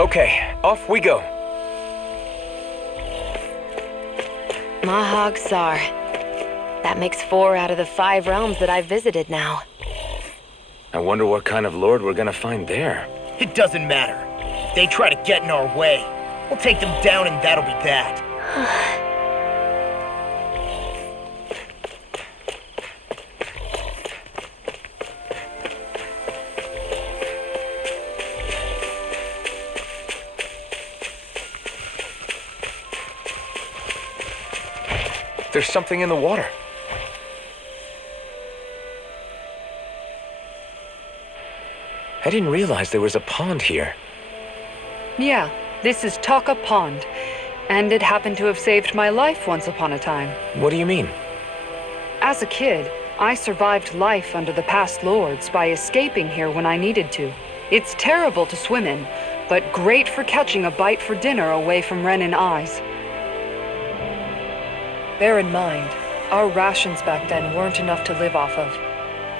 Okay, off we go. Mahag Saar. That makes 4 out of the 5 realms that I've visited now. I wonder what kind of lord we're gonna find there. It doesn't matter. If they try to get in our way, we'll take them down and that'll be that. There's something in the water. I didn't realize there was a pond here. Yeah, this is Taka Pond, and it happened to have saved my life once upon a time. What do you mean? As a kid, I survived life under the past lords by escaping here when I needed to. It's terrible to swim in, but great for catching a bite for dinner away from Renin eyes. Bear in mind, our rations back then weren't enough to live off of.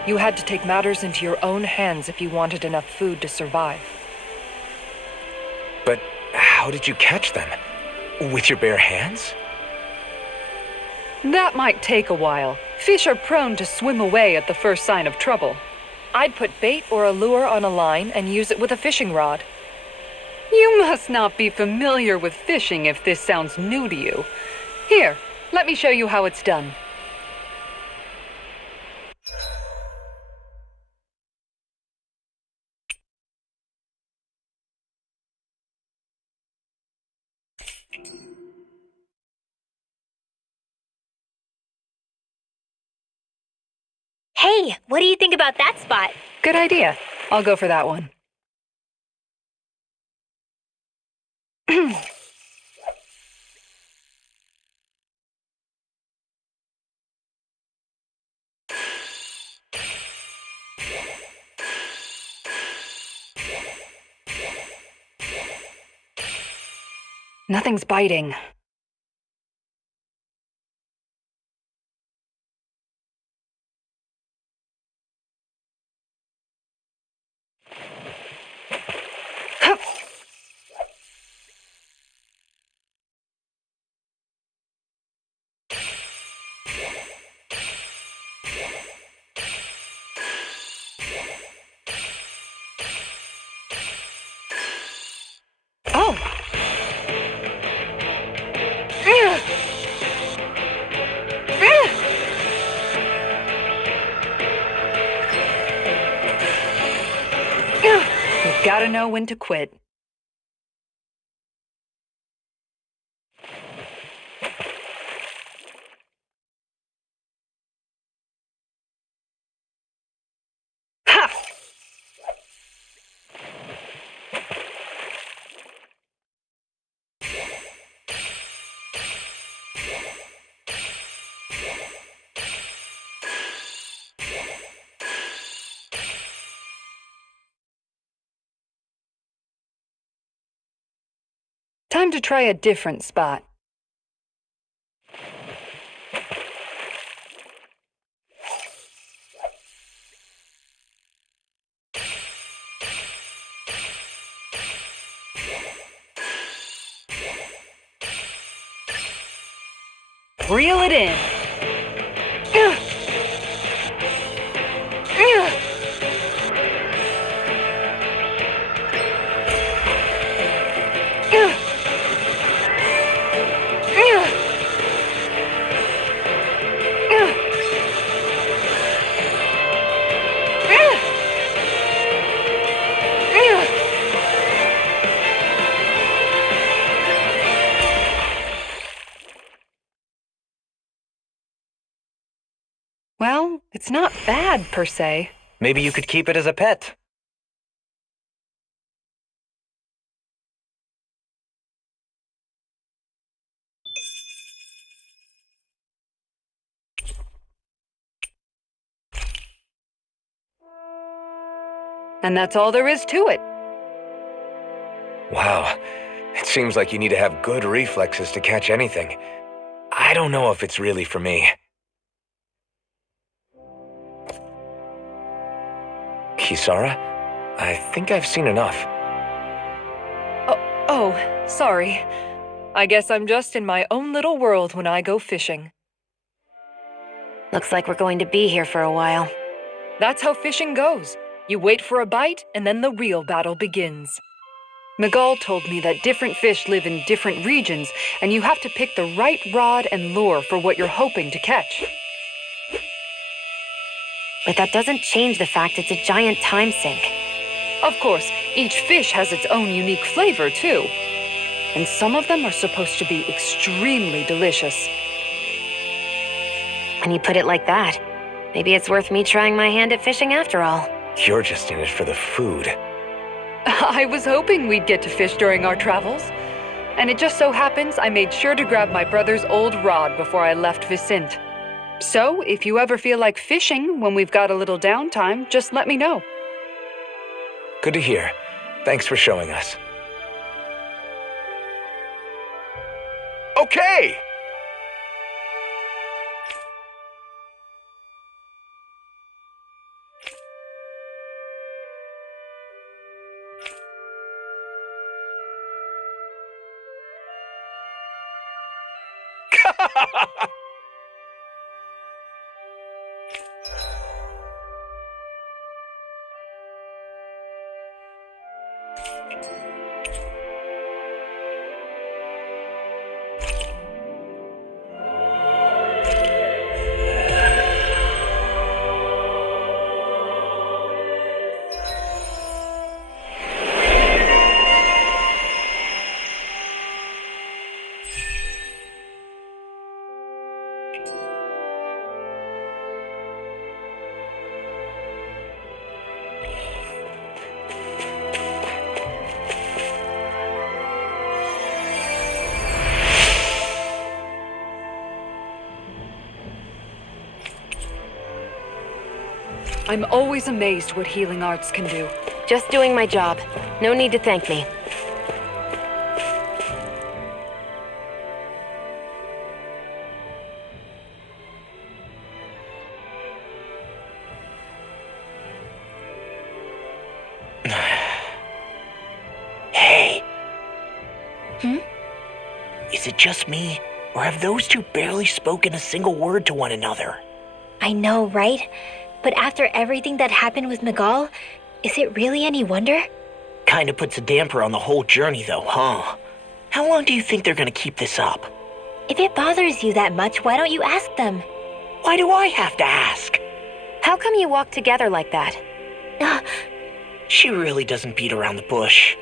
You had to take matters into your own hands if you wanted enough food to survive. But how did you catch them? With your bare hands? That might take a while. Fish are prone to swim away at the first sign of trouble. I'd put bait or a lure on a line and use it with a fishing rod. You must not be familiar with fishing if this sounds new to you. Here, let me show you how it's done. Hey, what do you think about that spot? Good idea. I'll go for that one. Nothing's biting. Oh! You've got to know when to quit. Ha! Time to try a different spot. Reel it in. Well, it's not bad, per se. Maybe you could keep it as a pet. And that's all there is to it. Wow, it seems like you need to have good reflexes to catch anything. I don't know if it's really for me. Kisara, I think I've seen enough. Oh, sorry. I guess I'm just in my own little world when I go fishing. Looks like we're going to be here for a while. That's how fishing goes. You wait for a bite, and then the real battle begins. Miguel told me that different fish live in different regions, and you have to pick the right rod and lure for what you're hoping to catch. But that doesn't change the fact it's a giant time sink. Of course, each fish has its own unique flavor, too. And some of them are supposed to be extremely delicious. When you put it like that, maybe it's worth me trying my hand at fishing after all. You're just in it for the food. I was hoping we'd get to fish during our travels. And it just so happens I made sure to grab my brother's old rod before I left Vicente. So, if you ever feel like fishing when we've got a little downtime, just let me know. Good to hear. Thanks for showing us. Okay! I'm always amazed what healing arts can do. Just doing my job. No need to thank me. Hey. Hmm? Is it just me, or have those two barely spoken a single word to one another? I know, right? But after everything that happened with Miguel, is it really any wonder? Kinda puts a damper on the whole journey though, huh? How long do you think they're gonna keep this up? If it bothers you that much, why don't you ask them? Why do I have to ask? How come you walk together like that? She really doesn't beat around the bush.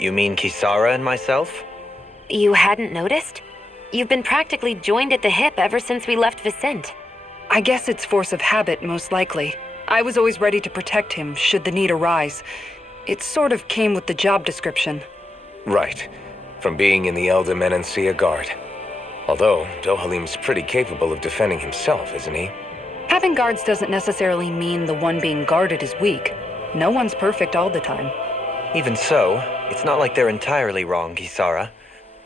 You mean Kisara and myself? You hadn't noticed? You've been practically joined at the hip ever since we left Vicente. I guess it's force of habit, most likely. I was always ready to protect him, should the need arise. It sort of came with the job description. Right. From being in the Elder Menancia Guard. Although, Dohalim's pretty capable of defending himself, isn't he? Having guards doesn't necessarily mean the one being guarded is weak. No one's perfect all the time. Even so, it's not like they're entirely wrong, Kisara.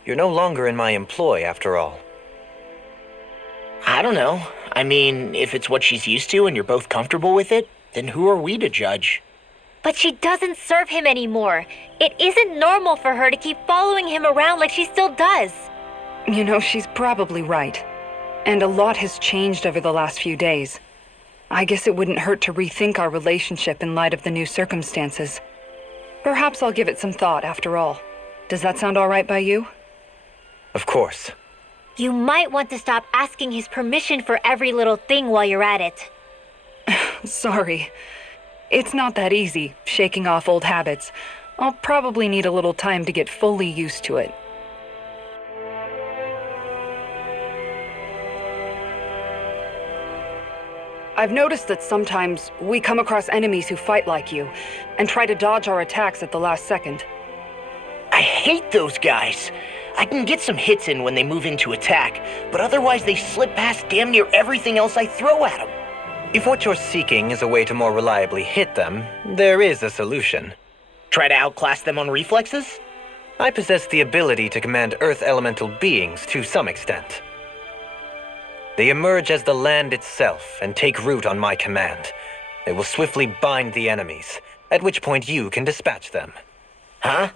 You're no longer in my employ, after all. I don't know. I mean, if it's what she's used to and you're both comfortable with it, then who are we to judge? But she doesn't serve him anymore. It isn't normal for her to keep following him around like she still does. You know, she's probably right. And a lot has changed over the last few days. I guess it wouldn't hurt to rethink our relationship in light of the new circumstances. Perhaps I'll give it some thought after all. Does that sound all right by you? Of course. You might want to stop asking his permission for every little thing while you're at it. Sorry. It's not that easy, shaking off old habits. I'll probably need a little time to get fully used to it. I've noticed that sometimes we come across enemies who fight like you, and try to dodge our attacks at the last second. I hate those guys. I can get some hits in when they move into attack, but otherwise they slip past damn near everything else I throw at them. If what you're seeking is a way to more reliably hit them, there is a solution. Try to outclass them on reflexes? I possess the ability to command Earth elemental beings to some extent. They emerge as the land itself and take root on my command. They will swiftly bind the enemies, at which point you can dispatch them. Huh?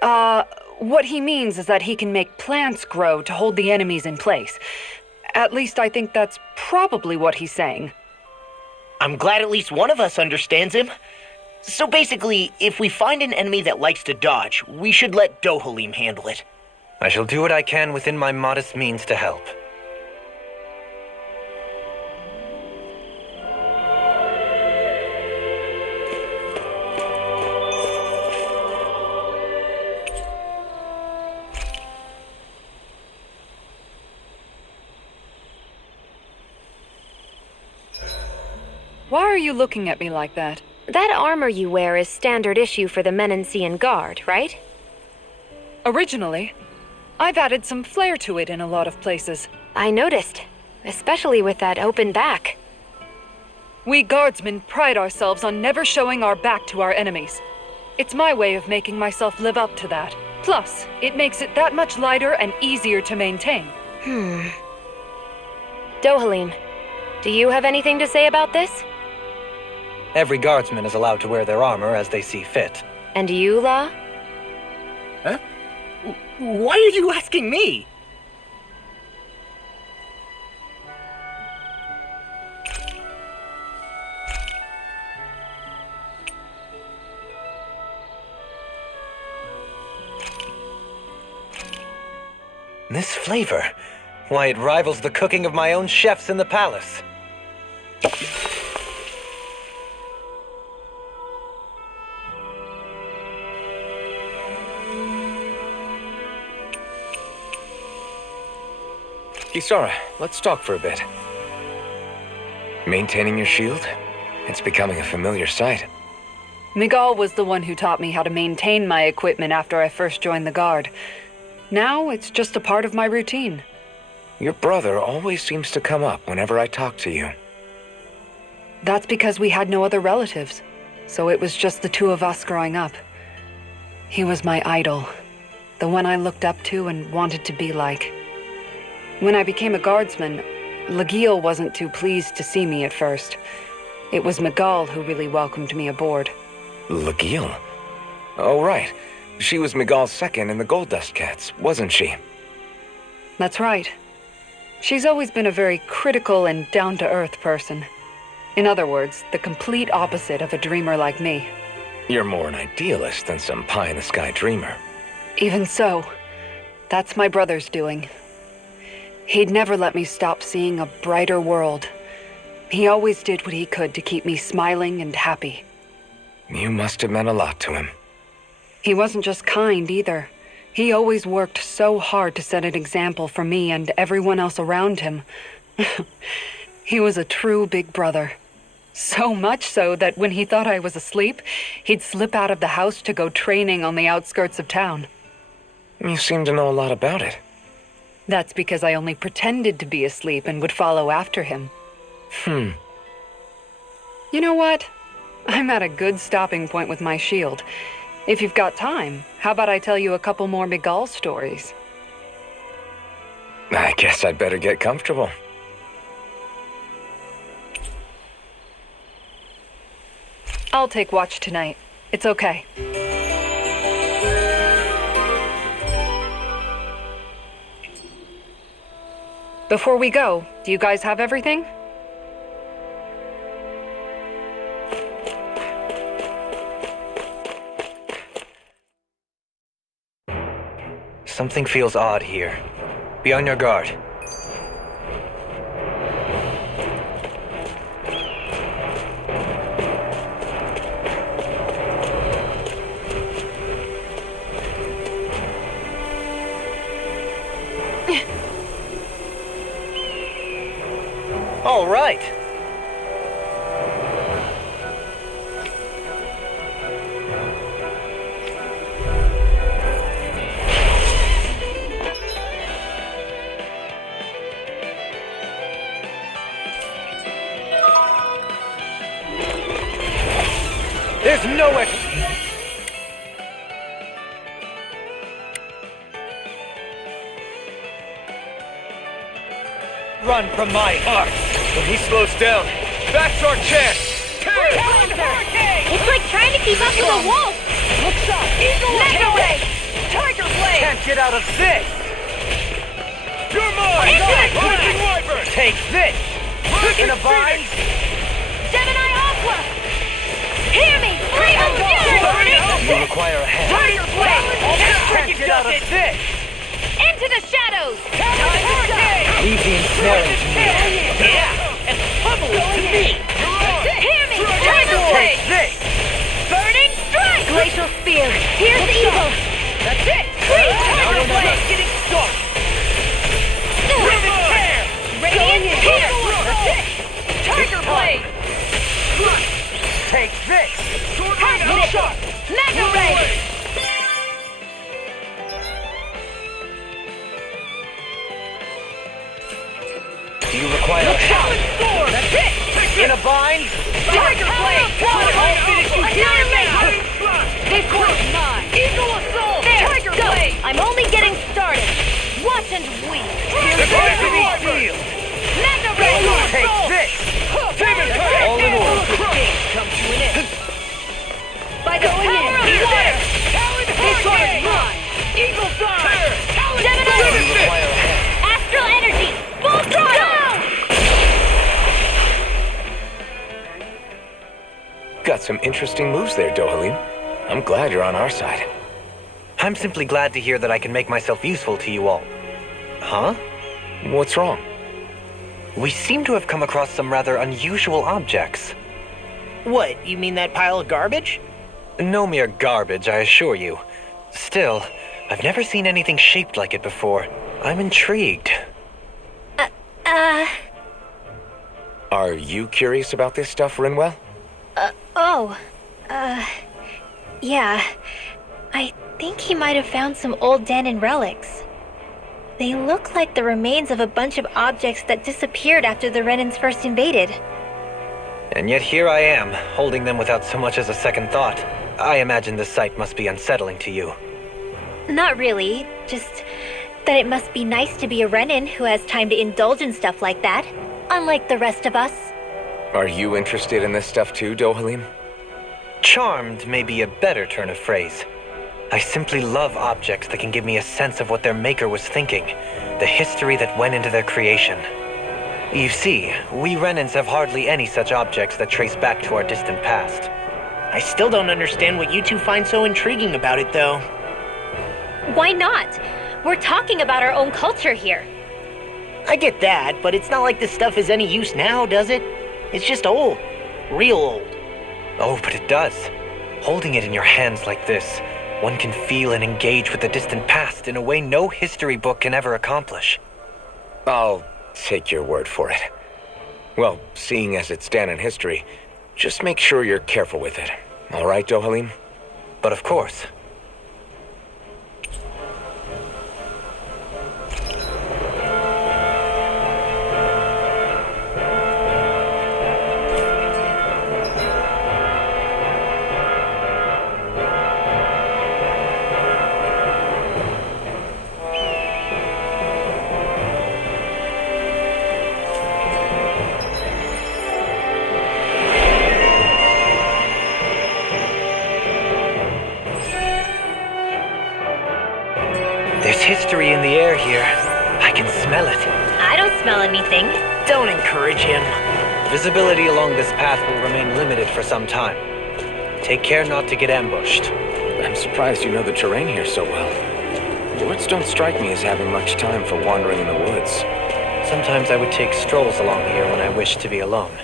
What he means is that he can make plants grow to hold the enemies in place. At least I think that's probably what he's saying. I'm glad at least one of us understands him. So basically, if we find an enemy that likes to dodge, we should let Dohalim handle it. I shall do what I can within my modest means to help. Why are you looking at me like that? That armor you wear is standard issue for the Menancian Guard, right? Originally, I've added some flair to it in a lot of places. I noticed, especially with that open back. We guardsmen pride ourselves on never showing our back to our enemies. It's my way of making myself live up to that. Plus, it makes it that much lighter and easier to maintain. Dohalim, do you have anything to say about this? Every guardsman is allowed to wear their armor as they see fit. And you, La? Huh? Why are you asking me? This flavor, why, it rivals the cooking of my own chefs in the palace. Kisara, let's talk for a bit. Maintaining your shield? It's becoming a familiar sight. Miguel was the one who taught me how to maintain my equipment after I first joined the Guard. Now, it's just a part of my routine. Your brother always seems to come up whenever I talk to you. That's because we had no other relatives, so it was just the two of us growing up. He was my idol, the one I looked up to and wanted to be like. When I became a guardsman, Lagiel wasn't too pleased to see me at first. It was Miguel who really welcomed me aboard. Lagiel? Oh, right. She was Miguel's second in the Gold Dust Cats, wasn't she? That's right. She's always been a very critical and down-to-earth person. In other words, the complete opposite of a dreamer like me. You're more an idealist than some pie-in-the-sky dreamer. Even so, that's my brother's doing. He'd never let me stop seeing a brighter world. He always did what he could to keep me smiling and happy. You must have meant a lot to him. He wasn't just kind either. He always worked so hard to set an example for me and everyone else around him. He was a true big brother. So much so that when he thought I was asleep, he'd slip out of the house to go training on the outskirts of town. You seem to know a lot about it. That's because I only pretended to be asleep and would follow after him. You know what? I'm at a good stopping point with my shield. If you've got time, how about I tell you a couple more Miguel stories? I guess I'd better get comfortable. I'll take watch tonight. It's okay. Before we go, do you guys have everything? Something feels odd here. Be on your guard. All right. There's no way. Run from my heart. When he slows down, that's our chance! It's like trying to keep up with a wolf! Looks up! Eagle Mega ahead! Wave! Tiger Blade! Can't get out of this! You're mine! Lightning Wyvern! Take this! In a vine! Gemini Aqua! Hear me! Flame of Fury! You require a hand. Tiger Blade! Can't get out of this! Into the shadows! Leave the ensnaring to me. Yeah! And pummel it to me! Hear me! Tiger Take Blade! this! Burning Strike! Glacial Spear! Here's the evil! That's it! Tiger Blade getting stuck! Radiant Tear! Tiger Blade! Take this! Mega Ray! Do you require a hand? Sword! That's it! In a vine? Tiger Blade! I'll finish you here now! This one's mine! Eagle Assault! There, Tiger go! Blade! I'm only getting started! Watch and weep! Mega Ray! Take this! All in order. Come to an end! By the power of water! This one is mine! Eagle Fire! Gemini! You require a hand. Astral Energy! Full throttle! Got some interesting moves there, Dohalim. I'm glad you're on our side. I'm simply glad to hear that I can make myself useful to you all. Huh? What's wrong? We seem to have come across some rather unusual objects. What, you mean that pile of garbage? No mere garbage, I assure you. Still, I've never seen anything shaped like it before. I'm intrigued. Are you curious about this stuff, Rinwell? Yeah. I think he might have found some old Danon relics. They look like the remains of a bunch of objects that disappeared after the Renans first invaded. And yet here I am, holding them without so much as a second thought. I imagine the sight must be unsettling to you. Not really, just that it must be nice to be a Renan who has time to indulge in stuff like that, unlike the rest of us. Are you interested in this stuff too, Dohalim? Charmed may be a better turn of phrase. I simply love objects that can give me a sense of what their maker was thinking, the history that went into their creation. You see, we Renans have hardly any such objects that trace back to our distant past. I still don't understand what you two find so intriguing about it, though. Why not? We're talking about our own culture here. I get that, but it's not like this stuff is any use now, does it? It's just old. Real old. Oh, but it does. Holding it in your hands like this, one can feel and engage with the distant past in a way no history book can ever accomplish. I'll take your word for it. Well, seeing as it's Danon history, just make sure you're careful with it. All right, Dohalim? But of course. There's history in the air here. I can smell it. I don't smell anything. Don't encourage him. Visibility along this path will remain limited for some time. Take care not to get ambushed. I'm surprised you know the terrain here so well. Lords don't strike me as having much time for wandering in the woods. Sometimes I would take strolls along here when I wished to be alone.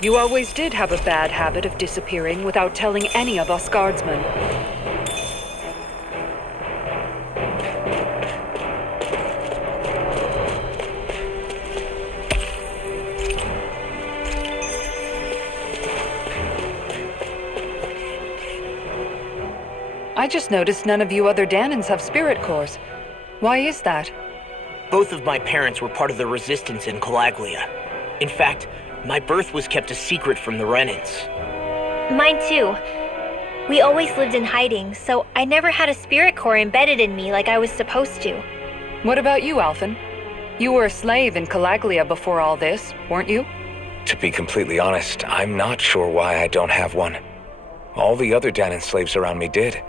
You always did have a bad habit of disappearing without telling any of us guardsmen. I just noticed none of you other Danons have spirit cores. Why is that? Both of my parents were part of the resistance in Calaglia. In fact, my birth was kept a secret from the Renans. Mine too. We always lived in hiding, so I never had a spirit core embedded in me like I was supposed to. What about you, Alphen? You were a slave in Calaglia before all this, weren't you? To be completely honest, I'm not sure why I don't have one. All the other Danon slaves around me did.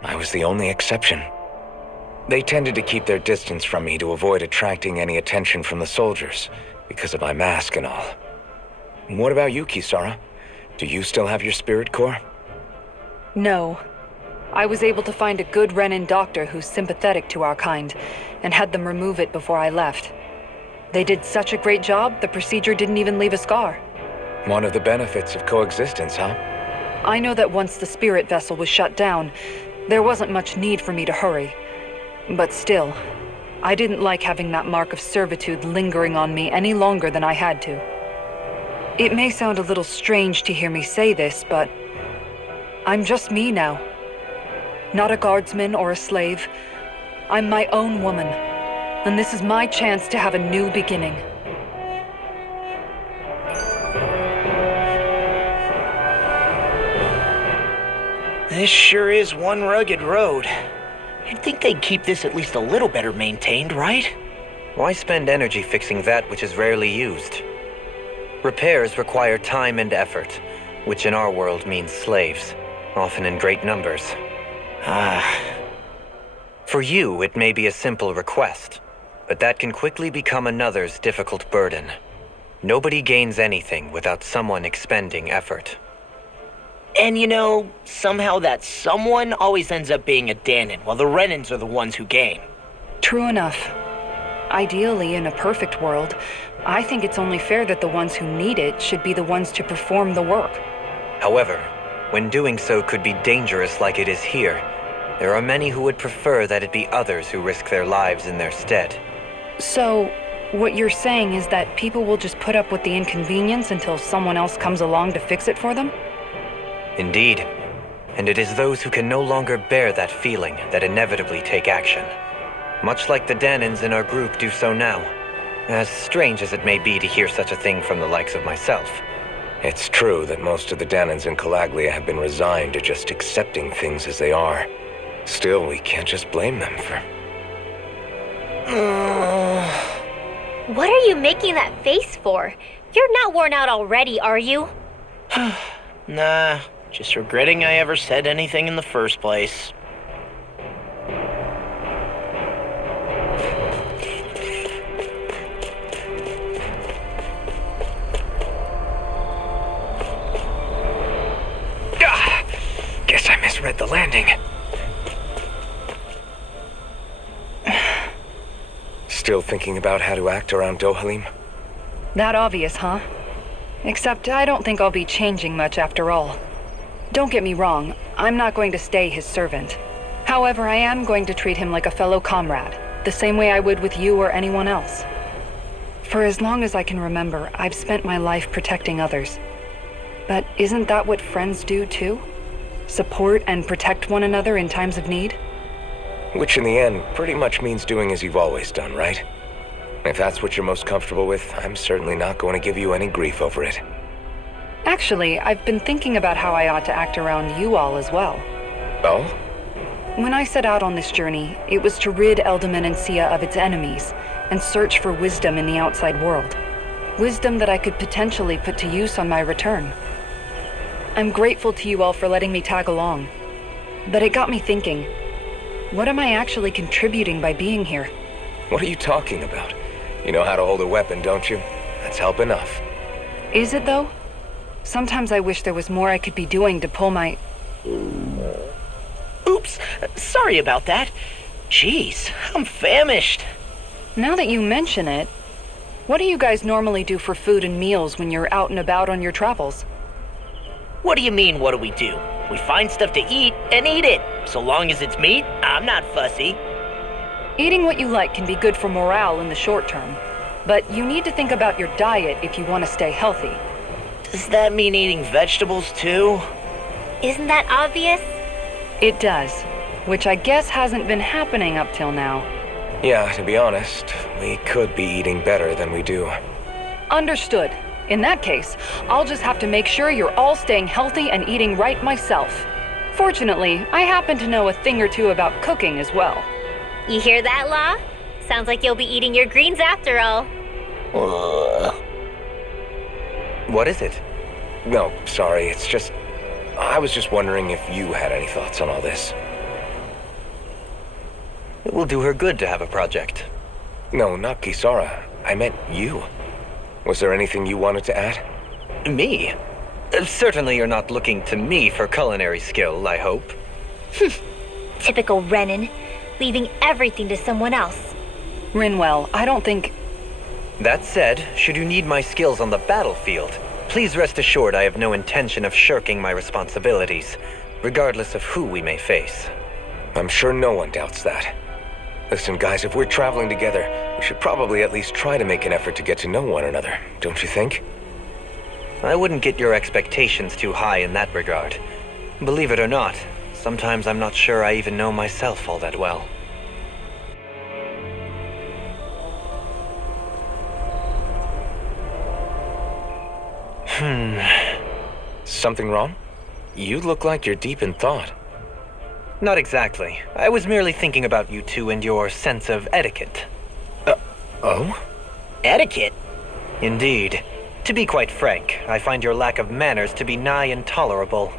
I was the only exception. They tended to keep their distance from me to avoid attracting any attention from the soldiers, because of my mask and all. What about you, Kisara? Do you still have your spirit core? No. I was able to find a good Renin doctor who's sympathetic to our kind, and had them remove it before I left. They did such a great job, the procedure didn't even leave a scar. One of the benefits of coexistence, huh? I know that once the spirit vessel was shut down, there wasn't much need for me to hurry. But still, I didn't like having that mark of servitude lingering on me any longer than I had to. It may sound a little strange to hear me say this, but I'm just me now. Not a guardsman or a slave. I'm my own woman, and this is my chance to have a new beginning. This sure is one rugged road. You'd think they'd keep this at least a little better maintained, right? Why spend energy fixing that which is rarely used? Repairs require time and effort, which in our world means slaves, often in great numbers. For you, it may be a simple request, but that can quickly become another's difficult burden. Nobody gains anything without someone expending effort. And you know, somehow that someone always ends up being a Danon, while the Renins are the ones who gain. True enough. Ideally, in a perfect world, I think it's only fair that the ones who need it should be the ones to perform the work. However, when doing so could be dangerous like it is here, there are many who would prefer that it be others who risk their lives in their stead. So, what you're saying is that people will just put up with the inconvenience until someone else comes along to fix it for them? Indeed. And it is those who can no longer bear that feeling that inevitably take action. Much like the Danons in our group do so now. As strange as it may be to hear such a thing from the likes of myself. It's true that most of the Danons in Calaglia have been resigned to just accepting things as they are. Still, we can't just blame them for... What are you making that face for? You're not worn out already, are you? Nah, just regretting I ever said anything in the first place. Guess I misread the landing. Still thinking about how to act around Dohalim? That obvious, huh? Except I don't think I'll be changing much after all. Don't get me wrong, I'm not going to stay his servant. However, I am going to treat him like a fellow comrade, the same way I would with you or anyone else. For as long as I can remember, I've spent my life protecting others. But isn't that what friends do too? Support and protect one another in times of need? Which in the end pretty much means doing as you've always done, right? If that's what you're most comfortable with, I'm certainly not going to give you any grief over it. Actually, I've been thinking about how I ought to act around you all as well. Oh? When I set out on this journey, it was to rid Eldimenencia of its enemies and search for wisdom in the outside world. Wisdom that I could potentially put to use on my return. I'm grateful to you all for letting me tag along. But it got me thinking, what am I actually contributing by being here? What are you talking about? You know how to hold a weapon, don't you? That's help enough. Is it though? Sometimes I wish there was more I could be doing to pull my... Oops, sorry about that. Jeez, I'm famished. Now that you mention it, what do you guys normally do for food and meals when you're out and about on your travels? What do you mean, what do? We find stuff to eat and eat it. So long as it's meat, I'm not fussy. Eating what you like can be good for morale in the short term, but you need to think about your diet if you want to stay healthy. Does that mean eating vegetables too? Isn't that obvious? It does, which I guess hasn't been happening up till now. Yeah, to be honest, we could be eating better than we do. Understood. In that case, I'll just have to make sure you're all staying healthy and eating right myself. Fortunately, I happen to know a thing or two about cooking as well. You hear that, Law? Sounds like you'll be eating your greens after all. What is it? No, sorry, it's just... I was just wondering if you had any thoughts on all this. It will do her good to have a project. No, not Kisara. I meant you. Was there anything you wanted to add? Me? Certainly you're not looking to me for culinary skill, I hope. Typical Renan, leaving everything to someone else. Rinwell, I don't think... That said, should you need my skills on the battlefield, please rest assured I have no intention of shirking my responsibilities, regardless of who we may face. I'm sure no one doubts that. Listen, guys, if we're traveling together, we should probably at least try to make an effort to get to know one another, don't you think? I wouldn't get your expectations too high in that regard. Believe it or not, sometimes I'm not sure I even know myself all that well. Something wrong? You look like you're deep in thought. Not exactly. I was merely thinking about you two and your sense of etiquette. Oh? Etiquette? Indeed. To be quite frank, I find your lack of manners to be nigh intolerable.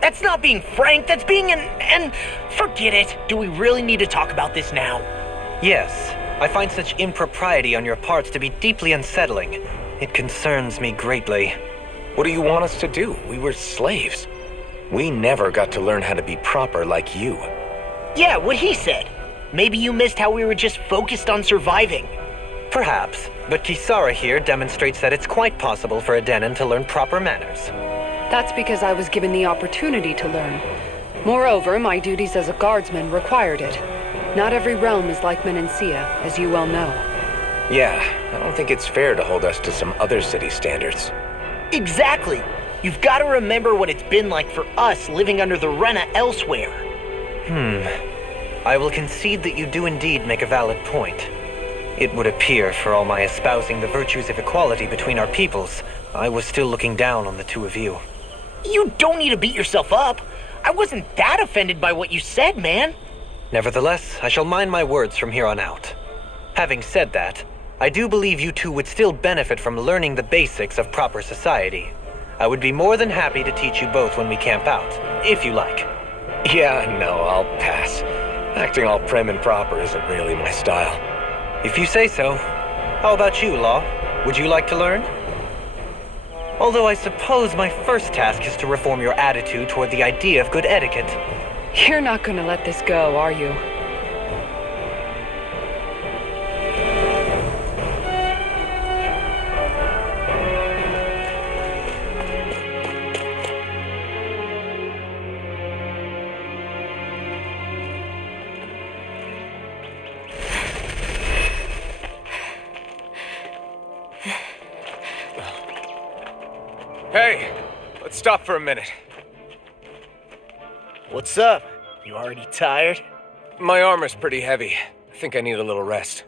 That's not being frank, that's being and forget it. Do we really need to talk about this now? Yes, I find such impropriety on your parts to be deeply unsettling. It concerns me greatly. What do you want us to do? We were slaves. We never got to learn how to be proper like you. Yeah, what he said. Maybe you missed how we were just focused on surviving. Perhaps, but Kisara here demonstrates that it's quite possible for a Denon to learn proper manners. That's because I was given the opportunity to learn. Moreover, my duties as a guardsman required it. Not every realm is like Menancia, as you well know. Yeah, I don't think it's fair to hold us to some other city standards. Exactly. You've got to remember what it's been like for us living under the Rena elsewhere. I will concede that you do indeed make a valid point. It would appear, for all my espousing the virtues of equality between our peoples, I was still looking down on the two of you. You don't need to beat yourself up. I wasn't that offended by what you said, man. Nevertheless, I shall mind my words from here on out. Having said that, I do believe you two would still benefit from learning the basics of proper society. I would be more than happy to teach you both when we camp out, if you like. Yeah, no, I'll pass. Acting all prim and proper isn't really my style. If you say so. How about you, Law? Would you like to learn? Although I suppose my first task is to reform your attitude toward the idea of good etiquette. You're not gonna let this go, are you? Hey, let's stop for a minute. What's up? You already tired? My armor's pretty heavy. I think I need a little rest.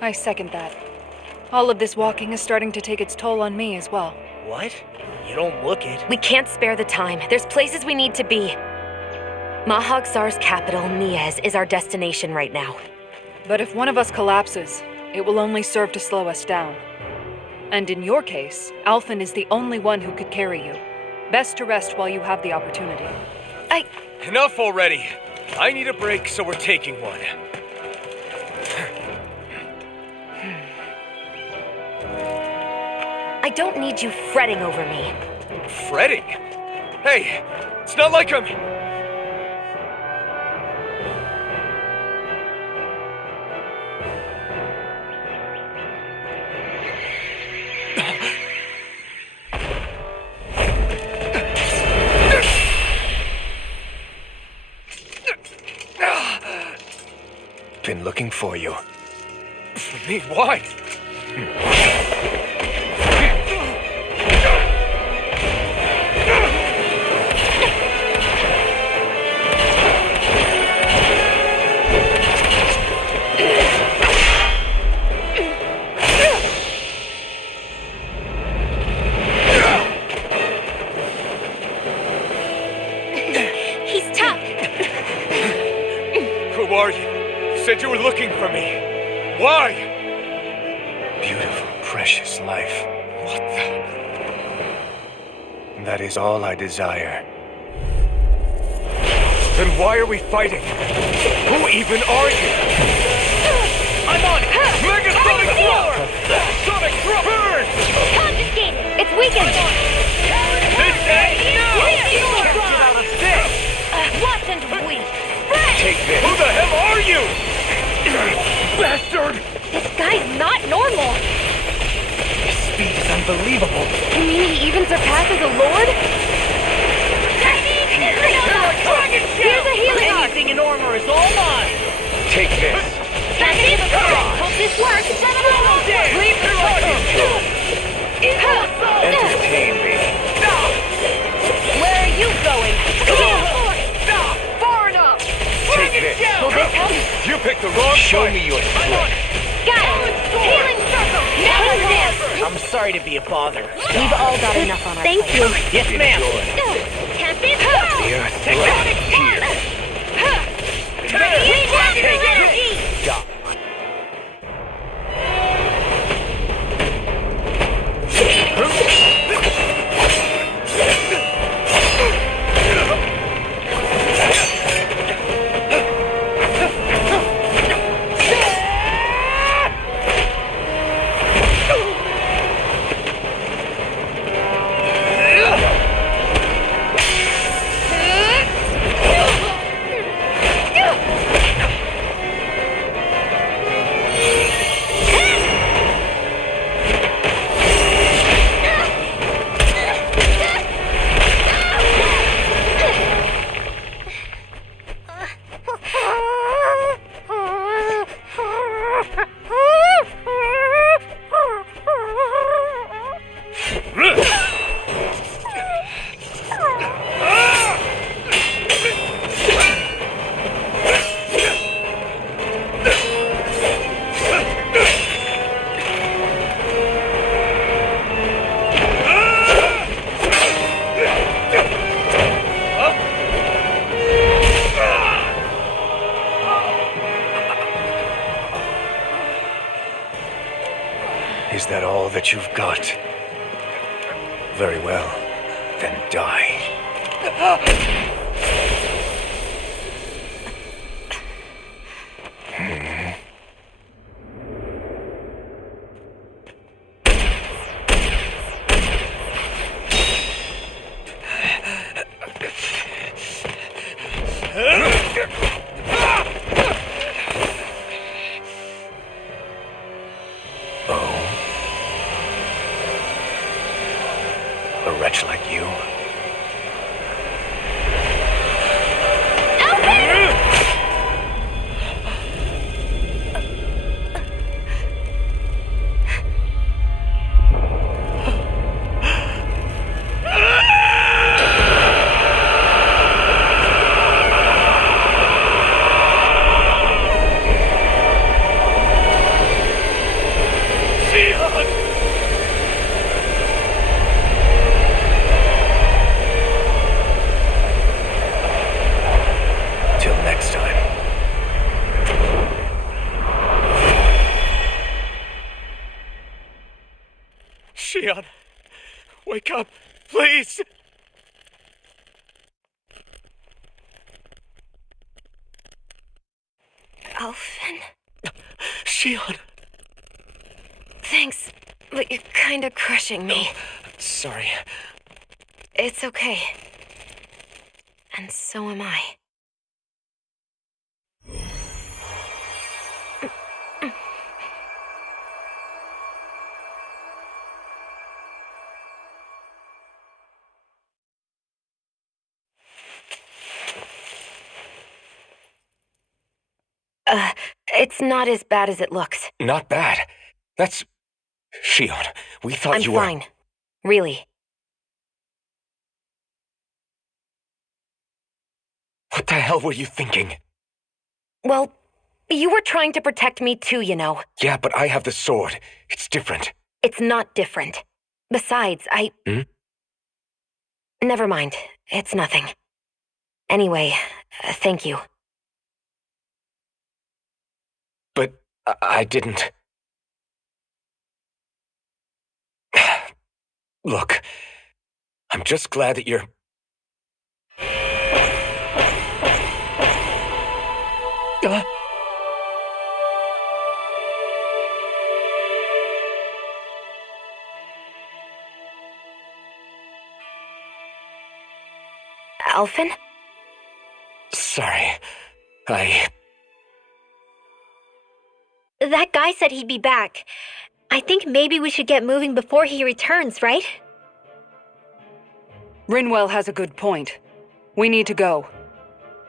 I second that. All of this walking is starting to take its toll on me as well. What? You don't look it. We can't spare the time. There's places we need to be. Mahag Saar's capital, Niez, is our destination right now. But if one of us collapses, it will only serve to slow us down. And in your case, Alphen is the only one who could carry you. Best to rest while you have the opportunity. Enough already! I need a break, so we're taking one. I don't need you fretting over me. Fretting? Hey, it's not like I'm... Been looking for you. For me? Why? He's tough. Who are you? You said you were looking for me. Why? Beautiful, precious life. What the... That is all I desire. Then why are we fighting? Who even are you? I'm on it! Megasonic Floor! Sonic Throw! Burn! Confiscated! It's weakened! This ain't What and weak! Take this! Who the hell are you? Bastard! This guy's not normal. His speed is unbelievable. You mean he even surpasses a lord? Here's a healing arc. Anything in armor is all mine. Take this! Hope this works. Entertain me. Where are you going? Far enough. Take this! Will this help? You picked the wrong Show fight. me your strength. Got it. Healing circle. Now this. I'm sorry to be a bother. We've all got enough on our Thank you. Yes, ma'am. Tempest. The earth here. Is that all that you've got? Very well. Then die. A wretch like you? Till next time. Shion, wake up, please! Elfin. Shion! Thanks, but you're kinda crushing me. Sorry. It's okay. And so am I. It's not as bad as it looks. Not bad. That's... Shion, we thought I'm you were... fine. Really. What the hell were you thinking? Well, you were trying to protect me too, you know. Yeah, but I have the sword. It's different. It's not different. Besides, Never mind. It's nothing. Anyway, thank you. But I didn't... Look, I'm just glad that you're... Alphen? Sorry. That guy said he'd be back. I think maybe we should get moving before he returns, right? Rinwell has a good point. We need to go.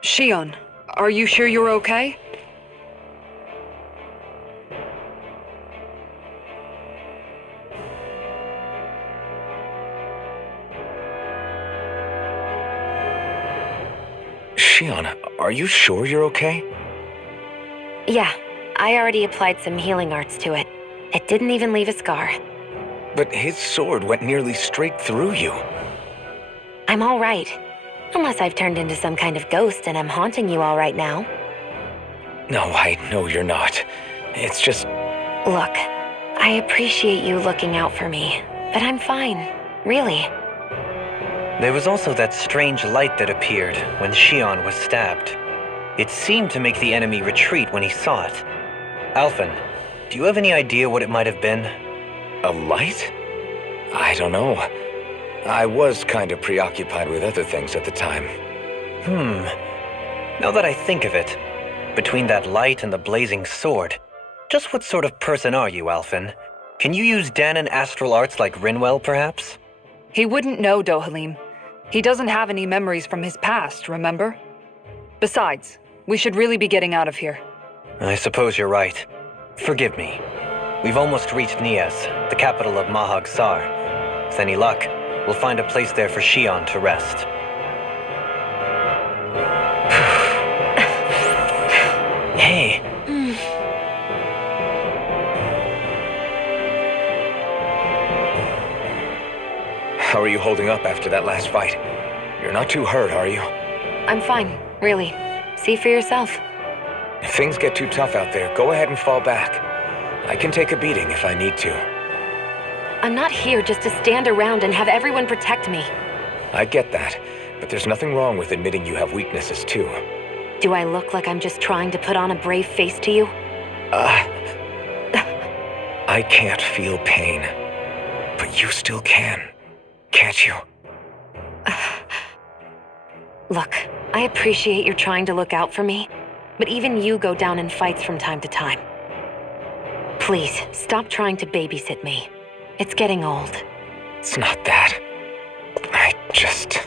Shion, are you sure you're okay? Shion, are you sure you're okay? Yeah, I already applied some healing arts to it. It didn't even leave a scar. But his sword went nearly straight through you. I'm all right. Unless I've turned into some kind of ghost and I'm haunting you all right now. No, I know you're not. It's just... Look, I appreciate you looking out for me, but I'm fine. Really. There was also that strange light that appeared when Shion was stabbed. It seemed to make the enemy retreat when he saw it. Alphen, do you have any idea what it might have been? A light? I don't know. I was kind of preoccupied with other things at the time. Now that I think of it, between that light and the blazing sword, just what sort of person are you, Alphen? Can you use Danon astral arts like Rinwell, perhaps? He wouldn't know, Dohalim. He doesn't have any memories from his past, remember? Besides, we should really be getting out of here. I suppose you're right. Forgive me. We've almost reached Nias, the capital of Mahag Saar. With any luck, we'll find a place there for Shion to rest. Hey. How are you holding up after that last fight? You're not too hurt, are you? I'm fine, really. See for yourself. If things get too tough out there, go ahead and fall back. I can take a beating if I need to. I'm not here just to stand around and have everyone protect me. I get that, but there's nothing wrong with admitting you have weaknesses too. Do I look like I'm just trying to put on a brave face to you? I can't feel pain, but you still can, can't you? Look, I appreciate you're trying to look out for me, but even you go down in fights from time to time. Please, stop trying to babysit me. It's getting old. It's not that. I just...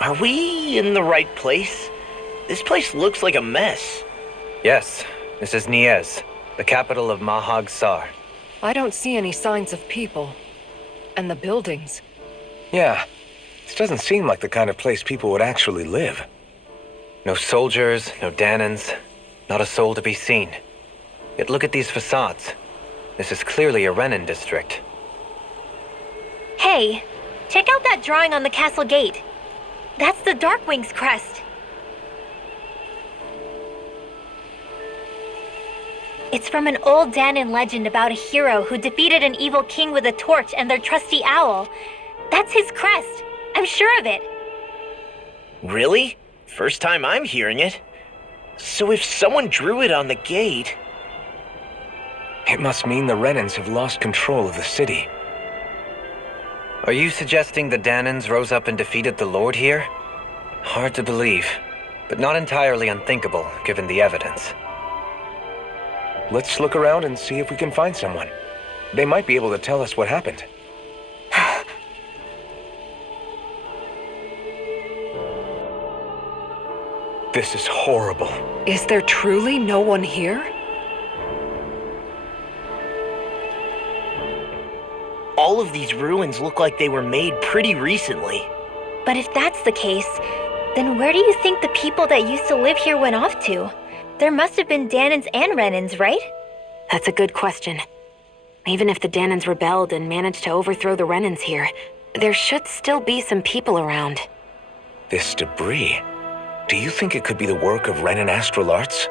Are we in the right place? This place looks like a mess. Yes, this is Nias, the capital of Mahag Saar. I don't see any signs of people. And the buildings. Yeah, this doesn't seem like the kind of place people would actually live. No soldiers, no Danons, not a soul to be seen. Yet look at these facades. This is clearly a Renin district. Hey, check out that drawing on the castle gate. That's the Darkwing's crest. It's from an old Danon legend about a hero who defeated an evil king with a torch and their trusty owl. That's his crest. I'm sure of it. Really? First time I'm hearing it. So if someone drew it on the gate... It must mean the Renins have lost control of the city. Are you suggesting the Danons rose up and defeated the Lord here? Hard to believe, but not entirely unthinkable, given the evidence. Let's look around and see if we can find someone. They might be able to tell us what happened. This is horrible. Is there truly no one here? All of these ruins look like they were made pretty recently. But if that's the case, then where do you think the people that used to live here went off to? There must have been Danans and Renans, right? That's a good question. Even if the Danans rebelled and managed to overthrow the Renans here, there should still be some people around. This debris. Do you think it could be the work of Renan astral arts?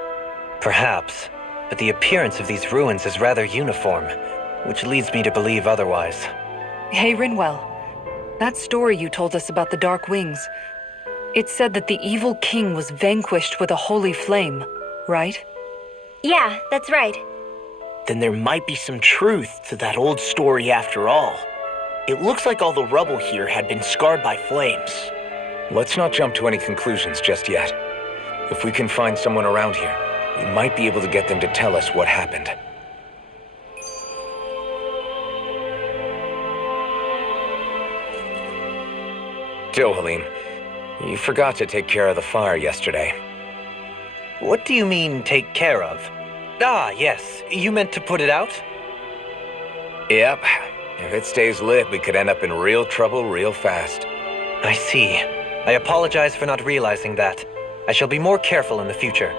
Perhaps, but the appearance of these ruins is rather uniform, which leads me to believe otherwise. Hey, Rinwell. That story you told us about the Dark Wings. It said that the evil king was vanquished with a holy flame, right? Yeah, that's right. Then there might be some truth to that old story after all. It looks like all the rubble here had been scarred by flames. Let's not jump to any conclusions just yet. If we can find someone around here, we might be able to get them to tell us what happened. Dohalim, you forgot to take care of the fire yesterday. What do you mean, take care of? Ah, yes. You meant to put it out? Yep. If it stays lit, we could end up in real trouble real fast. I see. I apologize for not realizing that. I shall be more careful in the future.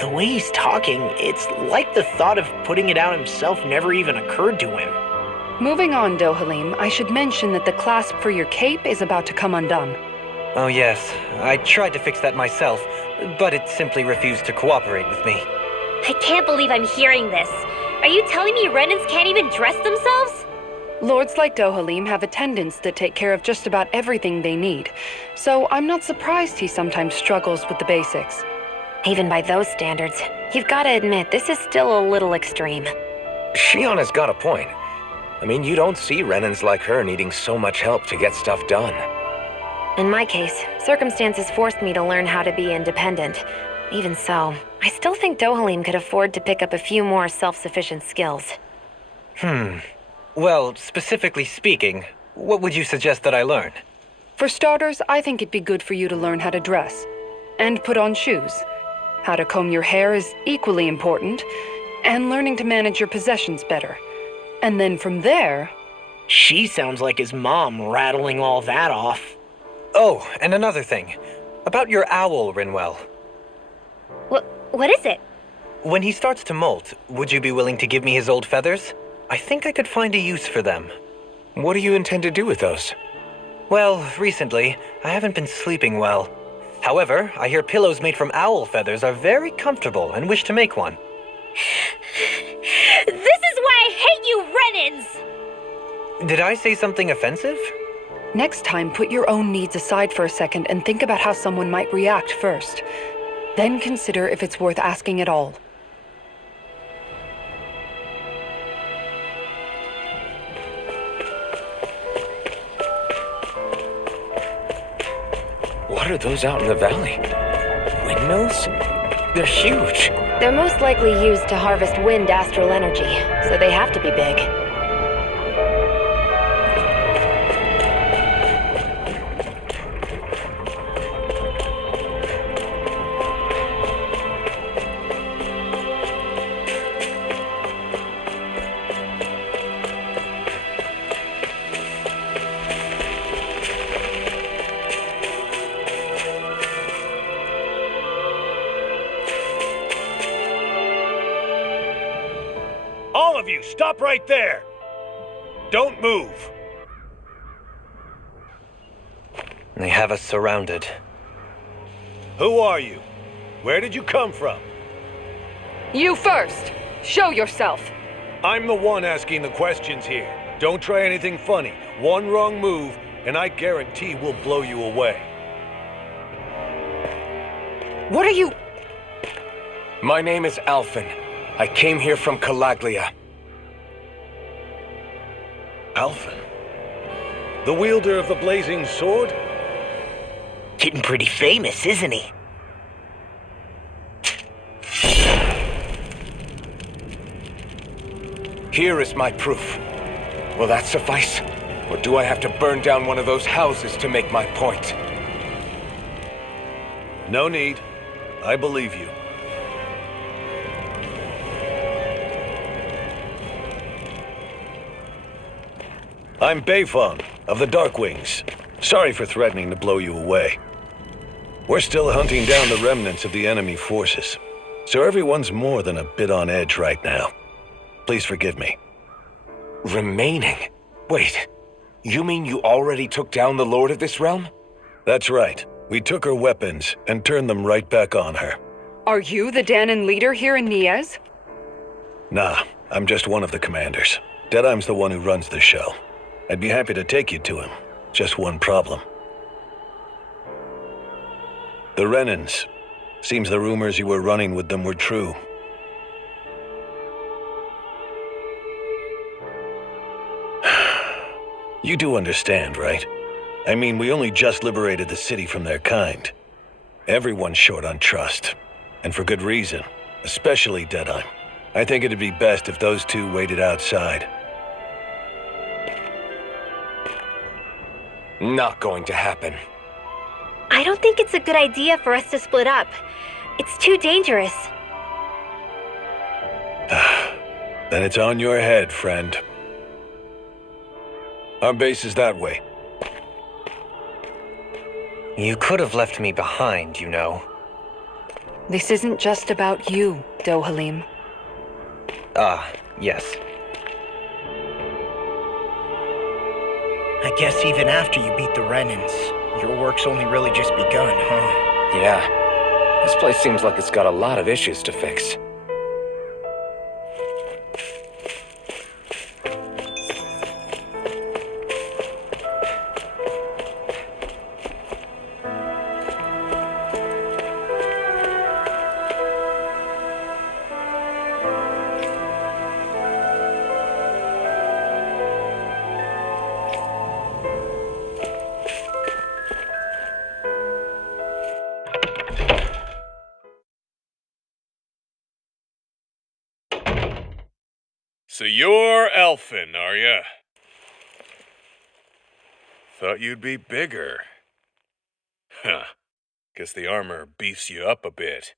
The way he's talking, it's like the thought of putting it out himself never even occurred to him. Moving on, Dohalim, I should mention that the clasp for your cape is about to come undone. Oh yes, I tried to fix that myself, but it simply refused to cooperate with me. I can't believe I'm hearing this. Are you telling me Renans can't even dress themselves? Lords like Dohalim have attendants that take care of just about everything they need, so I'm not surprised he sometimes struggles with the basics. Even by those standards, you've got to admit this is still a little extreme. Shion has got a point. I mean, you don't see Renans like her needing so much help to get stuff done. In my case, circumstances forced me to learn how to be independent. Even so, I still think Dohalim could afford to pick up a few more self-sufficient skills. Well, specifically speaking, what would you suggest that I learn? For starters, I think it'd be good for you to learn how to dress. And put on shoes. How to comb your hair is equally important, and learning to manage your possessions better. And then from there... She sounds like his mom rattling all that off. Oh, and another thing. About your owl, Rinwell. What is it? When he starts to molt, would you be willing to give me his old feathers? I think I could find a use for them. What do you intend to do with those? Well, recently, I haven't been sleeping well. However, I hear pillows made from owl feathers are very comfortable and wish to make one. This is why I hate you, Renans! Did I say something offensive? Next time, put your own needs aside for a second and think about how someone might react first. Then consider if it's worth asking at all. What are those out in the valley? Windmills? They're huge. They're most likely used to harvest wind astral energy, so they have to be big. All of you, stop right there! Don't move! They have us surrounded. Who are you? Where did you come from? You first! Show yourself! I'm the one asking the questions here. Don't try anything funny. One wrong move, and I guarantee we'll blow you away. What are you... My name is Alphen. I came here from Calaglia. Alphen? The wielder of the blazing sword? Getting pretty famous, isn't he? Here is my proof. Will that suffice? Or do I have to burn down one of those houses to make my point? No need. I believe you. I'm Beifong, of the Darkwings. Sorry for threatening to blow you away. We're still hunting down the remnants of the enemy forces, so everyone's more than a bit on edge right now. Please forgive me. Remaining? Wait, you mean you already took down the Lord of this realm? That's right. We took her weapons and turned them right back on her. Are you the Danon leader here in Niez? Nah, I'm just one of the commanders. Deadeye's the one who runs the show. I'd be happy to take you to him. Just one problem. The Renans. Seems the rumors you were running with them were true. You do understand, right? I mean, we only just liberated the city from their kind. Everyone's short on trust. And for good reason. Especially Deadeye. I think it'd be best if those two waited outside. Not going to happen. I don't think it's a good idea for us to split up. It's too dangerous. Then it's on your head, friend. Our base is that way. You could have left me behind, you know. This isn't just about you, Dohalim. Ah, yes. I guess even after you beat the Renans, your work's only really just begun, huh? Yeah. This place seems like it's got a lot of issues to fix. So you're elfin, are ya? Thought you'd be bigger. Huh. Guess the armor beefs you up a bit.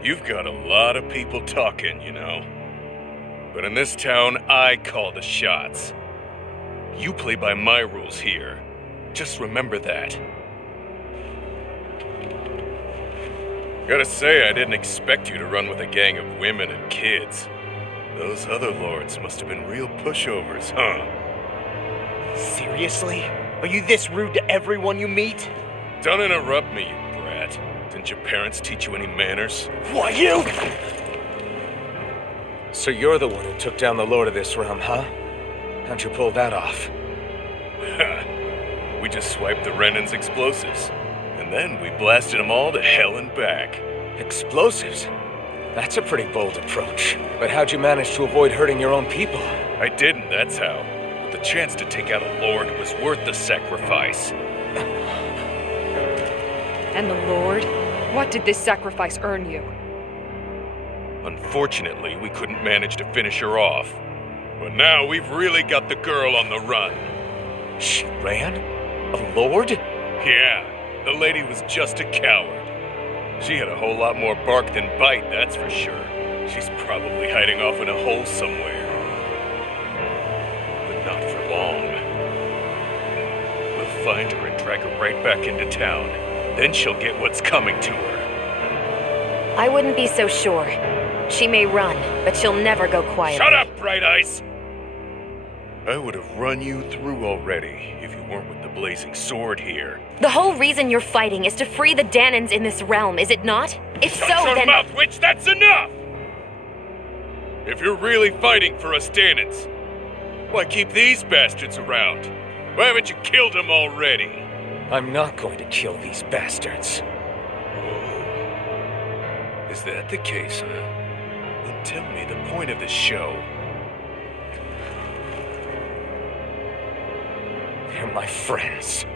You've got a lot of people talking, you know. But in this town, I call the shots. You play by my rules here. Just remember that. Gotta say, I didn't expect you to run with a gang of women and kids. Those other lords must have been real pushovers, huh? Seriously? Are you this rude to everyone you meet? Don't interrupt me, you brat. Didn't your parents teach you any manners? Why, you? So you're the one who took down the Lord of this realm, huh? How'd you pull that off? We just swiped the Renan's explosives. And then we blasted them all to hell and back. Explosives? That's a pretty bold approach. But how'd you manage to avoid hurting your own people? I didn't, that's how. But the chance to take out a lord was worth the sacrifice. And the Lord? What did this sacrifice earn you? Unfortunately, we couldn't manage to finish her off. But now we've really got the girl on the run. She ran? A lord? Yeah, the lady was just a coward. She had a whole lot more bark than bite, that's for sure. She's probably hiding off in a hole somewhere. But not for long. We'll find her and drag her right back into town. Then she'll get what's coming to her. I wouldn't be so sure. She may run, but she'll never go quiet. Shut up, Bright Eyes! I would have run you through already if you weren't with the blazing sword here. The whole reason you're fighting is to free the Danons in this realm, is it not? If Shut so, your then... mouth, witch! That's enough! If you're really fighting for us Danons, why keep these bastards around? Why haven't you killed them already? I'm not going to kill these bastards. Oh. Is that the case, huh? Then tell me the point of the show. They're my friends.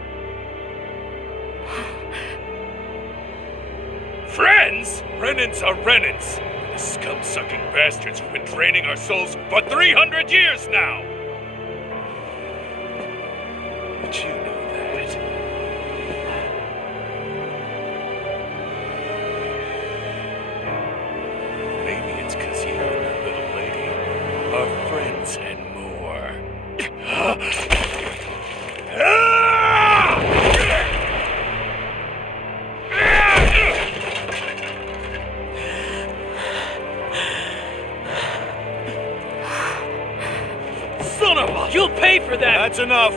Friends? Renans are Renans. The scum-sucking bastards who've been draining our souls for 300 years now! But you know that. pay for that! That's enough!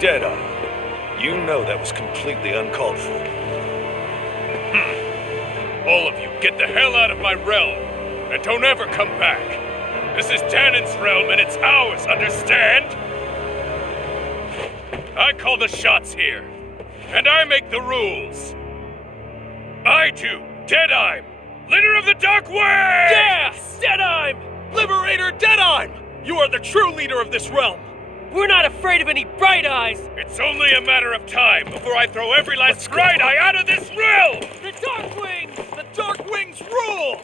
Deadeye, you know that was completely uncalled for. All of you, get the hell out of my realm, and don't ever come back. This is Danon's realm, and it's ours, understand? I call the shots here, and I make the rules. I do, Deadeye, leader of the Dark Wings! Yeah! Deadeye! Liberator Deadeye! You are the true leader of this realm! We're not afraid of any Bright Eyes! It's only a matter of time before I throw every last Bright Eye out of this realm! The Dark Wings! The Dark Wings rule!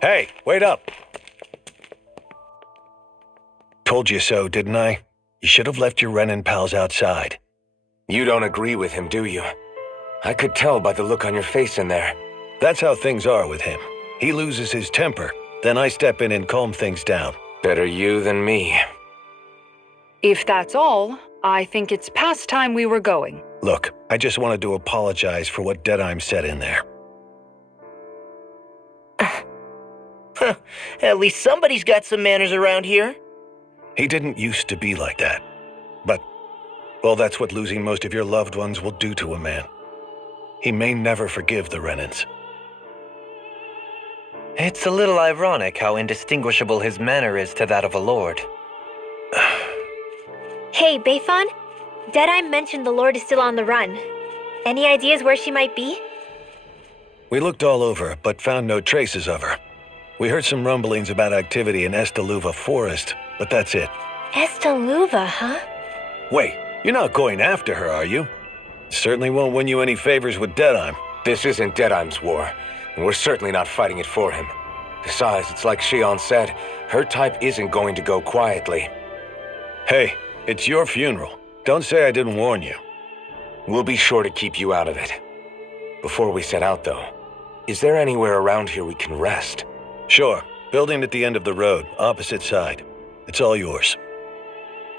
Hey, wait up! Told you so, didn't I? You should have left your Renin pals outside. You don't agree with him, do you? I could tell by the look on your face in there. That's how things are with him. He loses his temper, then I step in and calm things down. Better you than me. If that's all, I think it's past time we were going. Look, I just wanted to apologize for what Deadeye said in there. At least somebody's got some manners around here. He didn't used to be like that. But, well, that's what losing most of your loved ones will do to a man. He may never forgive the Renins. It's a little ironic how indistinguishable his manner is to that of a lord. Hey, Bayfon? Deadeye mentioned the Lord is still on the run. Any ideas where she might be? We looked all over, but found no traces of her. We heard some rumblings about activity in Este Luvah forest, but that's it. Este Luvah, huh? Wait, you're not going after her, are you? Certainly won't win you any favors with Deadeye. This isn't Deadeye's war, and we're certainly not fighting it for him. Besides, it's like Shion said, her type isn't going to go quietly. Hey, it's your funeral. Don't say I didn't warn you. We'll be sure to keep you out of it. Before we set out, though, is there anywhere around here we can rest? Sure. Building at the end of the road, opposite side. It's all yours.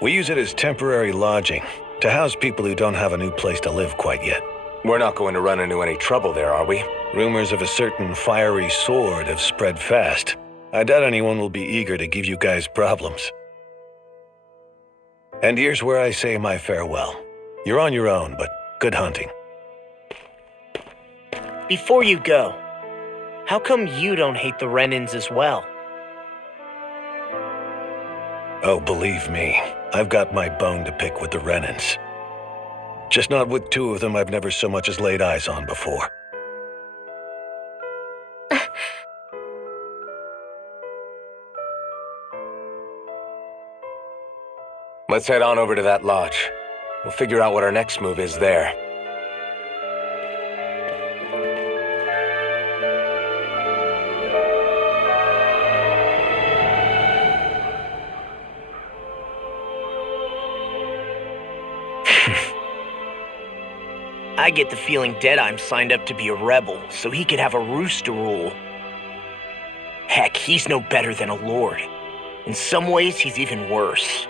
We use it as temporary lodging, to house people who don't have a new place to live quite yet. We're not going to run into any trouble there, are we? Rumors of a certain fiery sword have spread fast. I doubt anyone will be eager to give you guys problems. And here's where I say my farewell. You're on your own, but good hunting. Before you go, how come you don't hate the Renins as well? Oh, believe me, I've got my bone to pick with the Renins. Just not with two of them I've never so much as laid eyes on before. Let's head on over to that lodge. We'll figure out what our next move is there. I get the feeling Deadeye signed up to be a rebel, so he could have a roost to rule. Heck, he's no better than a lord. In some ways, he's even worse.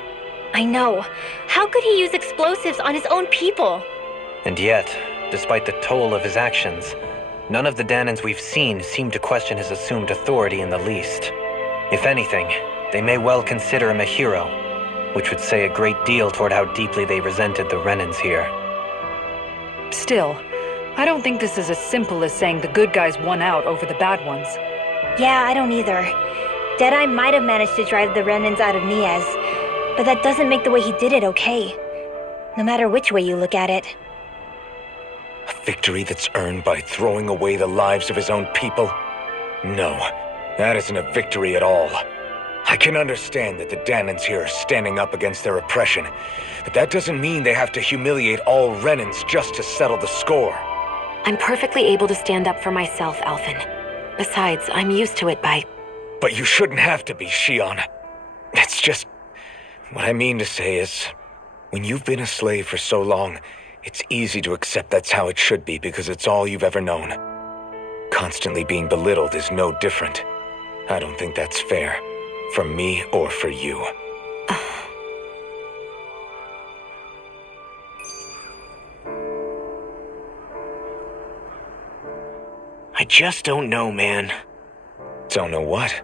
I know. How could he use explosives on his own people? And yet, despite the toll of his actions, none of the Danons we've seen seem to question his assumed authority in the least. If anything, they may well consider him a hero, which would say a great deal toward how deeply they resented the Renins here. Still, I don't think this is as simple as saying the good guys won out over the bad ones. Yeah, I don't either. Deadeye might have managed to drive the Renins out of Niaz, but that doesn't make the way he did it okay. No matter which way you look at it. A victory that's earned by throwing away the lives of his own people? No, that isn't a victory at all. I can understand that the Danons here are standing up against their oppression, but that doesn't mean they have to humiliate all Renins just to settle the score. I'm perfectly able to stand up for myself, Alphen. Besides, I'm used to it by... But you shouldn't have to be, Shion. It's just... What I mean to say is, when you've been a slave for so long, it's easy to accept that's how it should be because it's all you've ever known. Constantly being belittled is no different. I don't think that's fair. For me or for you. just don't know, man. Don't know what?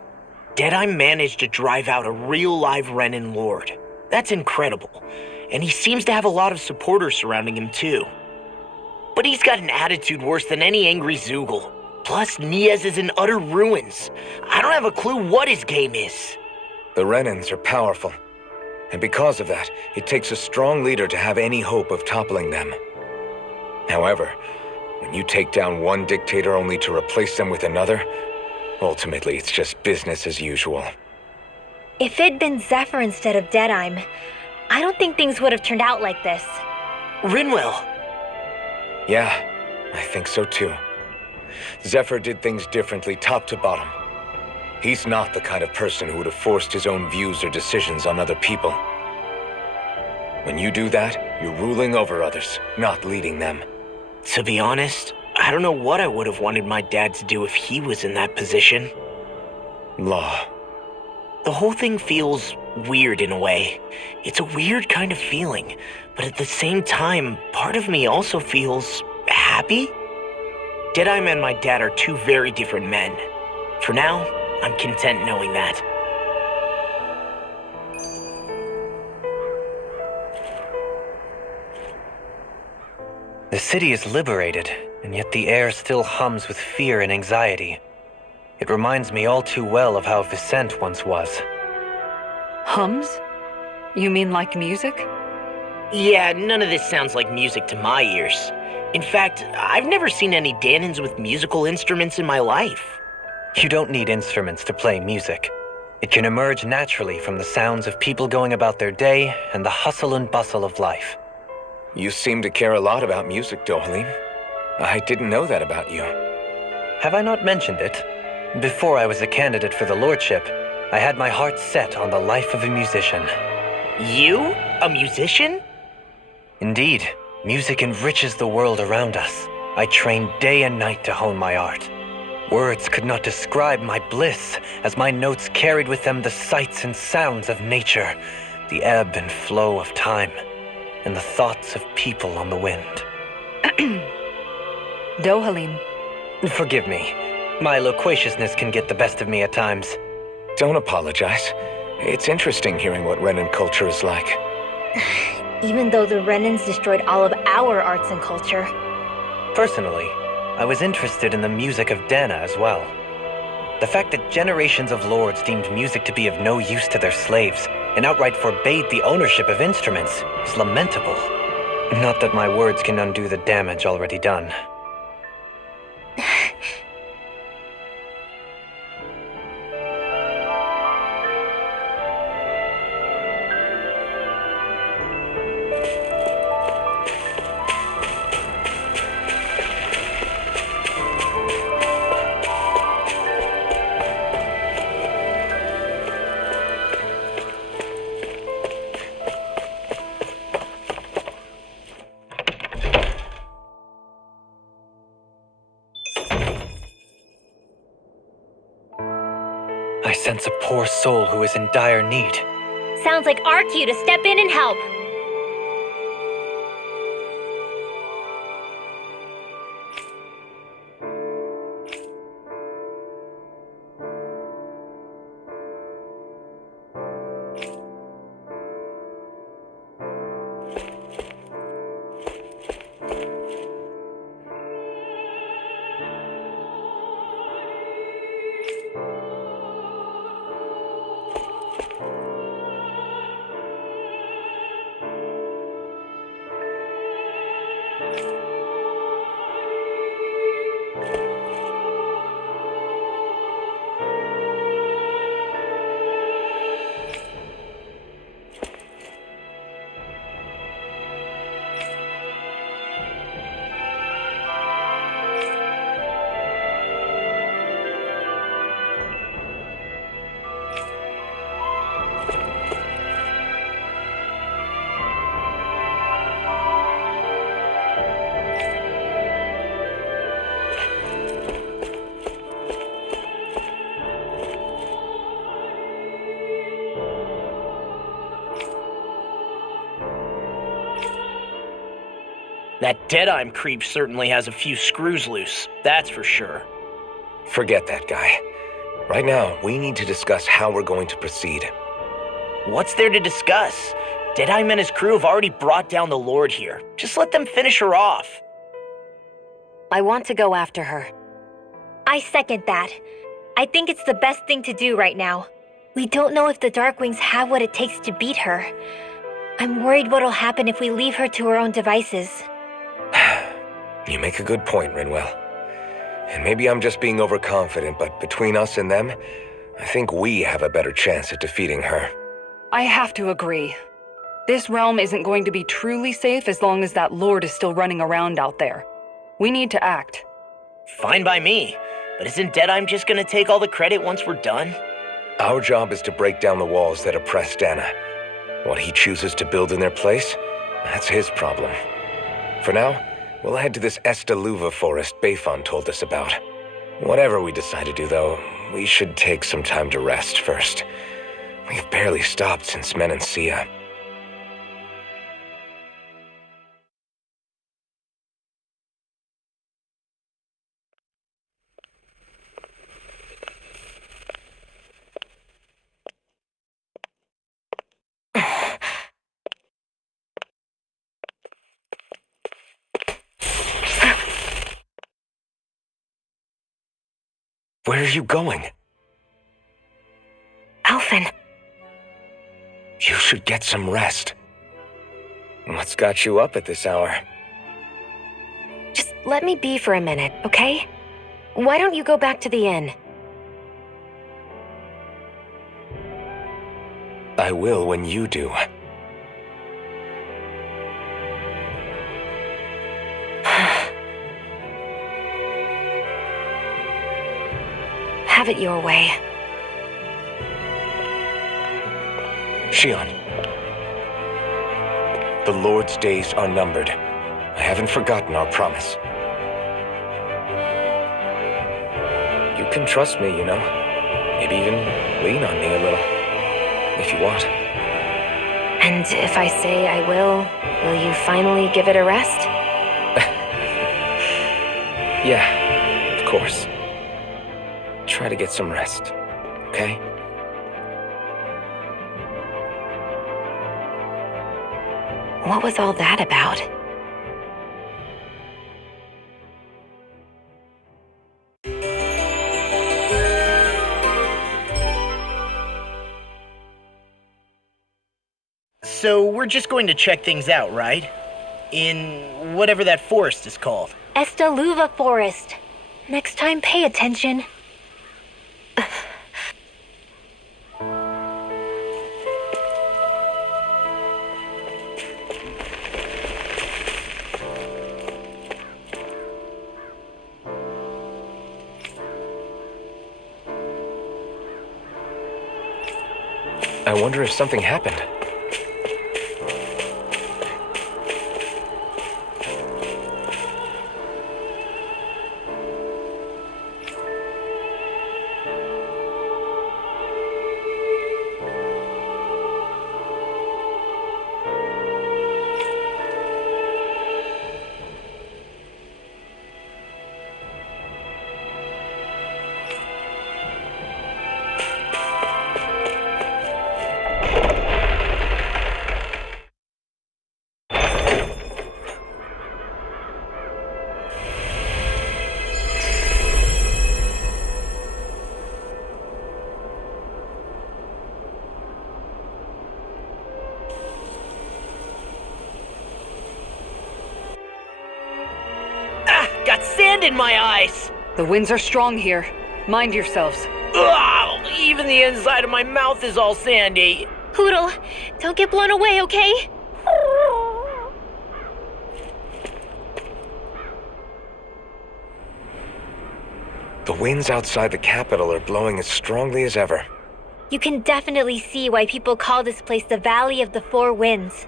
Deadeye managed to drive out a real live Renin Lord. That's incredible. And he seems to have a lot of supporters surrounding him too. But he's got an attitude worse than any angry Zoogle. Plus, Niaz is in utter ruins. I don't have a clue what his game is. The Renins are powerful. And because of that, it takes a strong leader to have any hope of toppling them. However, when you take down one dictator only to replace them with another, ultimately it's just business as usual. If it'd been Zephyr instead of Deadeye, I don't think things would have turned out like this. Rinwell. Yeah, I think so too. Zephyr did things differently top to bottom. He's not the kind of person who would have forced his own views or decisions on other people. When you do that, you're ruling over others, not leading them. To be honest, I don't know what I would have wanted my dad to do if he was in that position. Law. The whole thing feels weird in a way. It's a weird kind of feeling, but at the same time, part of me also feels happy. Deadeye and my dad are two very different men. For now, I'm content knowing that. The city is liberated, and yet the air still hums with fear and anxiety. It reminds me all too well of how Vicente once was. Hums? You mean like music? Yeah, none of this sounds like music to my ears. In fact, I've never seen any Danins with musical instruments in my life. You don't need instruments to play music. It can emerge naturally from the sounds of people going about their day and the hustle and bustle of life. You seem to care a lot about music, Dohalim. I didn't know that about you. Have I not mentioned it? Before I was a candidate for the lordship, I had my heart set on the life of a musician. You? A musician? Indeed, music enriches the world around us. I trained day and night to hone my art. Words could not describe my bliss, as my notes carried with them the sights and sounds of nature, the ebb and flow of time, and the thoughts of people on the wind. Dohalim. Forgive me. My loquaciousness can get the best of me at times. Don't apologize. It's interesting hearing what Renin culture is like. Even though the Renins destroyed all of our arts and culture. Personally, I was interested in the music of Dana as well. The fact that generations of lords deemed music to be of no use to their slaves and outright forbade the ownership of instruments is lamentable. Not that my words can undo the damage already done. I sense a poor soul who is in dire need. Sounds like our cue to step in and help. That Deadeye creep certainly has a few screws loose, that's for sure. Forget that guy. Right now, we need to discuss how we're going to proceed. What's there to discuss? Deadeye and his crew have already brought down the Lord here. Just let them finish her off. I want to go after her. I second that. I think it's the best thing to do right now. We don't know if the Darkwings have what it takes to beat her. I'm worried what'll happen if we leave her to her own devices. You make a good point, Rinwell. And maybe I'm just being overconfident, but between us and them, I think we have a better chance at defeating her. I have to agree. This realm isn't going to be truly safe as long as that Lord is still running around out there. We need to act. Fine by me. But isn't Deadeye just gonna take all the credit once we're done? Our job is to break down the walls that oppress Dana. What he chooses to build in their place, that's his problem. For now, we'll head to this Este Luvah forest Bayfon told us about. Whatever we decide to do, though, we should take some time to rest first. We've barely stopped since Menancia. Where are you going? Alphen. You should get some rest. What's got you up at this hour? Just let me be for a minute, okay? Why don't you go back to the inn? I will when you do. Have it your way. Shion. The Lord's days are numbered. I haven't forgotten our promise. You can trust me, you know. Maybe even lean on me a little. If you want. And if I say I will you finally give it a rest? Yeah, of course. Try to get some rest, okay? What was all that about? So we're just going to check things out, right? In whatever that forest is called. Este Luvah Forest. Next time, pay attention. I wonder if something happened. Got sand in my eyes! The winds are strong here. Mind yourselves. Ugh, even the inside of my mouth is all sandy. Poodle, don't get blown away, okay? The winds outside the capital are blowing as strongly as ever. You can definitely see why people call this place the Valley of the Four Winds.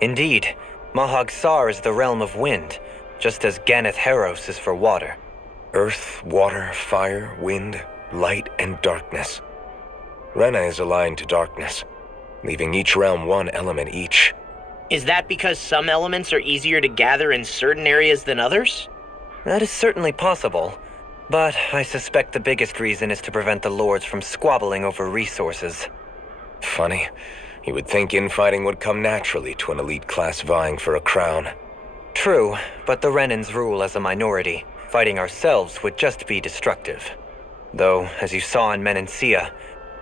Indeed, Mahag Saar is the realm of wind, just as Ganeth Heros is for water. Earth, water, fire, wind, light, and darkness. Rena is aligned to darkness, leaving each realm one element each. Is that because some elements are easier to gather in certain areas than others? That is certainly possible, But I suspect the biggest reason is to prevent the lords from squabbling over resources. Funny. You would think infighting would come naturally to an elite class vying for a crown. True, but the Renans rule as a minority. Fighting ourselves would just be destructive. Though, as you saw in Menancia,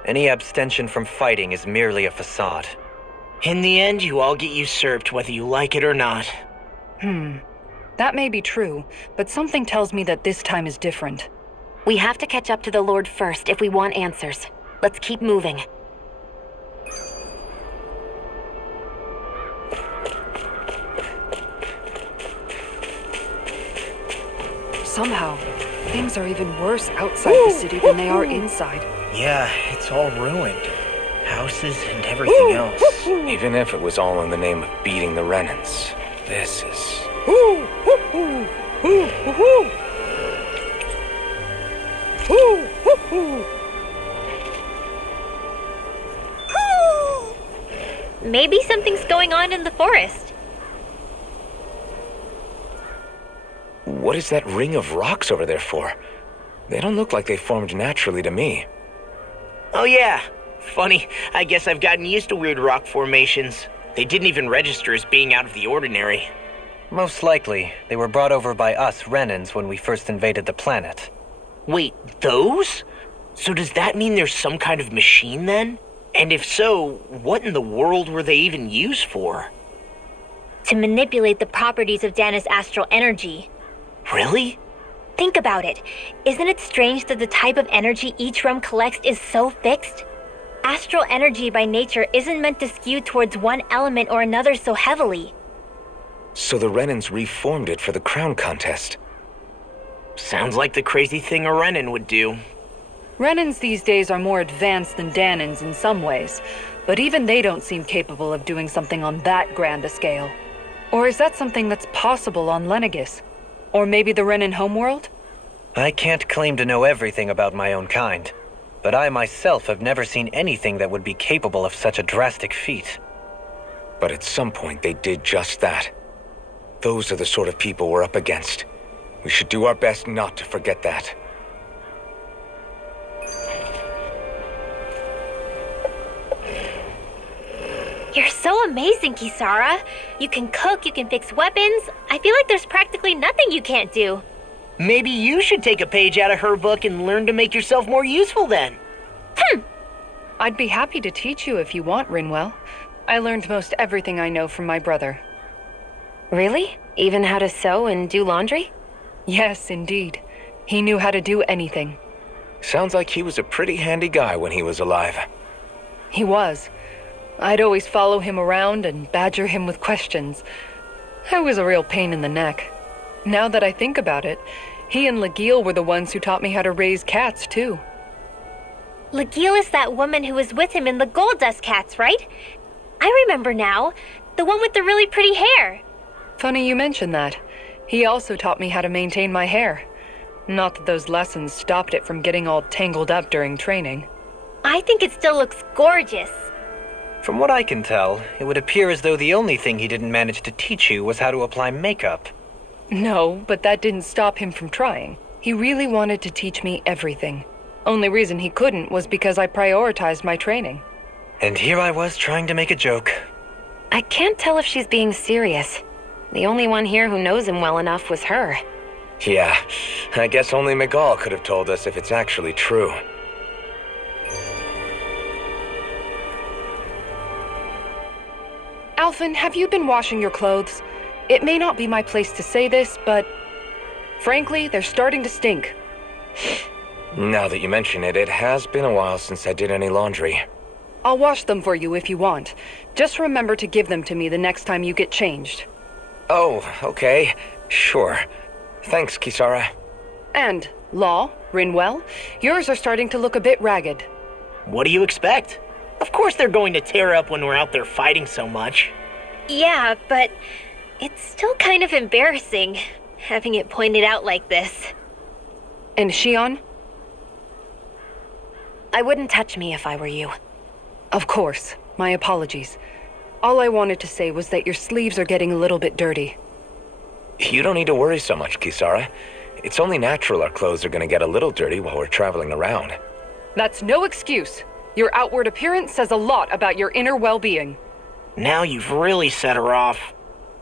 any abstention from fighting is merely a facade. In the end, you all get usurped whether you like it or not. That may be true, but something tells me that this time is different. We have to catch up to the Lord first if we want answers. Let's keep moving. Somehow, things are even worse outside the city than they are inside. Yeah, it's all ruined. Houses and everything else. Even if it was all in the name of beating the Renans, this is... Maybe something's going on in the forest. What is that ring of rocks over there for? They don't look like they formed naturally to me. Oh yeah. Funny, I guess I've gotten used to weird rock formations. They didn't even register as being out of the ordinary. Most likely, they were brought over by us Renans when we first invaded the planet. Wait, those? So does that mean there's some kind of machine then? And if so, what in the world were they even used for? To manipulate the properties of Dana's astral energy. Really? Think about it. Isn't it strange that the type of energy each realm collects is so fixed? Astral energy by nature isn't meant to skew towards one element or another so heavily. So the Renans reformed it for the crown contest. Sounds like the crazy thing a Renan would do. Renans these days are more advanced than Danans in some ways, but even they don't seem capable of doing something on that grand a scale. Or is that something that's possible on Lenegis? Or maybe the Renan homeworld? I can't claim to know everything about my own kind, but I myself have never seen anything that would be capable of such a drastic feat. But at some point they did just that. Those are the sort of people we're up against. We should do our best not to forget that. You're so amazing, Kisara. You can cook, you can fix weapons. I feel like there's practically nothing you can't do. Maybe you should take a page out of her book and learn to make yourself more useful then. I'd be happy to teach you if you want, Rinwell. I learned most everything I know from my brother. Really? Even how to sew and do laundry? Yes, indeed. He knew how to do anything. Sounds like he was a pretty handy guy when he was alive. He was. I'd always follow him around and badger him with questions. I was a real pain in the neck. Now that I think about it, he and Legil were the ones who taught me how to raise cats, too. Legil is that woman who was with him in the Gold Dust Cats, right? I remember now. The one with the really pretty hair. Funny you mention that. He also taught me how to maintain my hair. Not that those lessons stopped it from getting all tangled up during training. I think it still looks gorgeous. From what I can tell, it would appear as though the only thing he didn't manage to teach you was how to apply makeup. No, but that didn't stop him from trying. He really wanted to teach me everything. Only reason he couldn't was because I prioritized my training. And here I was trying to make a joke. I can't tell if she's being serious. The only one here who knows him well enough was her. Yeah, I guess only Miguel could have told us if it's actually true. Alphen, have you been washing your clothes? It may not be my place to say this, but frankly, they're starting to stink. Now that you mention it, it has been a while since I did any laundry. I'll wash them for you if you want. Just remember to give them to me the next time you get changed. Oh, okay. Sure. Thanks, Kisara. And, Law, Rinwell, yours are starting to look a bit ragged. What do you expect? Of course they're going to tear up when we're out there fighting so much. Yeah, but it's still kind of embarrassing, having it pointed out like this. And Shion? I wouldn't touch me if I were you. Of course. My apologies. All I wanted to say was that your sleeves are getting a little bit dirty. You don't need to worry so much, Kisara. It's only natural our clothes are gonna get a little dirty while we're traveling around. That's no excuse. Your outward appearance says a lot about your inner well-being. Now you've really set her off.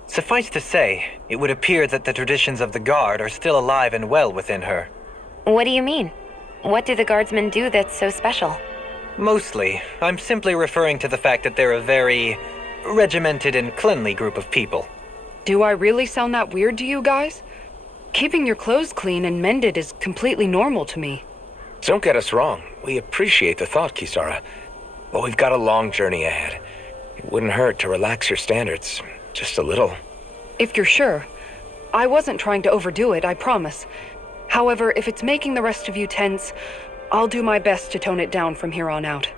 Suffice to say, it would appear that the traditions of the Guard are still alive and well within her. What do you mean? What do the guardsmen do that's so special? Mostly, I'm simply referring to the fact that they're a very regimented and cleanly group of people. Do I really sound that weird to you guys? Keeping your clothes clean and mended is completely normal to me. Don't get us wrong. We appreciate the thought, Kisara. But we've got a long journey ahead. It wouldn't hurt to relax your standards. Just a little. If you're sure. I wasn't trying to overdo it, I promise. However, if it's making the rest of you tense, I'll do my best to tone it down from here on out.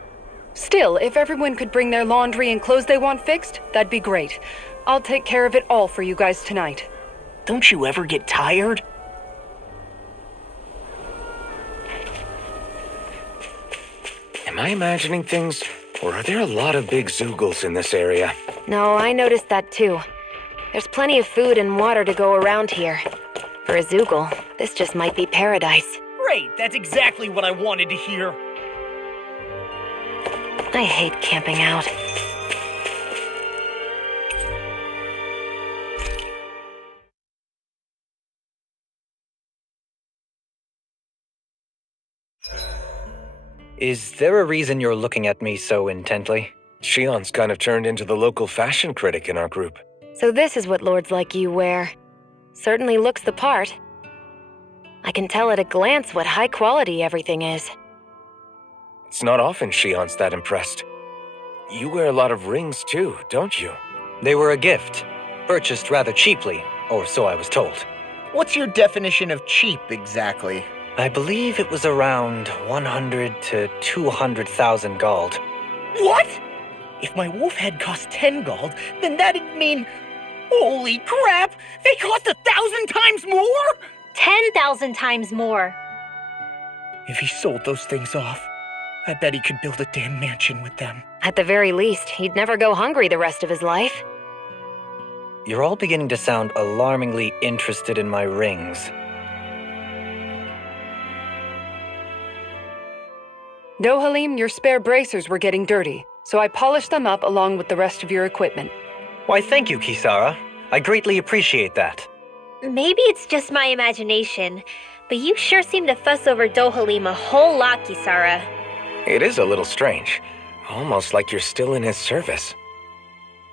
Still, if everyone could bring their laundry and clothes they want fixed, that'd be great. I'll take care of it all for you guys tonight. Don't you ever get tired? Am I imagining things? Or are there a lot of big Zoogles in this area? No, I noticed that too. There's plenty of food and water to go around here. For a Zoogle, this just might be paradise. Great, that's exactly what I wanted to hear. I hate camping out. Is there a reason you're looking at me so intently? Shion's kind of turned into the local fashion critic in our group. So this is what lords like you wear. Certainly looks the part. I can tell at a glance what high quality everything is. It's not often Shion's that impressed. You wear a lot of rings too, don't you? They were a gift, purchased rather cheaply, or so I was told. What's your definition of cheap exactly? I believe it was around 100 to 200,000 gold. What? If my wolf head cost 10 gold, then that'd mean... Holy crap! They cost 1,000 times more?! 10,000 times more. If he sold those things off, I bet he could build a damn mansion with them. At the very least, he'd never go hungry the rest of his life. You're all beginning to sound alarmingly interested in my rings. Dohalim, your spare bracers were getting dirty, so I polished them up along with the rest of your equipment. Why, thank you, Kisara. I greatly appreciate that. Maybe it's just my imagination, but you sure seem to fuss over Dohalim a whole lot, Kisara. It is a little strange. Almost like you're still in his service.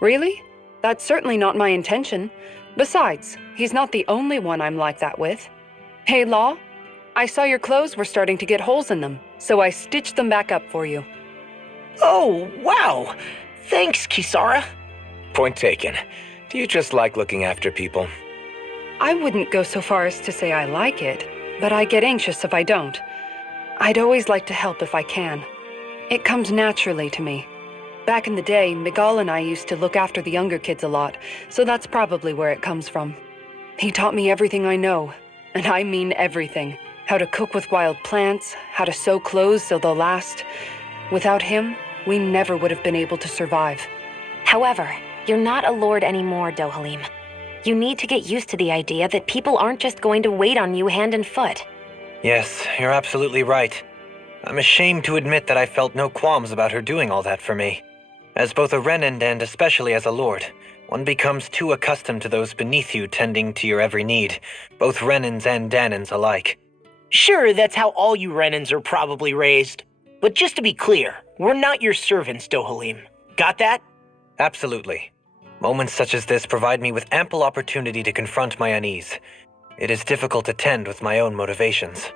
Really? That's certainly not my intention. Besides, he's not the only one I'm like that with. Hey, Law, I saw your clothes were starting to get holes in them, so I stitched them back up for you. Oh, wow! Thanks, Kisara. Point taken. Do you just like looking after people? I wouldn't go so far as to say I like it, but I get anxious if I don't. I'd always like to help if I can. It comes naturally to me. Back in the day, Miguel and I used to look after the younger kids a lot, so that's probably where it comes from. He taught me everything I know, and I mean everything. How to cook with wild plants, how to sew clothes so they'll last. Without him, we never would have been able to survive. However, you're not a lord anymore, Dohalim. You need to get used to the idea that people aren't just going to wait on you hand and foot. Yes, you're absolutely right. I'm ashamed to admit that I felt no qualms about her doing all that for me. As both a Renan and especially as a lord, one becomes too accustomed to those beneath you tending to your every need, both Renans and Danans alike. Sure, that's how all you Renans are probably raised. But just to be clear, we're not your servants, Dohalim. Got that? Absolutely. Moments such as this provide me with ample opportunity to confront my unease. It is difficult to tend with my own motivations.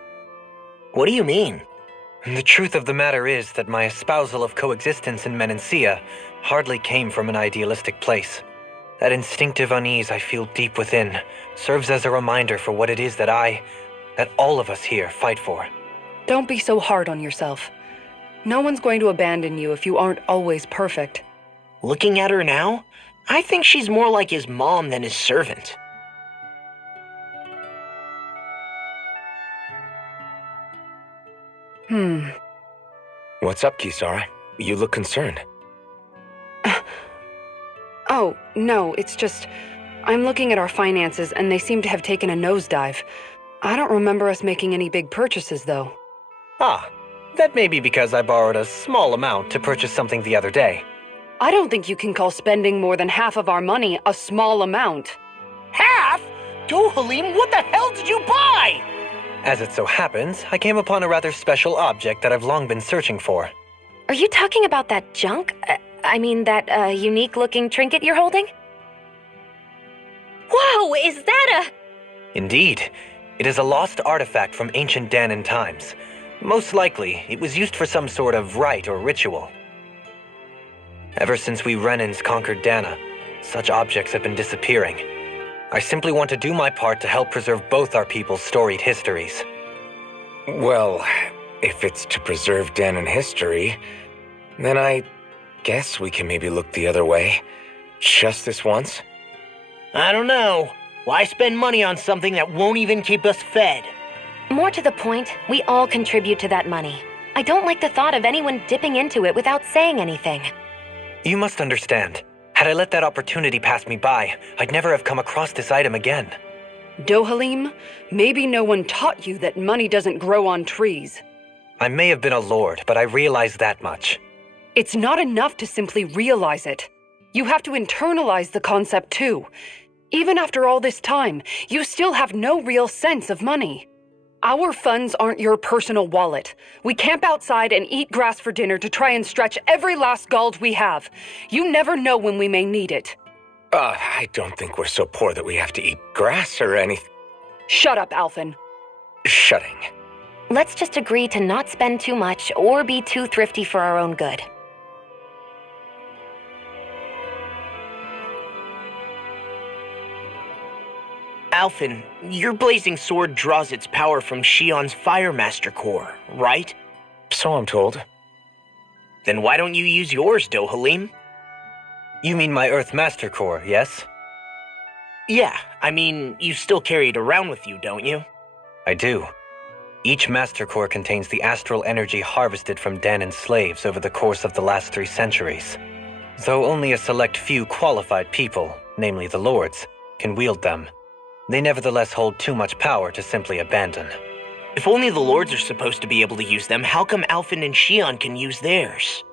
What do you mean? The truth of the matter is that my espousal of coexistence in Menancia hardly came from an idealistic place. That instinctive unease I feel deep within serves as a reminder for what it is that all of us here fight for. Don't be so hard on yourself. No one's going to abandon you if you aren't always perfect. Looking at her now, I think she's more like his mom than his servant. What's up, Kisara? You look concerned. Oh, no, it's just... I'm looking at our finances and they seem to have taken a nosedive. I don't remember us making any big purchases, though. Ah, that may be because I borrowed a small amount to purchase something the other day. I don't think you can call spending more than half of our money a small amount. Half? Dohalim, what the hell did you buy? As it so happens, I came upon a rather special object that I've long been searching for. Are you talking about that junk? That unique-looking trinket you're holding? Whoa, is that a... Indeed. It is a lost artifact from ancient Danan times. Most likely, it was used for some sort of rite or ritual. Ever since we Renans conquered Dana, such objects have been disappearing. I simply want to do my part to help preserve both our people's storied histories. Well, if it's to preserve Danan history, then I guess we can maybe look the other way. Just this once? I don't know. Why spend money on something that won't even keep us fed? More to the point, we all contribute to that money. I don't like the thought of anyone dipping into it without saying anything. You must understand. Had I let that opportunity pass me by, I'd never have come across this item again. Dohalim, maybe no one taught you that money doesn't grow on trees. I may have been a lord, but I realize that much. It's not enough to simply realize it. You have to internalize the concept too. Even after all this time, you still have no real sense of money. Our funds aren't your personal wallet. We camp outside and eat grass for dinner to try and stretch every last gold we have. You never know when we may need it. I don't think we're so poor that we have to eat grass or anything. Shut up, Alphen. Shutting. Let's just agree to not spend too much or be too thrifty for our own good. Alphen, your blazing sword draws its power from Shion's Fire Master Core, right? So I'm told. Then why don't you use yours, Dohalim? You mean my Earth Master Core, yes? Yeah, I mean, you still carry it around with you, don't you? I do. Each Master Core contains the astral energy harvested from Danan's slaves over the course of the last 3 centuries. Though only a select few qualified people, namely the Lords, can wield them, they nevertheless hold too much power to simply abandon. If only the Lords are supposed to be able to use them, how come Alphen and Shion can use theirs?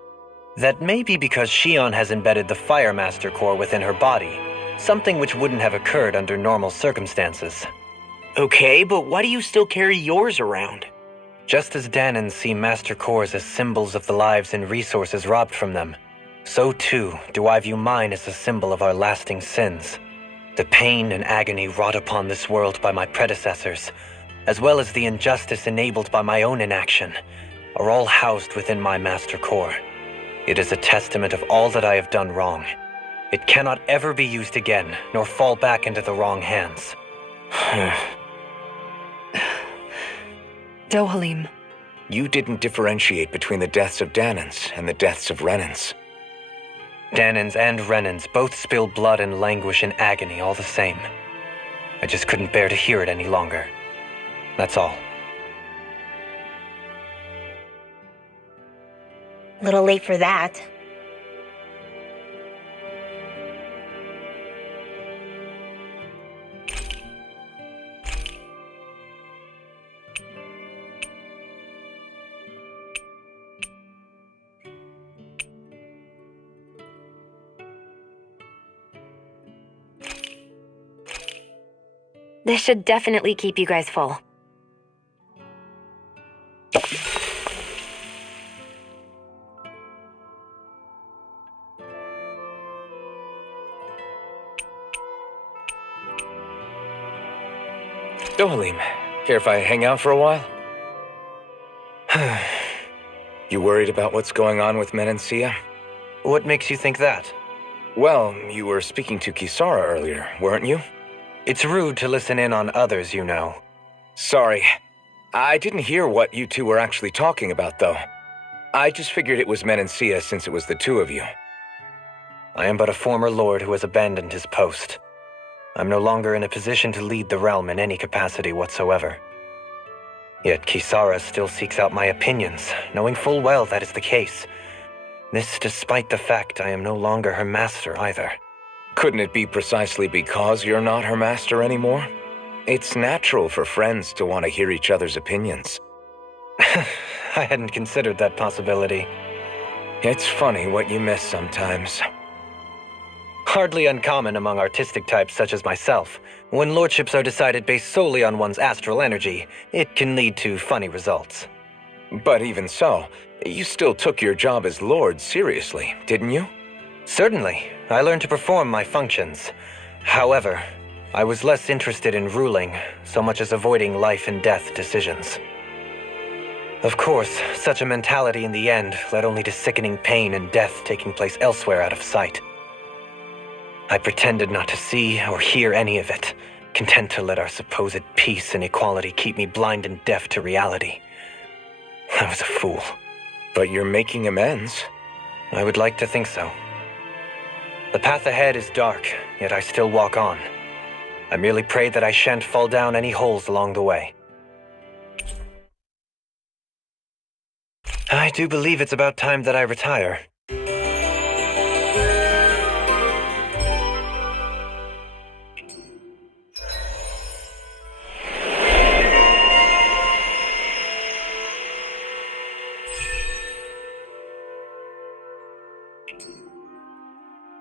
That may be because Shion has embedded the Fire Master Core within her body, something which wouldn't have occurred under normal circumstances. Okay, but why do you still carry yours around? Just as Danans see Master Cores as symbols of the lives and resources robbed from them, so too do I view mine as a symbol of our lasting sins. The pain and agony wrought upon this world by my predecessors, as well as the injustice enabled by my own inaction, are all housed within my Master Core. It is a testament of all that I have done wrong. It cannot ever be used again, nor fall back into the wrong hands. Dohalim. You didn't differentiate between the deaths of Danans and the deaths of Renans. Danans and Renans both spill blood and languish in agony all the same. I just couldn't bear to hear it any longer. That's all. Little late for that. This should definitely keep you guys full. Dohalim, care if I hang out for a while? You worried about what's going on with Menancia? What makes you think that? Well, you were speaking to Kisara earlier, weren't you? It's rude to listen in on others, you know. Sorry. I didn't hear what you two were actually talking about, though. I just figured it was Menancia since it was the two of you. I am but a former lord who has abandoned his post. I'm no longer in a position to lead the realm in any capacity whatsoever. Yet Kisara still seeks out my opinions, knowing full well that is the case. This despite the fact I am no longer her master either. Couldn't it be precisely because you're not her master anymore? It's natural for friends to want to hear each other's opinions. I hadn't considered that possibility. It's funny what you miss sometimes. Hardly uncommon among artistic types such as myself. When lordships are decided based solely on one's astral energy, it can lead to funny results. But even so, you still took your job as Lord seriously, didn't you? Certainly. I learned to perform my functions. However, I was less interested in ruling, so much as avoiding life and death decisions. Of course, such a mentality in the end led only to sickening pain and death taking place elsewhere out of sight. I pretended not to see or hear any of it, content to let our supposed peace and equality keep me blind and deaf to reality. I was a fool. But you're making amends. I would like to think so. The path ahead is dark, yet I still walk on. I merely pray that I shan't fall down any holes along the way. I do believe it's about time that I retire.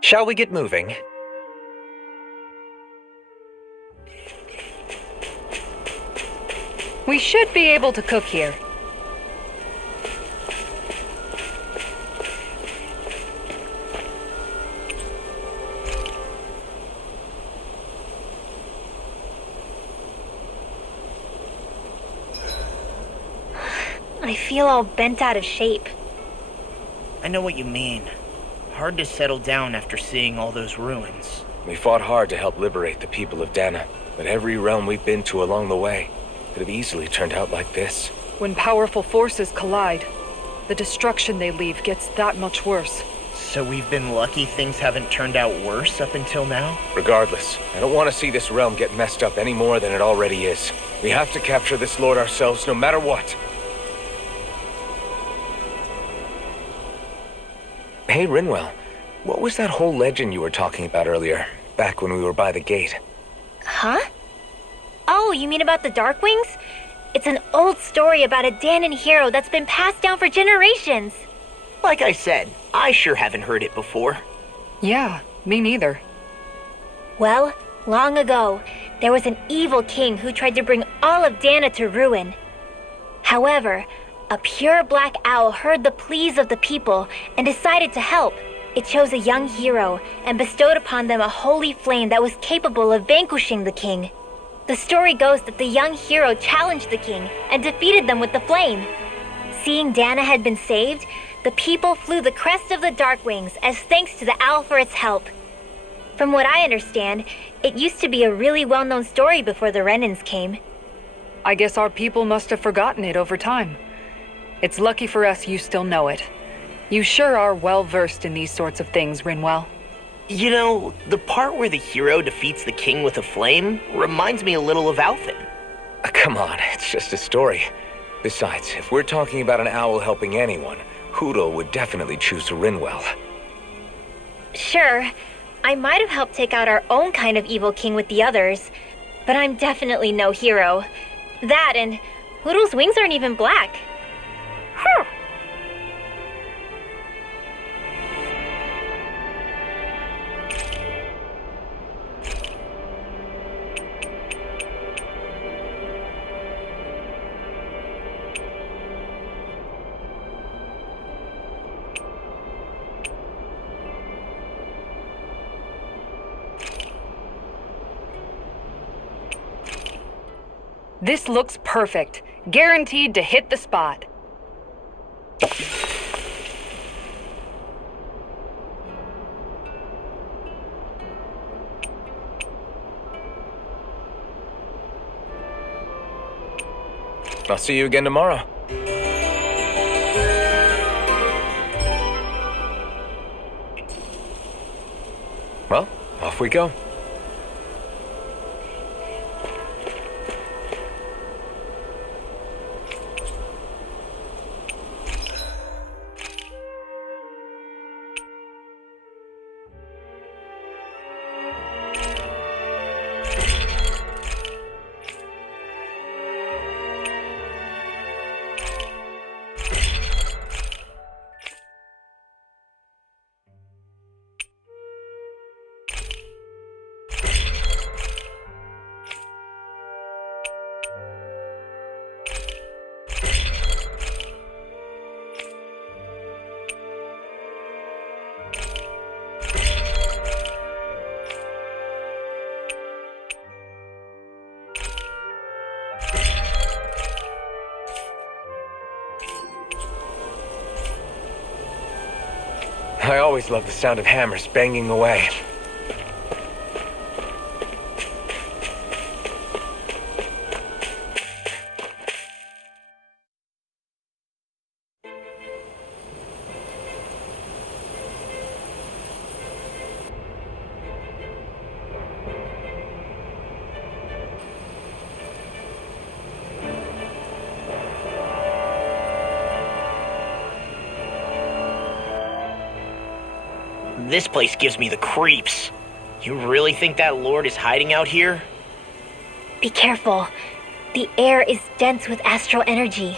Shall we get moving? We should be able to cook here. I feel all bent out of shape. I know what you mean. Hard to settle down after seeing all those ruins. We fought hard to help liberate the people of Dana, but every realm we've been to along the way could have easily turned out like this. When powerful forces collide, the destruction they leave gets that much worse. So we've been lucky things haven't turned out worse up until now? Regardless, I don't want to see this realm get messed up any more than it already is. We have to capture this lord ourselves no matter what. Hey, Rinwell, what was that whole legend you were talking about earlier, back when we were by the gate? Huh? Oh, you mean about the Darkwings? It's an old story about a Danon hero that's been passed down for generations. Like I said, I sure haven't heard it before. Yeah, me neither. Well, long ago, there was an evil king who tried to bring all of Dana to ruin. However, a pure black owl heard the pleas of the people and decided to help. It chose a young hero and bestowed upon them a holy flame that was capable of vanquishing the king. The story goes that the young hero challenged the king and defeated them with the flame. Seeing Dana had been saved, the people flew the crest of the Darkwings as thanks to the owl for its help. From what I understand, it used to be a really well-known story before the Renans came. I guess our people must have forgotten it over time. It's lucky for us you still know it. You sure are well-versed in these sorts of things, Rinwell. You know, the part where the hero defeats the king with a flame reminds me a little of Alphen. Come on, it's just a story. Besides, if we're talking about an owl helping anyone, Hoodle would definitely choose Rinwell. Sure, I might have helped take out our own kind of evil king with the others, but I'm definitely no hero. That and Hoodle's wings aren't even black. Huh. This looks perfect. Guaranteed to hit the spot. I'll see you again tomorrow. Well, off we go. I always love the sound of hammers banging away. This place gives me the creeps. You really think that Lord is hiding out here? Be careful. The air is dense with astral energy.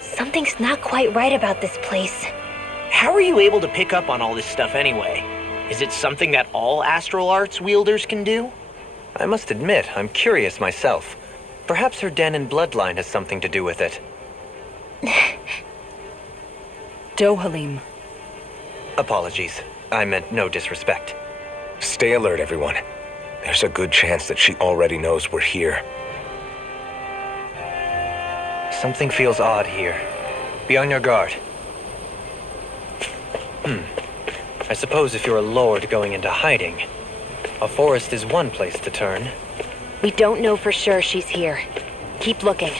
Something's not quite right about this place. How are you able to pick up on all this stuff anyway? Is it something that all astral arts wielders can do? I must admit, I'm curious myself. Perhaps her den and bloodline has something to do with it. Dohalim. Apologies. I meant no disrespect. Stay alert, everyone. There's a good chance that she already knows we're here. Something feels odd here. Be on your guard. I suppose if you're a lord going into hiding, a forest is one place to turn. We don't know for sure she's here. Keep looking.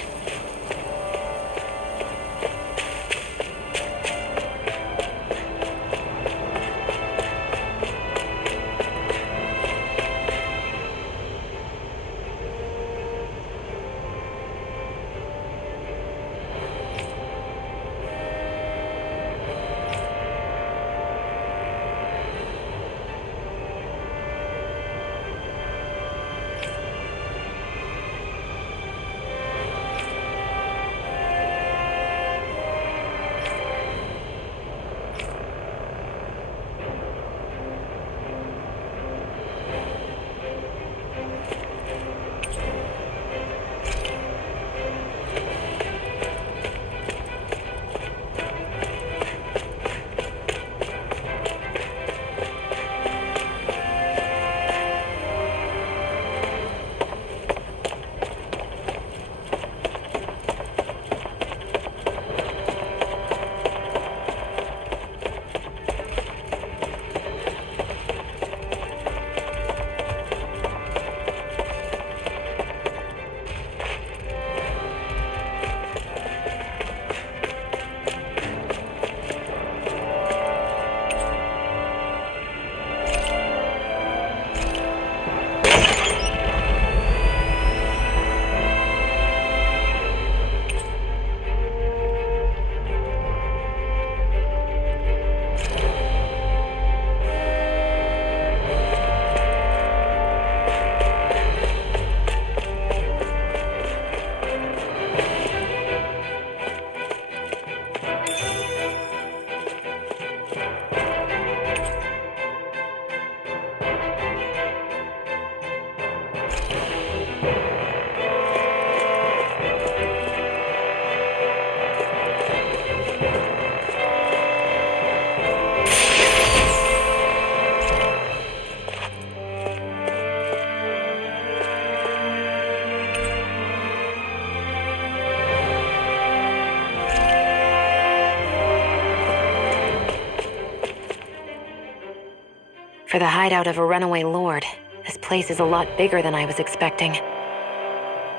For the hideout of a runaway lord, this place is a lot bigger than I was expecting.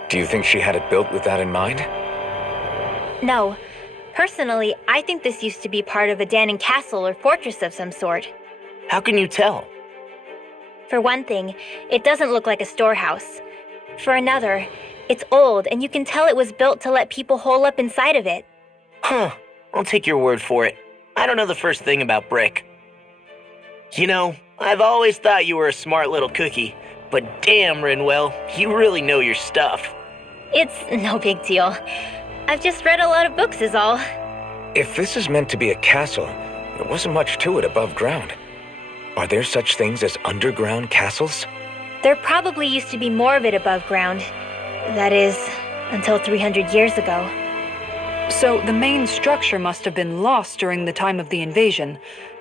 Do you think she had it built with that in mind? No. Personally, I think this used to be part of a Danon castle or fortress of some sort. How can you tell? For one thing, it doesn't look like a storehouse. For another, it's old and you can tell it was built to let people hole up inside of it. Huh. I'll take your word for it. I don't know the first thing about brick. You know, I've always thought you were a smart little cookie, but damn, Rinwell, you really know your stuff. It's no big deal. I've just read a lot of books is all. If this is meant to be a castle, there wasn't much to it above ground. Are there such things as underground castles? There probably used to be more of it above ground. That is, until 300 years ago. So the main structure must have been lost during the time of the invasion,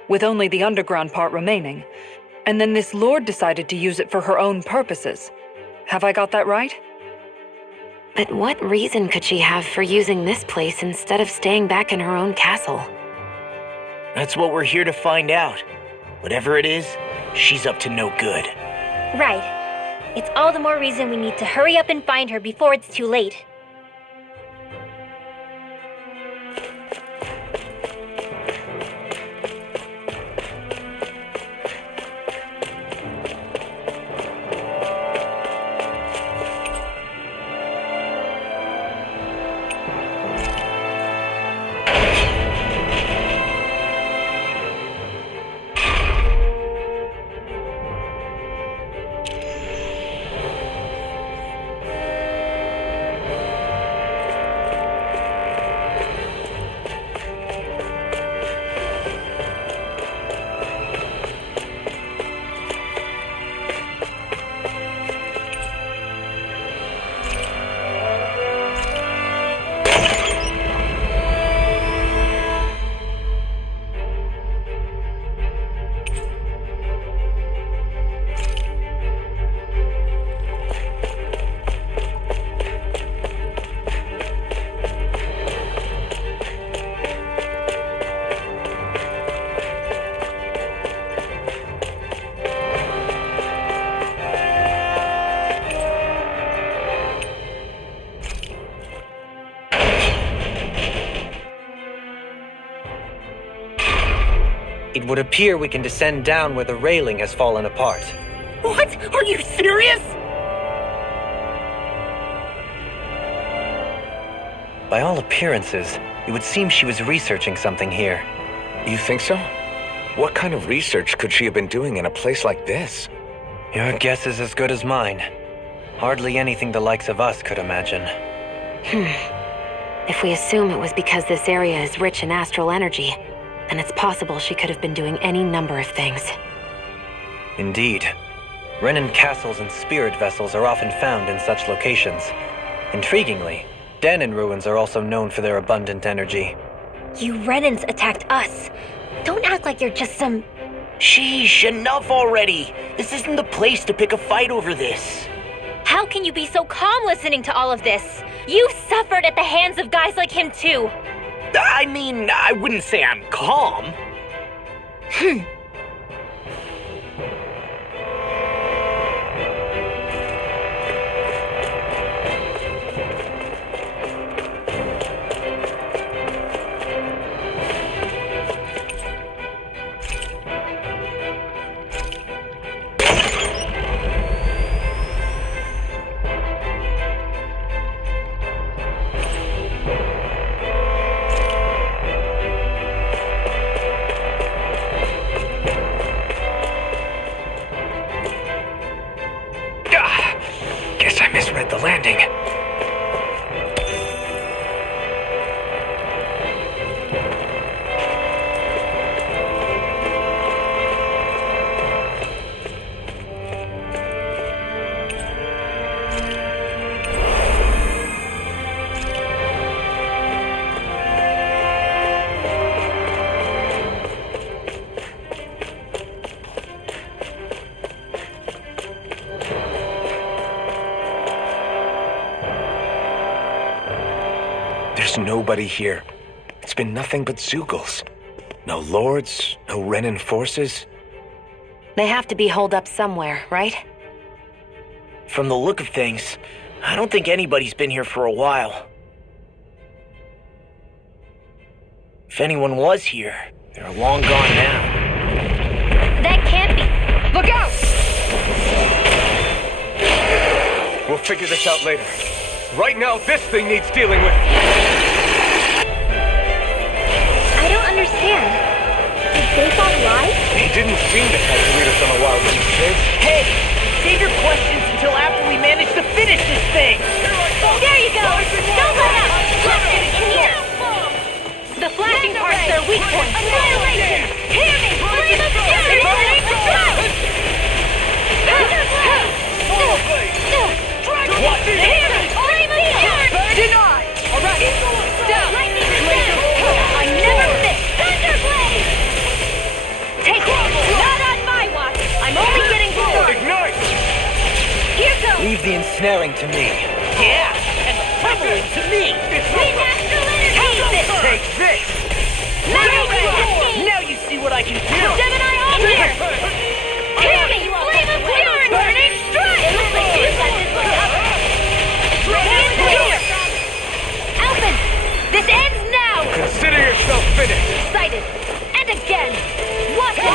with only the underground part remaining. And then this lord decided to use it for her own purposes. Have I got that right? But what reason could she have for using this place instead of staying back in her own castle? That's what we're here to find out. Whatever it is, she's up to no good. Right. It's all the more reason we need to hurry up and find her before it's too late. It would appear we can descend down where the railing has fallen apart. What? Are you serious? By all appearances, it would seem she was researching something here. You think so? What kind of research could she have been doing in a place like this? Your guess is as good as mine. Hardly anything the likes of us could imagine. If we assume it was because this area is rich in astral energy, then it's possible she could have been doing any number of things. Indeed. Renan castles and spirit vessels are often found in such locations. Intriguingly, Danon ruins are also known for their abundant energy. You Renans attacked us. Don't act like you're just some... Sheesh, enough already. This isn't the place to pick a fight over this. How can you be so calm listening to all of this? You suffered at the hands of guys like him too. I mean, I wouldn't say I'm calm. Guess I misread the landing. There's nobody here. It's been nothing but Zeugles. No lords, no Renan forces. They have to be holed up somewhere, right? From the look of things, I don't think anybody's been here for a while. If anyone was here, they're long gone now. That can't be. Look out! We'll figure this out later. Right now, this thing needs dealing with. I don't understand. Did they fall alive? He didn't seem to have to lead us on a wild chase. Hey, save your questions until after we manage to finish this thing! There you go! Don't let up! Let's get it in here! The flashing part's their weak point. Annihilation! Hear me! Flame of fury! Flame of strike! Watch it! Hear me! Flame of fury! Deny! Alright! Down! Lightning I never miss! Thunderblade! Take it! Not on my watch! I'm only getting started! Ignite! Here goes! Leave the ensnaring to me. Yeah! And the pummeling to me! We natural energy! Take this! Now you see what I can do! Gemini on here! Kill me! Flame of fury! Burning strike! It looks like you got this one covered. Clear! Alphen! This ends now! Consider yourself finished! Excited! And again! Watch it!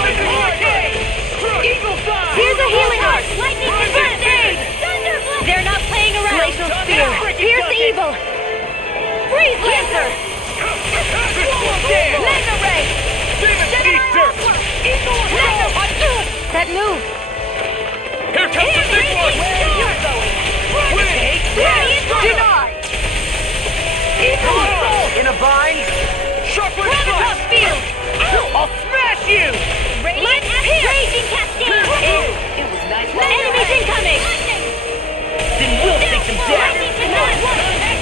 Eagle Fire! Here's a healing art! Lightning first aid! Thunderblast! They're not playing around! Glacial Spear! Here's the evil! Freeze Lancer! Magna Ray! That move! Here comes the big one! Where are you going? Denied! Eagle Assault! In a bind? Shockwave Gravitas Strike! Field! I'll smash you! Radiant Raging Cascade! It was nice. Enemies incoming! Then we'll take them down!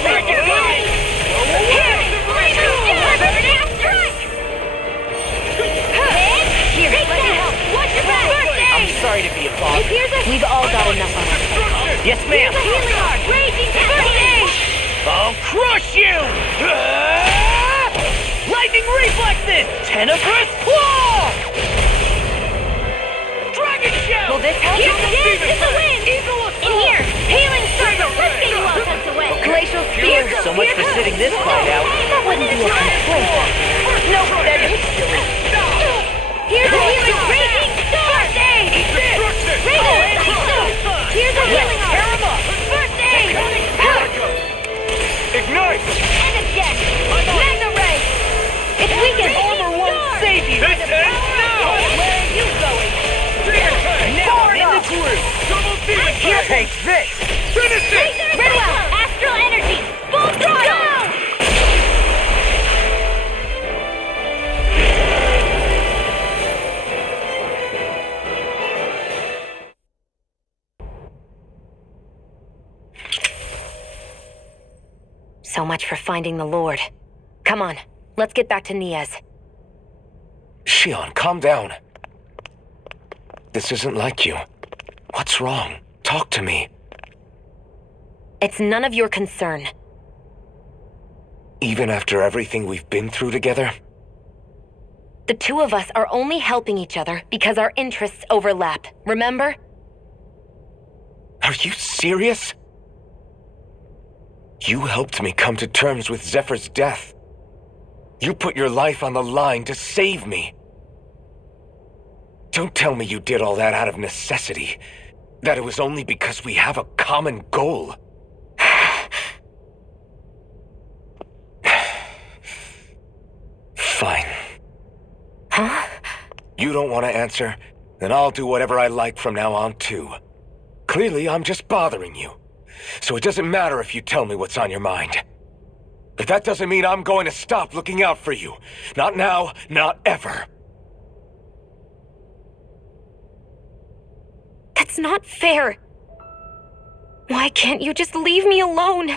Thunder Blade! Here! Burning Strike! Here, let me help! Watch your back! First I'm aid! sorry to be a bother. We've all got enough on us. Yes, ma'am. Healing art! Raging Cascade! I'll crush you! Lightning reflexes! Temararus claw! Dragon shell! Will this help? Here, dance in the wind! In here! Healing circle! Let's get you all tucked away! Glacial Spear! So much for sitting this part out. That wouldn't be a complaint. No, that is silly. Here's a healing art! Raging First aid! Raging Here's a healing art! Tear 'em up! First aid! Ignite! And again! Magna Ray! It's weakened! Armor won't save you! This ends now! Where are you going? Now I'm in the groove! Double demon Here, strike! take this! Finish it! Redwell! Astral energy! Full throttle! So much for finding the Lord. Come on, let's get back to Niaz. Shion, calm down. This isn't like you. What's wrong? Talk to me. It's none of your concern. Even after everything we've been through together? The two of us are only helping each other because our interests overlap, remember? Are you serious? You helped me come to terms with Zephyr's death. You put your life on the line to save me. Don't tell me you did all that out of necessity. That it was only because we have a common goal. Fine. Huh? You don't want to answer? Then I'll do whatever I like from now on, too. Clearly, I'm just bothering you. So it doesn't matter if you tell me what's on your mind. But that doesn't mean I'm going to stop looking out for you. Not now, not ever. That's not fair. Why can't you just leave me alone?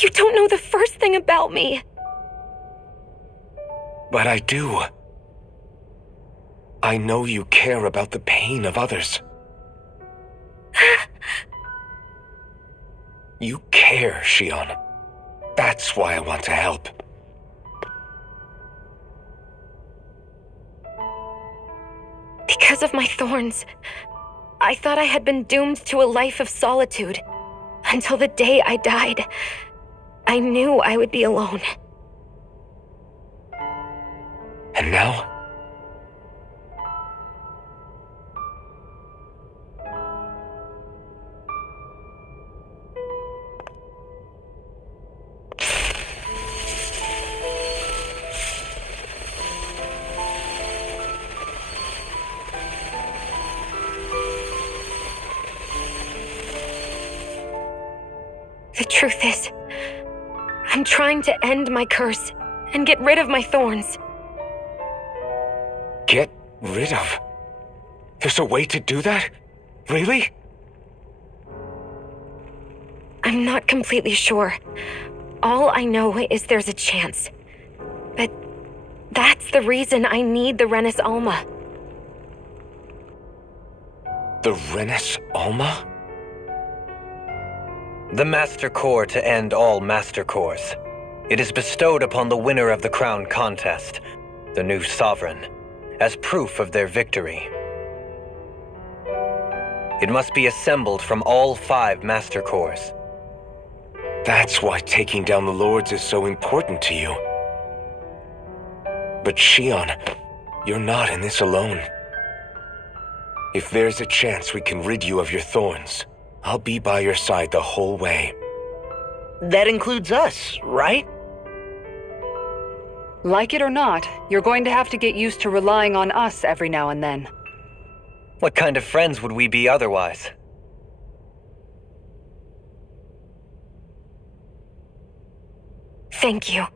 You don't know the first thing about me. But I do. I know you care about the pain of others. You care, Shion. That's why I want to help. Because of my thorns, I thought I had been doomed to a life of solitude. Until the day I died, I knew I would be alone. And now? The truth is, I'm trying to end my curse and get rid of my thorns. Get rid of? There's a way to do that? Really? I'm not completely sure. All I know is there's a chance. But that's the reason I need the Renis Alma. The Renis Alma? The Master Core to end all Master Cores. It is bestowed upon the winner of the crown contest, the new sovereign, as proof of their victory. It must be assembled from all 5 Master Cores. That's why taking down the Lords is so important to you. But Shion, you're not in this alone. If there's a chance we can rid you of your thorns, I'll be by your side the whole way. That includes us, right? Like it or not, you're going to have to get used to relying on us every now and then. What kind of friends would we be otherwise? Thank you.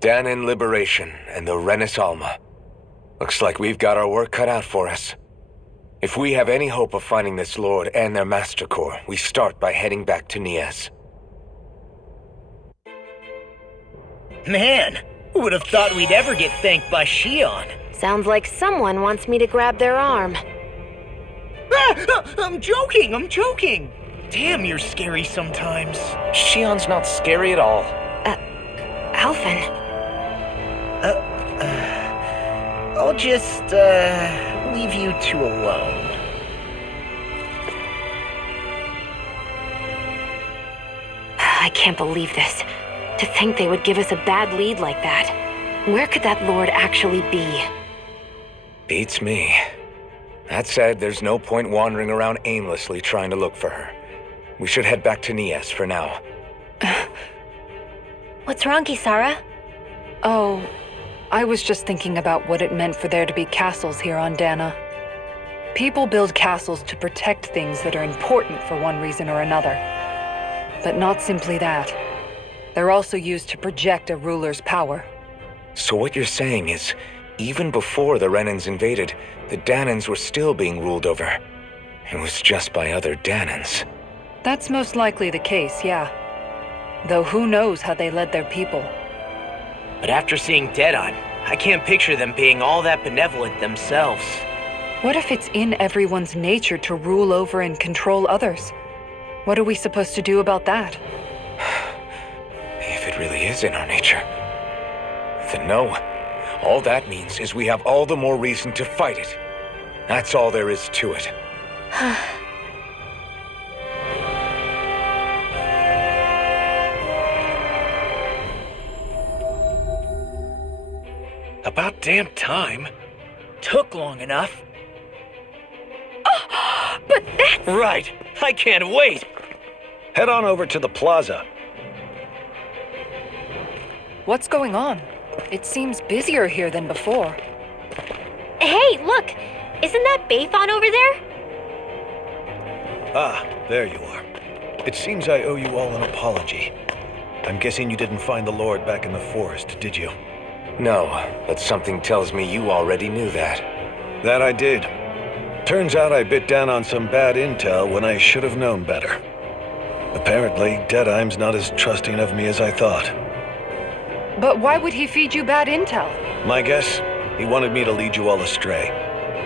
Danan Liberation and the Renis Alma. Looks like we've got our work cut out for us. If we have any hope of finding this Lord and their Master Core, we start by heading back to Nias. Man, who would have thought we'd ever get thanked by Shion? Sounds like someone wants me to grab their arm. I'm joking! Damn, you're scary sometimes. Shion's not scary at all. Alphen. I'll just, leave you two alone. I can't believe this. To think they would give us a bad lead like that. Where could that Lord actually be? Beats me. That said, there's no point wandering around aimlessly trying to look for her. We should head back to Nias for now. What's wrong, Kisara? Oh, I was just thinking about what it meant for there to be castles here on Dana. People build castles to protect things that are important for one reason or another. But not simply that. They're also used to project a ruler's power. So what you're saying is, even before the Renans invaded, the Danans were still being ruled over. It was just by other Danans. That's most likely the case, yeah. Though who knows how they led their people. But after seeing Deadeye, I can't picture them being all that benevolent themselves. What if it's in everyone's nature to rule over and control others? What are we supposed to do about that? If it really is in our nature, then no. All that means is we have all the more reason to fight it. That's all there is to it. About damn time. Took long enough. But that's... Right. I can't wait. Head on over to the plaza. What's going on? It seems busier here than before. Hey, look! Isn't that Bayfon over there? Ah, there you are. It seems I owe you all an apology. I'm guessing you didn't find the Lord back in the forest, did you? No, but something tells me you already knew that. That I did. Turns out I bit down on some bad intel when I should have known better. Apparently, Deadeye's not as trusting of me as I thought. But why would he feed you bad intel? My guess? He wanted me to lead you all astray.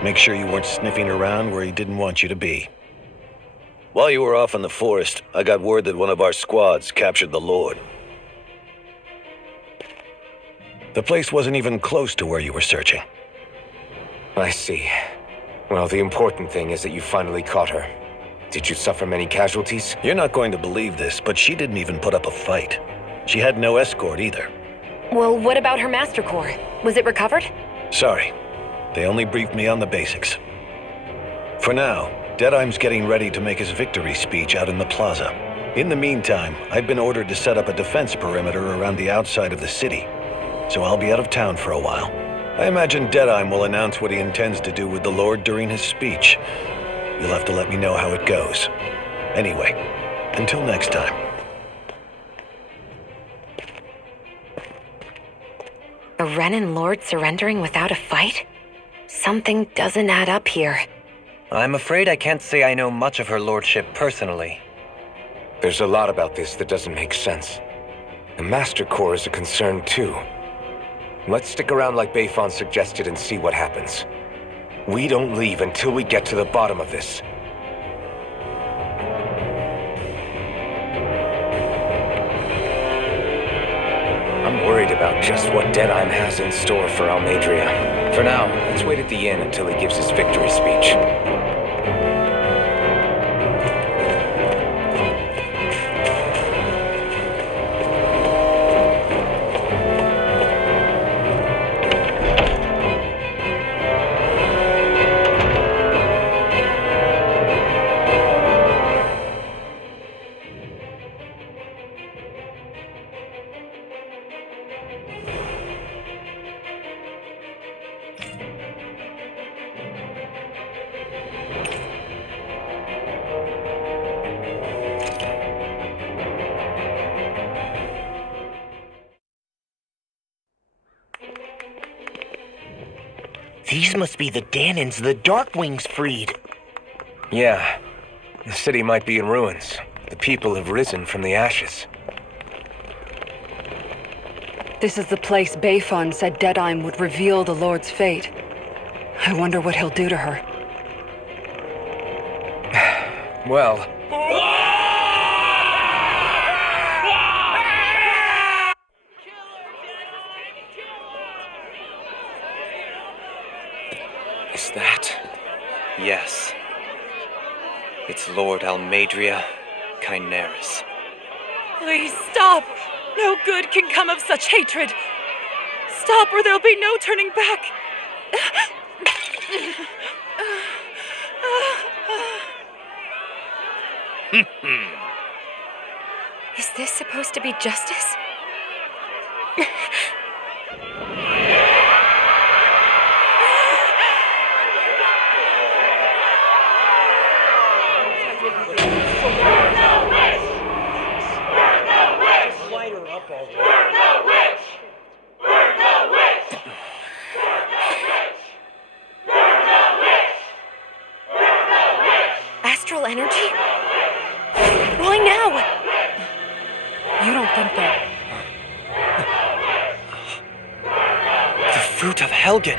Make sure you weren't sniffing around where he didn't want you to be. While you were off in the forest, I got word that one of our squads captured the Lord. The place wasn't even close to where you were searching. I see. Well, the important thing is that you finally caught her. Did you suffer many casualties? You're not going to believe this, but she didn't even put up a fight. She had no escort either. Well, what about her Master Core? Was it recovered? Sorry. They only briefed me on the basics. For now, Deadeye's getting ready to make his victory speech out in the plaza. In the meantime, I've been ordered to set up a defense perimeter around the outside of the city, so I'll be out of town for a while. I imagine Deadeye will announce what he intends to do with the Lord during his speech. You'll have to let me know how it goes. Anyway, until next time. A Renan Lord surrendering without a fight? Something doesn't add up here. I'm afraid I can't say I know much of her lordship personally. There's a lot about this that doesn't make sense. The Master Core is a concern too. Let's stick around like Bayfon suggested and see what happens. We don't leave until we get to the bottom of this. about just what Deadheim has in store for Almeidria. For now, let's wait at the inn until he gives his victory speech. These must be the Danans the Darkwings freed. Yeah. The city might be in ruins. The people have risen from the ashes. This is the place Bayfon said Deadheim would reveal the Lord's fate. I wonder what he'll do to her. Well... Is that... Yes. It's Lord Almeidria, Chineris. Please stop! No good can come of such hatred! Stop or there'll be no turning back! Is this supposed to be justice? Astral energy? Why now? You don't think that... The fruit of Helgen!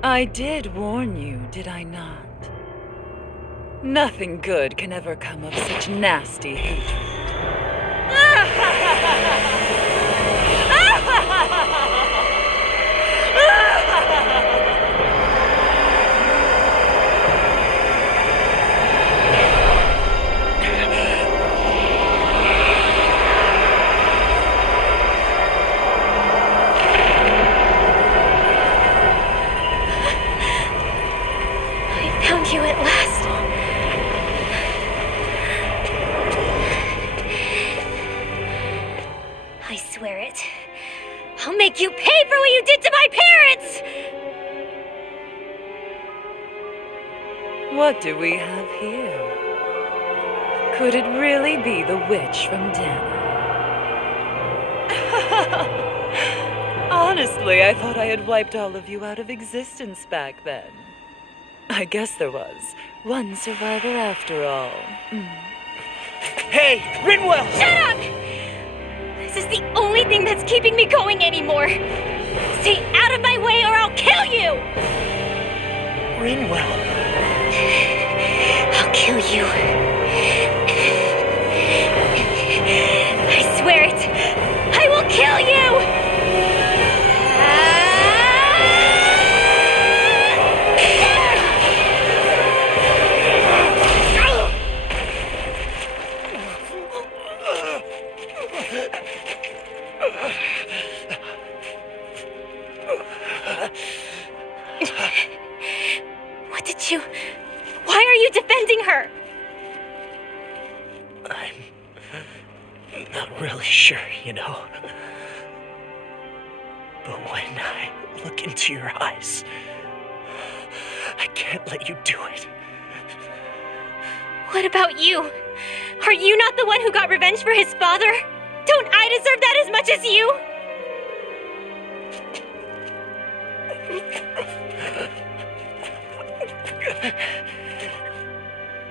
I did warn you, did I not? Nothing good can ever come of such nasty hatred. pay for what you did to my parents! What do we have here? Could it really be the witch from Dana? Honestly, I thought I had wiped all of you out of existence back then. I guess there was one survivor after all. Hey, Rinwell! Shut up! This is the only thing that's keeping me going anymore. Stay out of my way or I'll kill you! Rinwell. I'll kill you. I swear it. I will kill you! What did you... Why are you defending her? I'm not really sure, you know. But when I look into your eyes, I can't let you do it. What about you? Are you not the one who got revenge for his father? Don't I deserve that as much as you?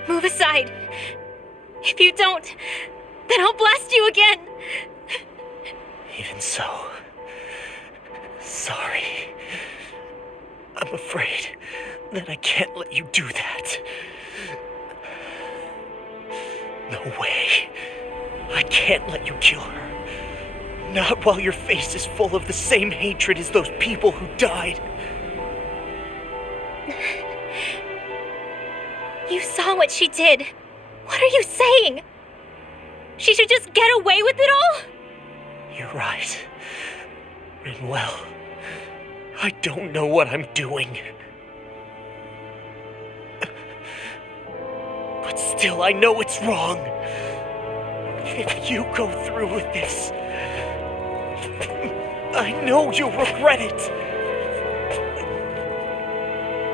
Move aside. If you don't, then I'll blast you again. Even so, sorry. I'm afraid that I can't let you do that. No way. I can't let you kill her. Not while your face is full of the same hatred as those people who died. You saw what she did. What are you saying? She should just get away with it all? You're right. Rinwell, I don't know what I'm doing. But still, I know it's wrong. If you go through with this, I know you'll regret it.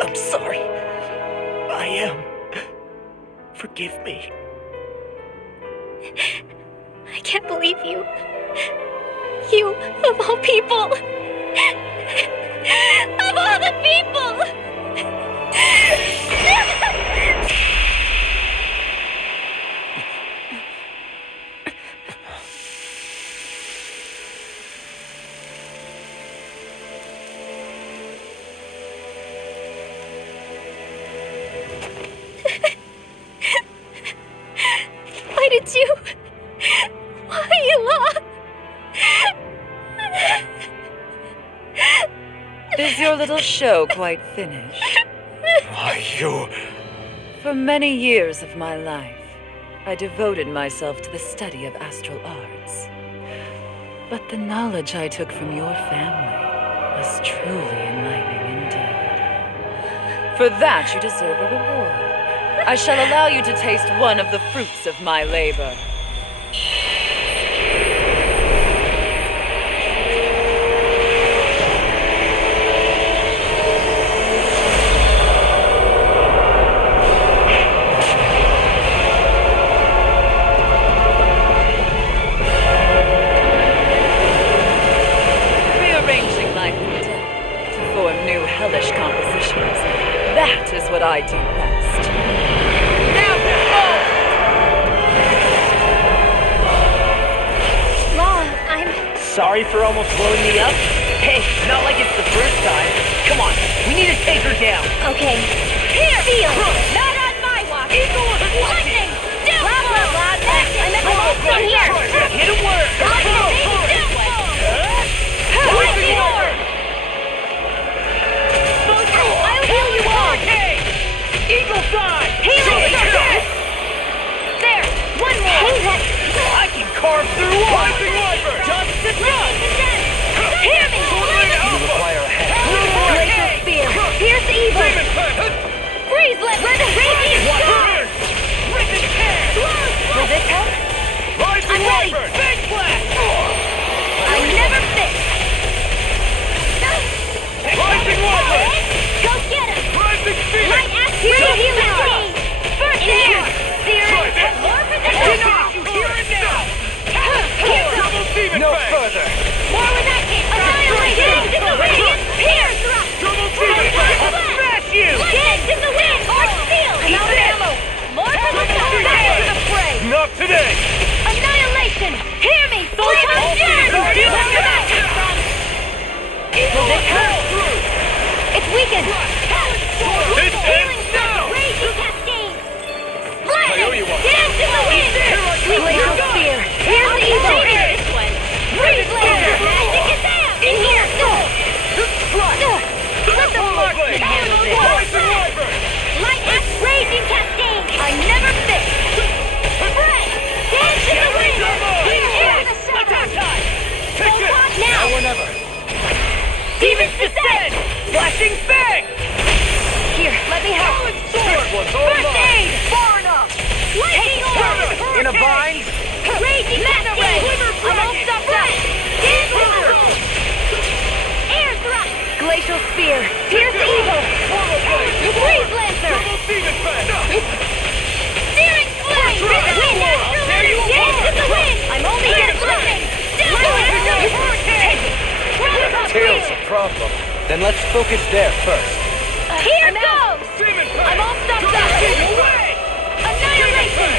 I'm sorry. I am. Forgive me. I can't believe you. You, of all people. Of all the people! Why did you... Why, Luvah? Is your little show quite finished? Why, you... For many years of my life, I devoted myself to the study of astral arts. But the knowledge I took from your family was truly enlightening indeed. For that, you deserve a reward. I shall allow you to taste one of the fruits of my labor. Rearranging life and death to form new hellish compositions. That is what I do best. Now, I'm... Sorry for almost blowing me up. Hey, not like it's the first time. Come on, we need to take her down. Okay. Here! Feel! Not on my watch! Lightning! Do it! I'm also here! Hit him work! Lightning more! I'll heal you all! Eagle side! Healing! There! One more! I can carve through walls! Just the dust! Hear me! You require a hand. Glacial spear! Pierce evil! Freeze! Let the radiant go! Rip and tear! Will this help? Rising I'm ready! Big blast! weakened! This ends now! Raging cascade! Coyote one. Dance in the wind! Glacial spear! Here's the evil! This one! Freeze laser! Magic is out! In here! Let the marksman handle this! Light axe raging cascade! I never miss! Breath! Dance in the wind! Here! Attack time! Now or never! Demons descend! Flashing fang! Here, let me help! First aid! Far enough! Lightning orb! In a bind? Raging mana ray! I'm all stuffed up! Air thrust! Glacial spear! Pierce the evil! Freeze lancer! Searing flame! Wind! Dance in the wind! I'm only here to listen! Tail's a problem. Then let's focus there first. Here goes! I'm all stuffed up! Annihilation!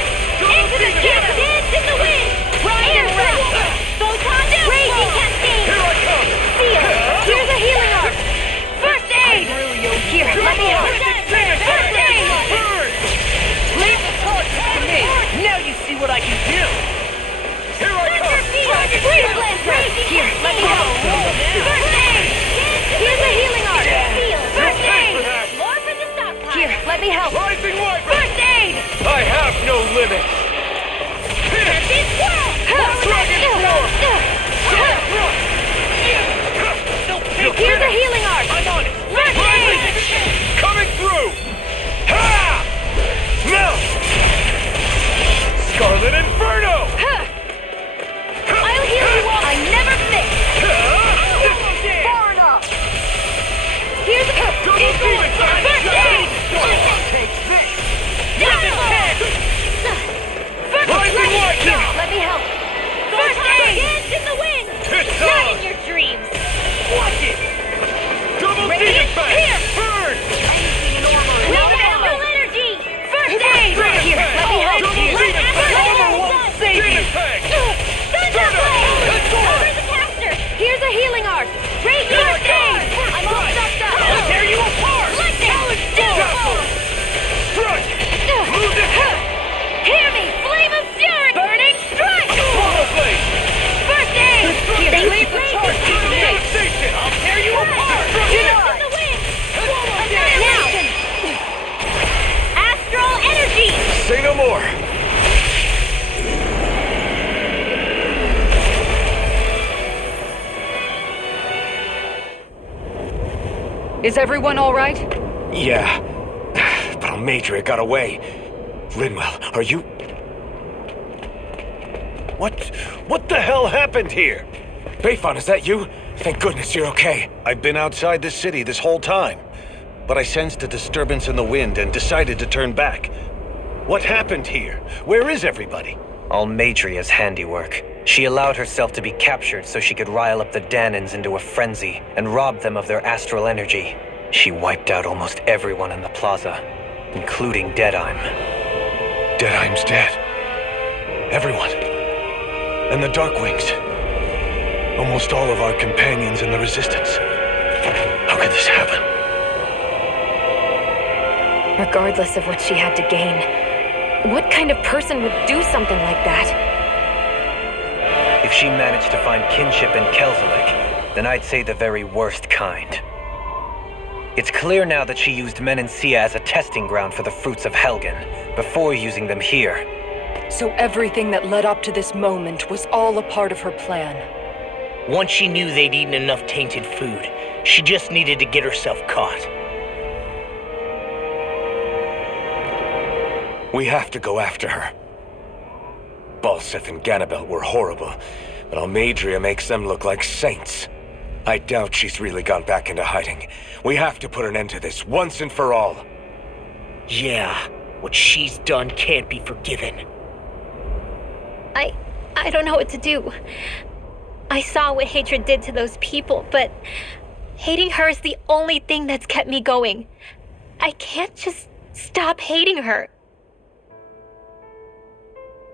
Into the camp! Dance in the wind! Air thrust! Photon raging cascade! Here I come! Seal! Here's a healing arc! First aid! Here, let me help! First aid! Leave the torches to me! Now you see what I can do! Here I come! Freeze lancer! Here, let me help! First aid! Here's a healing arc! Seal! First aid! More for the stockpile! Here, let me help! Rising Wyvern! First aid! I have no limit! This world! Here's a healing arc! I'm on it! First aid! Coming through! Ha! Now! Scarlet Inferno! I'll heal you all! I never miss! Far enough! Here's a first aid! Take this! First Rising light Here, now! let me help! First aid! Dance in the wind! It's Not on! in your dreams! Watch it! Double Radiant demon fang! here! Burn! Out of ammo! Energy! First aid! Here, let me help! Armor won't save you! Thunderblade! Cover the caster! Here's a healing arc! Raging first aid! I'm all stuffed up! I'll tear you apart! Lightning! Strike! Move this! Hear me! Flame of fury! Burning strike! Swallow blade! First aid! Here, leave the charge! Devastation! I'll tear you apart! In the wind! Annihilation! Astral energy! Say no more. Is everyone all right? Yeah, but Almeidria got away. Linwell, are you... What the hell happened here? Bayfon, is that you? Thank goodness you're okay. I've been outside the city this whole time, but I sensed a disturbance in the wind and decided to turn back. What happened here? Where is everybody? Almeidria's handiwork. She allowed herself to be captured so she could rile up the Danans into a frenzy and rob them of their astral energy. She wiped out almost everyone in the plaza, including Deadheim. Deadheim's dead. Everyone. And the Darkwings. Almost all of our companions in the Resistance. How could this happen? Regardless of what she had to gain, what kind of person would do something like that? If she managed to find kinship in Kelzelik, then I'd say the very worst kind. It's clear now that she used Menancia as a testing ground for the fruits of Helgen, before using them here. So everything that led up to this moment was all a part of her plan. Once she knew they'd eaten enough tainted food, she just needed to get herself caught. We have to go after her. Balseth and Ganabelt were horrible, but Almeidria makes them look like saints. I doubt she's really gone back into hiding. We have to put an end to this once and for all. Yeah, what she's done can't be forgiven. I don't know what to do. I saw what hatred did to those people, but hating her is the only thing that's kept me going. I can't just stop hating her.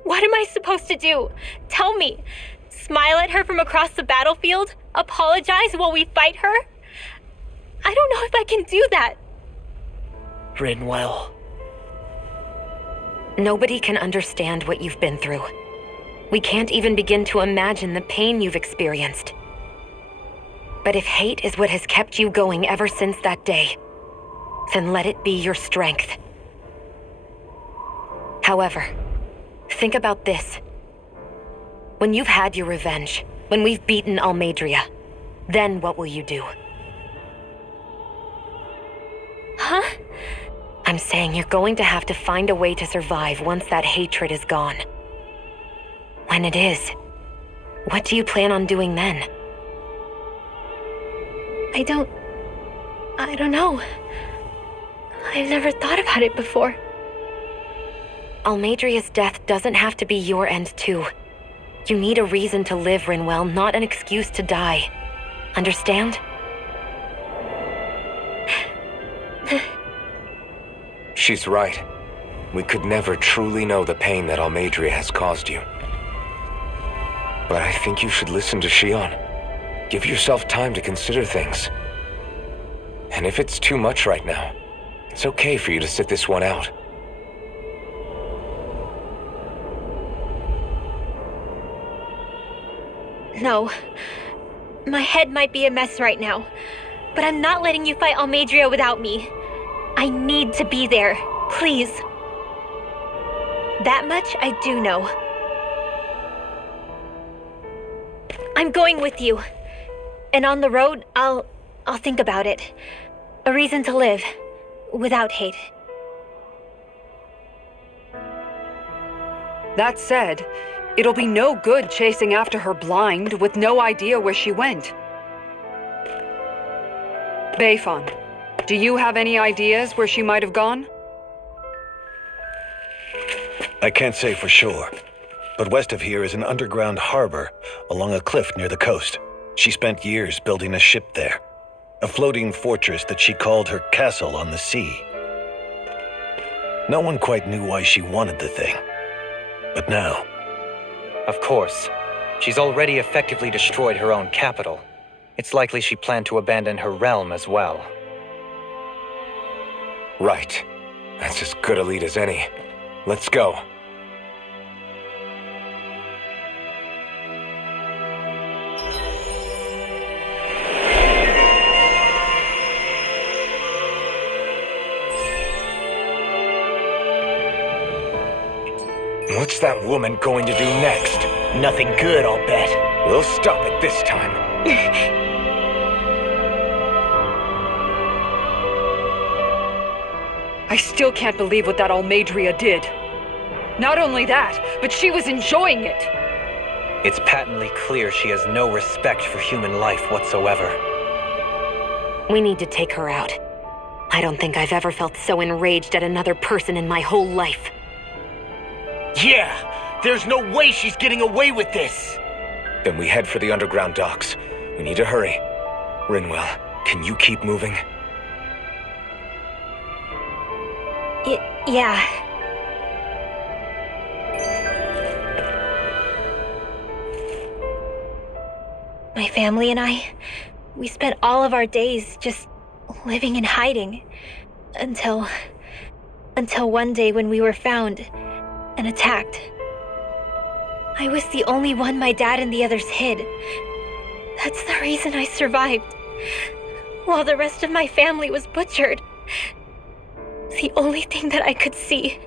What am I supposed to do? Tell me. Smile at her from across the battlefield? Apologize while we fight her? I don't know if I can do that. Rinwell. Nobody can understand what you've been through. We can't even begin to imagine the pain you've experienced. But if hate is what has kept you going ever since that day, then let it be your strength. However, think about this. When you've had your revenge, when we've beaten Almeidria, then what will you do? Huh? I'm saying you're going to have to find a way to survive once that hatred is gone. When it is, what do you plan on doing then? I don't know. I've never thought about it before. Almeidria's death doesn't have to be your end too. You need a reason to live, Rinwell, not an excuse to die. Understand? She's right. We could never truly know the pain that Almeidria has caused you. But I think you should listen to Shion. Give yourself time to consider things. And if it's too much right now, it's okay for you to sit this one out. No. My head might be a mess right now, but I'm not letting you fight Almeidria without me. I need to be there, please. That much I do know. I'm going with you. And on the road, I'll think about it. A reason to live, without hate. That said, it'll be no good chasing after her blind with no idea where she went. Beifan, do you have any ideas where she might have gone? I can't say for sure, but west of here is an underground harbor along a cliff near the coast. She spent years building a ship there, a floating fortress that she called her castle on the sea. No one quite knew why she wanted the thing, but now... Of course. She's already effectively destroyed her own capital. It's likely she planned to abandon her realm as well. Right. That's as good a lead as any. Let's go. What's that woman going to do next? Nothing good, I'll bet. We'll stop it this time. I still can't believe what that Almeidria did. Not only that, but she was enjoying it. It's patently clear she has no respect for human life whatsoever. We need to take her out. I don't think I've ever felt so enraged at another person in my whole life. Yeah! There's no way she's getting away with this! Then we head for the underground docks. We need to hurry. Rinwell, can you keep moving? Yeah. My family and I, we spent all of our days just living in hiding until one day when we were found and attacked. I was the only one my dad and the others hid. That's the reason I survived. While the rest of my family was butchered. The only thing that I could see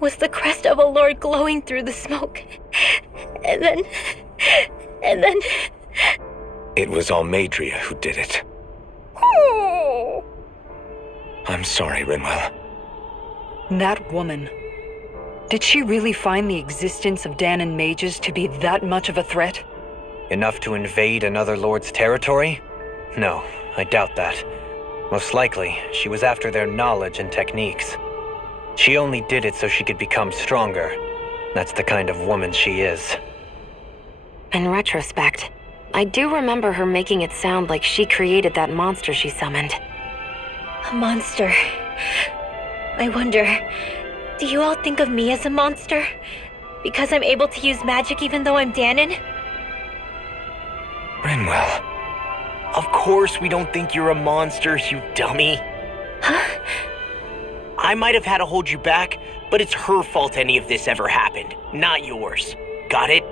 was the crest of a lord glowing through the smoke. And then... It was Almeidria who did it. Oh. I'm sorry, Rinwell. That woman. Did she really find the existence of Dahnan mages to be that much of a threat? Enough to invade another lord's territory? No, I doubt that. Most likely, she was after their knowledge and techniques. She only did it so she could become stronger. That's the kind of woman she is. In retrospect, I do remember her making it sound like she created that monster she summoned. A monster. I wonder, do you all think of me as a monster? Because I'm able to use magic even though I'm Dahnan? Rinwell, Of course we don't think you're a monster, you dummy. Huh? I might have had to hold you back, but it's her fault any of this ever happened, not yours. Got it?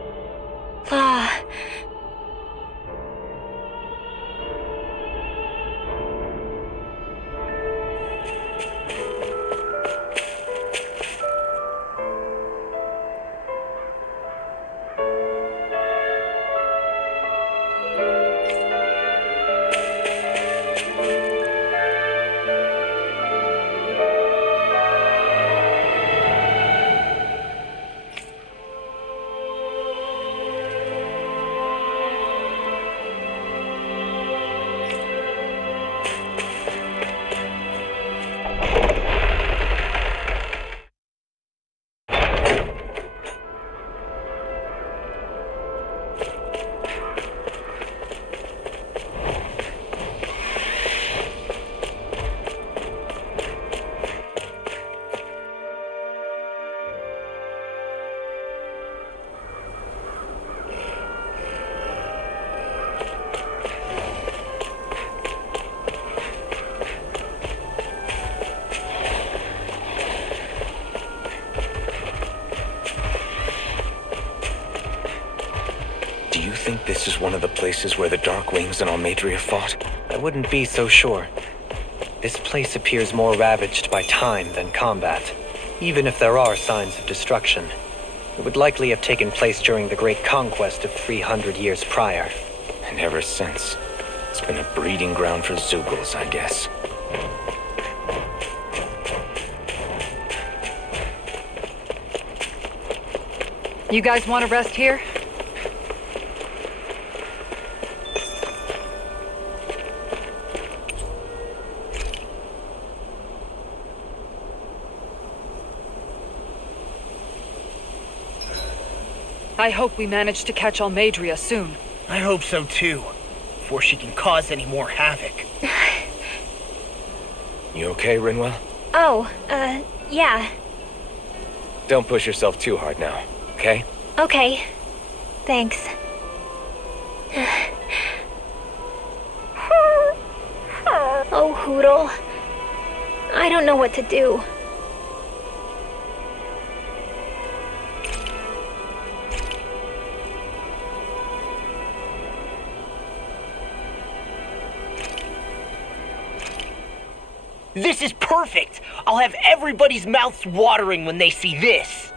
Do you think this is one of the places where the Dark Wings and Almeidria fought? I wouldn't be so sure. This place appears more ravaged by time than combat. Even if there are signs of destruction, it would likely have taken place during the Great Conquest of 300 years prior. And ever since, it's been a breeding ground for Zeugles, I guess. You guys want to rest here? I hope we manage to catch Almeidria soon. I hope so too, before she can cause any more havoc. You okay, Rinwell? Oh, yeah. Don't push yourself too hard now, okay? Okay. Thanks. Oh, Hootle. I don't know what to do. This is perfect! I'll have everybody's mouths watering when they see this!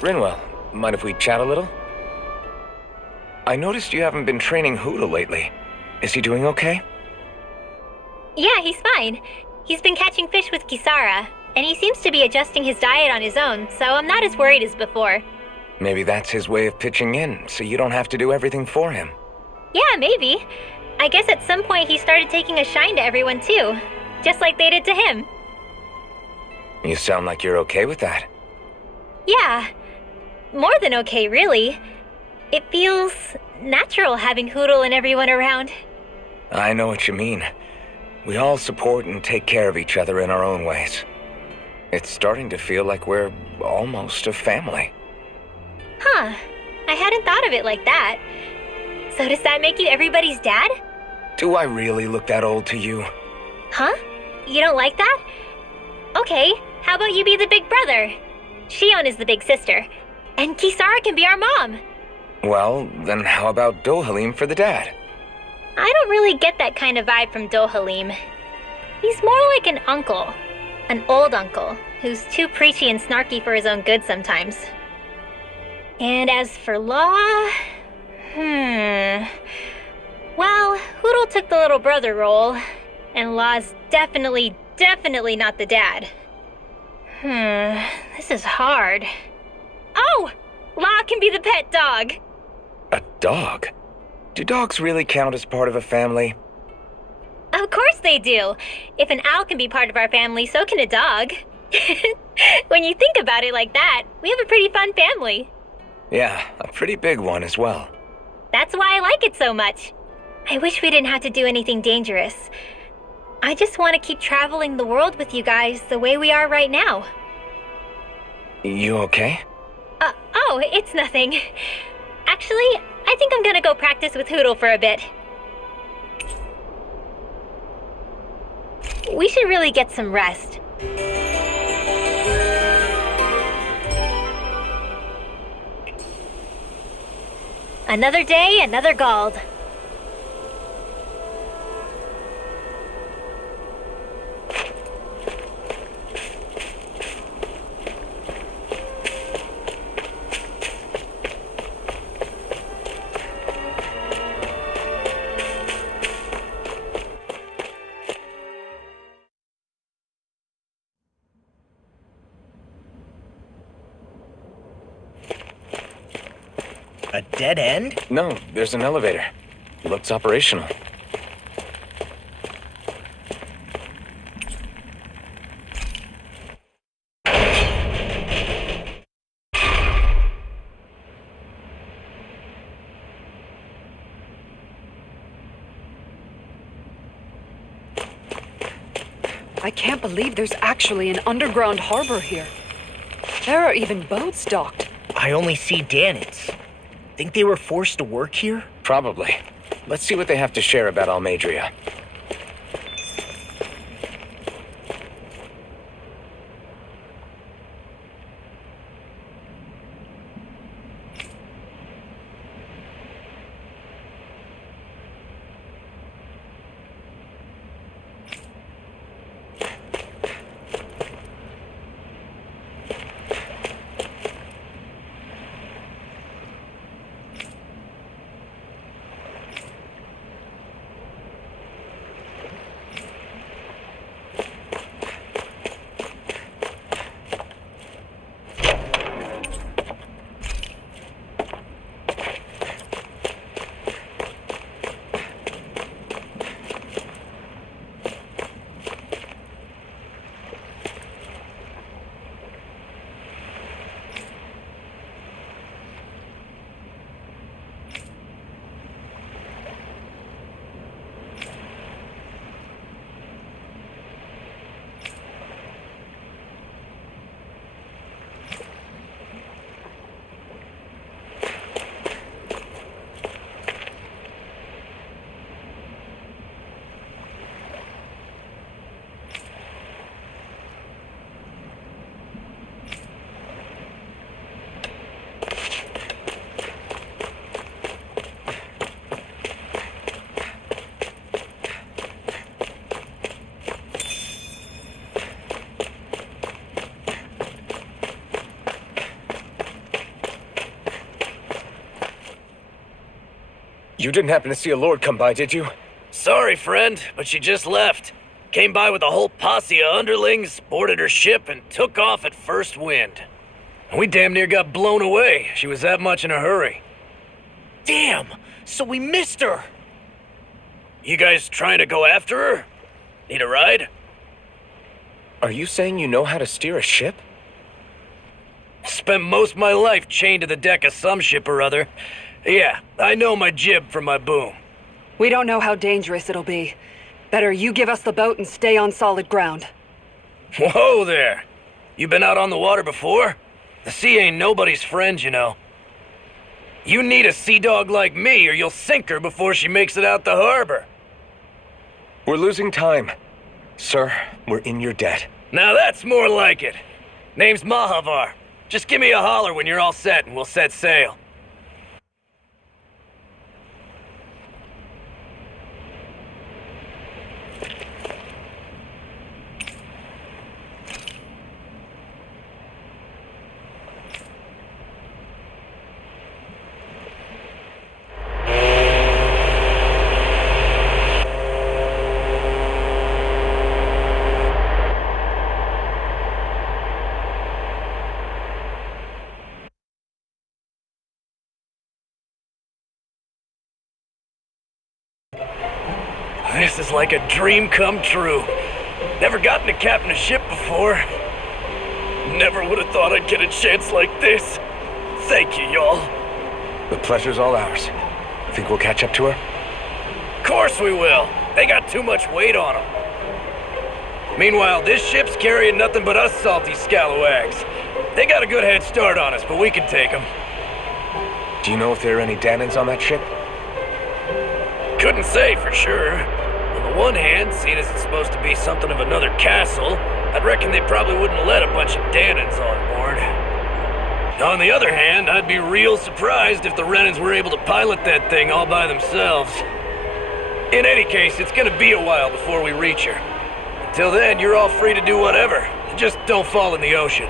Rinwell, mind if we chat a little? I noticed you haven't been training Hootle lately. Is he doing okay? Yeah, he's fine. He's been catching fish with Kisara, and he seems to be adjusting his diet on his own, so I'm not as worried as before. Maybe that's his way of pitching in, so you don't have to do everything for him. Yeah, maybe. I guess at some point he started taking a shine to everyone too, just like they did to him. You sound like you're okay with that. Yeah. More than okay, really. It feels natural having Hootle and everyone around. I know what you mean. We all support and take care of each other in our own ways. It's starting to feel like we're almost a family. Huh. I hadn't thought of it like that. So does that make you everybody's dad? Do I really look that old to you? Huh? You don't like that? Okay, how about you be the big brother? Shion is the big sister, and Kisara can be our mom. Well, then how about Dohalim for the dad? I don't really get that kind of vibe from Dohalim. He's more like an uncle. An old uncle, who's too preachy and snarky for his own good sometimes. And as for Law... Well, Hootle took the little brother role, and Law's definitely not the dad. This is hard. Oh! Law can be the pet dog! A dog? Do dogs really count as part of a family? Of course they do! If an owl can be part of our family, so can a dog. When you think about it like that, we have a pretty fun family. Yeah, a pretty big one as well. That's why I like it so much. I wish we didn't have to do anything dangerous. I just want to keep traveling the world with you guys the way we are right now. You okay? Oh, it's nothing. Actually, I think I'm gonna go practice with Hootle for a bit. We should really get some rest. Another day, another Gald. A dead end? No, there's an elevator. Looks operational. I can't believe there's actually an underground harbor here. There are even boats docked. I only see Danits. Think they were forced to work here? Probably. Let's see what they have to share about Almeidria. You didn't happen to see a lord come by, did you? Sorry, friend, but she just left. Came by with a whole posse of underlings, boarded her ship, and took off at first wind. We damn near got blown away. She was that much in a hurry. Damn! So we missed her! You guys trying to go after her? Need a ride? Are you saying you know how to steer a ship? Spent most of my life chained to the deck of some ship or other. Yeah, I know my jib from my boom. We don't know how dangerous it'll be. Better you give us the boat and stay on solid ground. Whoa there! You been out on the water before? The sea ain't nobody's friend, you know. You need a sea dog like me or you'll sink her before she makes it out the harbor. We're losing time. Sir, we're in your debt. Now that's more like it. Name's Mahavar. Just give me a holler when you're all set and we'll set sail. This is like a dream come true. Never gotten to captain a ship before. Never would have thought I'd get a chance like this. Thank you, y'all. The pleasure's all ours. Think we'll catch up to her? Course we will. They got too much weight on them. Meanwhile, this ship's carrying nothing but us salty scalawags. They got a good head start on us, but we can take them. Do you know if there are any Danans on that ship? Couldn't say for sure. On the one hand, seeing as it's supposed to be something of another castle, I'd reckon they probably wouldn't let a bunch of Danans on board. On the other hand, I'd be real surprised if the Renans were able to pilot that thing all by themselves. In any case, it's gonna be a while before we reach her. Until then, you're all free to do whatever. Just don't fall in the ocean.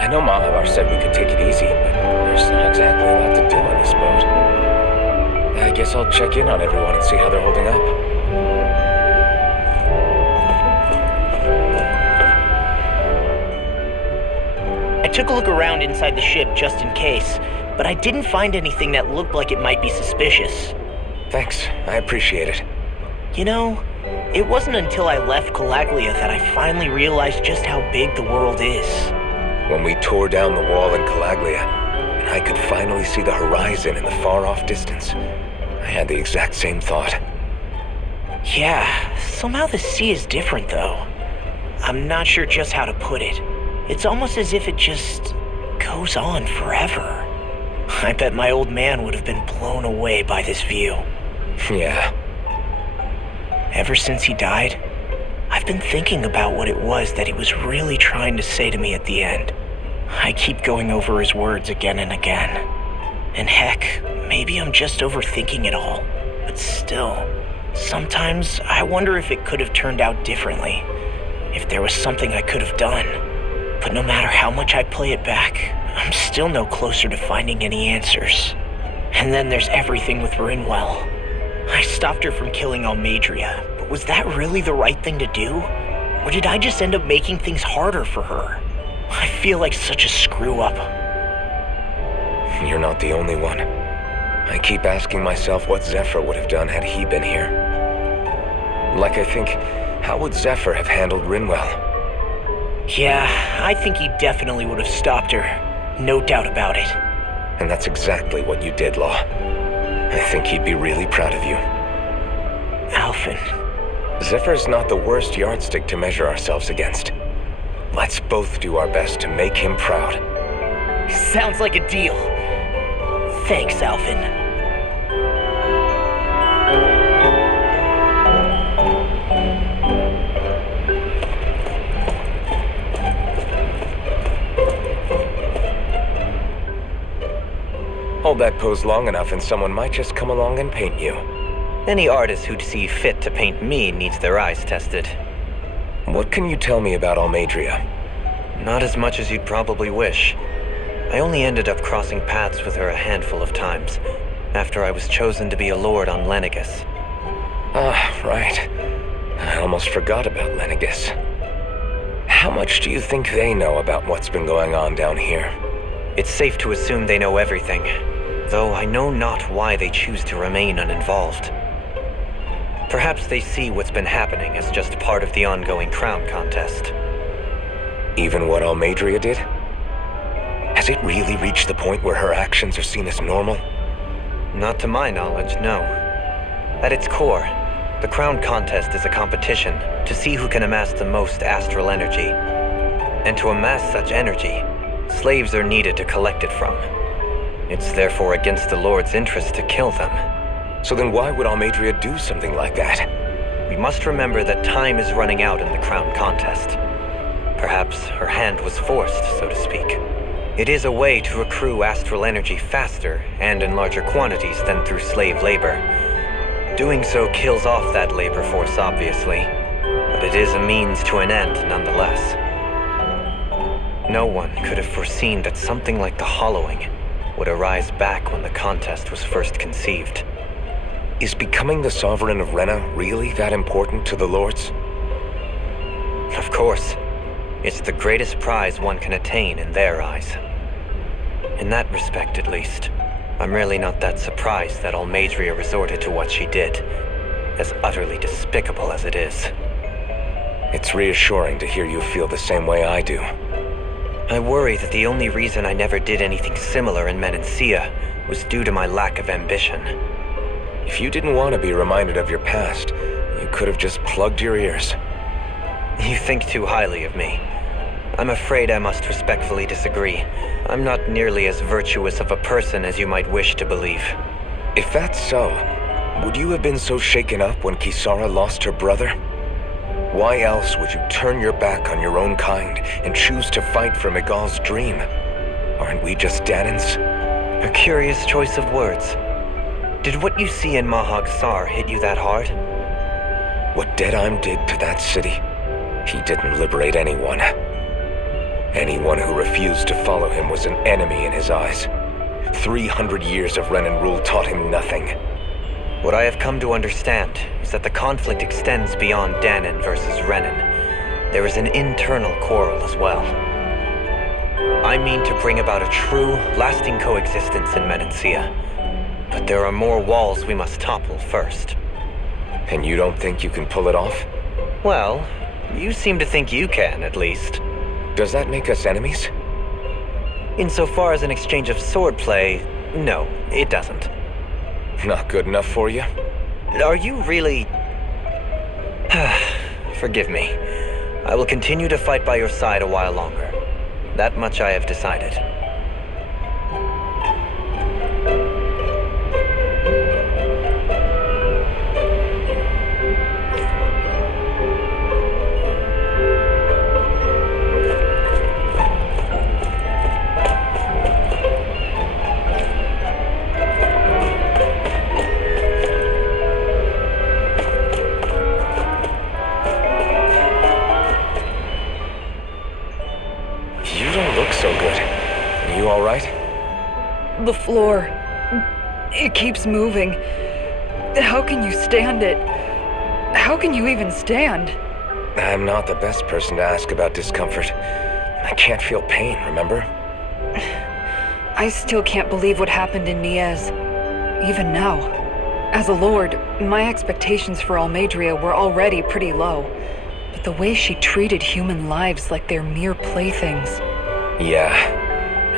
I know Malabar said we could take it easy, but there's not exactly a lot to do on this boat. I guess I'll check in on everyone and see how they're holding up. I took a look around inside the ship just in case, but I didn't find anything that looked like it might be suspicious. Thanks, I appreciate it. You know, it wasn't until I left Calaglia that I finally realized just how big the world is. When we tore down the wall in Calaglia, and I could finally see the horizon in the far-off distance, I had the exact same thought. Yeah, somehow the sea is different though. I'm not sure just how to put it. It's almost as if it just goes on forever. I bet my old man would have been blown away by this view. Yeah. Ever since he died, I've been thinking about what it was that he was really trying to say to me at the end. I keep going over his words again and again. And heck, maybe I'm just overthinking it all. But still, sometimes I wonder if it could have turned out differently. If there was something I could have done. But no matter how much I play it back, I'm still no closer to finding any answers. And then there's everything with Rinwell. I stopped her from killing Almeidria, but was that really the right thing to do? Or did I just end up making things harder for her? I feel like such a screw-up. You're not the only one. I keep asking myself what Zephyr would have done had he been here. Like I think, how would Zephyr have handled Rinwell? Yeah, I think he definitely would have stopped her. No doubt about it. And that's exactly what you did, Law. I think he'd be really proud of you. Alphen. Zephyr's not the worst yardstick to measure ourselves against. Let's both do our best to make him proud. Sounds like a deal. Thanks, Alphen. Hold that pose long enough and someone might just come along and paint you. Any artist who'd see fit to paint me needs their eyes tested. What can you tell me about Almeidria? Not as much as you'd probably wish. I only ended up crossing paths with her a handful of times, after I was chosen to be a lord on Lenegus. Ah, right. I almost forgot about Lenegus. How much do you think they know about what's been going on down here? It's safe to assume they know everything, though I know not why they choose to remain uninvolved. Perhaps they see what's been happening as just part of the ongoing crown contest. Even what Almeidria did? Has it really reached the point where her actions are seen as normal? Not to my knowledge, no. At its core, the crown contest is a competition to see who can amass the most astral energy. And to amass such energy, slaves are needed to collect it from. It's therefore against the Lord's interest to kill them. So then why would Almeidria do something like that? We must remember that time is running out in the crown contest. Perhaps her hand was forced, so to speak. It is a way to accrue astral energy faster and in larger quantities than through slave labor. Doing so kills off that labor force, obviously, but it is a means to an end nonetheless. No one could have foreseen that something like the Hollowing would arise back when the contest was first conceived. Is becoming the Sovereign of Rena really that important to the Lords? Of course. It's the greatest prize one can attain in their eyes. In that respect, at least, I'm really not that surprised that Almeidria resorted to what she did, as utterly despicable as it is. It's reassuring to hear you feel the same way I do. I worry that the only reason I never did anything similar in Menancia was due to my lack of ambition. If you didn't want to be reminded of your past, You could have just plugged your ears. You think too highly of me. I'm afraid I must respectfully disagree. I'm not nearly as virtuous of a person as you might wish to believe. If that's so, would you have been so shaken up when Kisara lost her brother? Why else would you turn your back on your own kind and choose to fight for Miguel's dream? Aren't we just Danans? A curious choice of words. Did what you see in Mahag Saar hit you that hard? What Deadheim did to that city, he didn't liberate anyone. Anyone who refused to follow him was an enemy in his eyes. 300 years of Renan rule taught him nothing. What I have come to understand is that the conflict extends beyond Danan versus Renan. There is an internal quarrel as well. I mean to bring about a true, lasting coexistence in Menancia. But there are more walls we must topple first. And you don't think you can pull it off? Well, you seem to think you can, at least. Does that make us enemies? Insofar as an exchange of swordplay, no, it doesn't. Not good enough for you? Are you really... Forgive me. I will continue to fight by your side a while longer. That much I have decided. The floor. It keeps moving. How can you stand it? How can you even stand? I'm not the best person to ask about discomfort. I can't feel pain, remember? I still can't believe what happened in Niez. Even now. As a lord, my expectations for Almeidria were already pretty low. But the way she treated human lives like they're mere playthings. Yeah.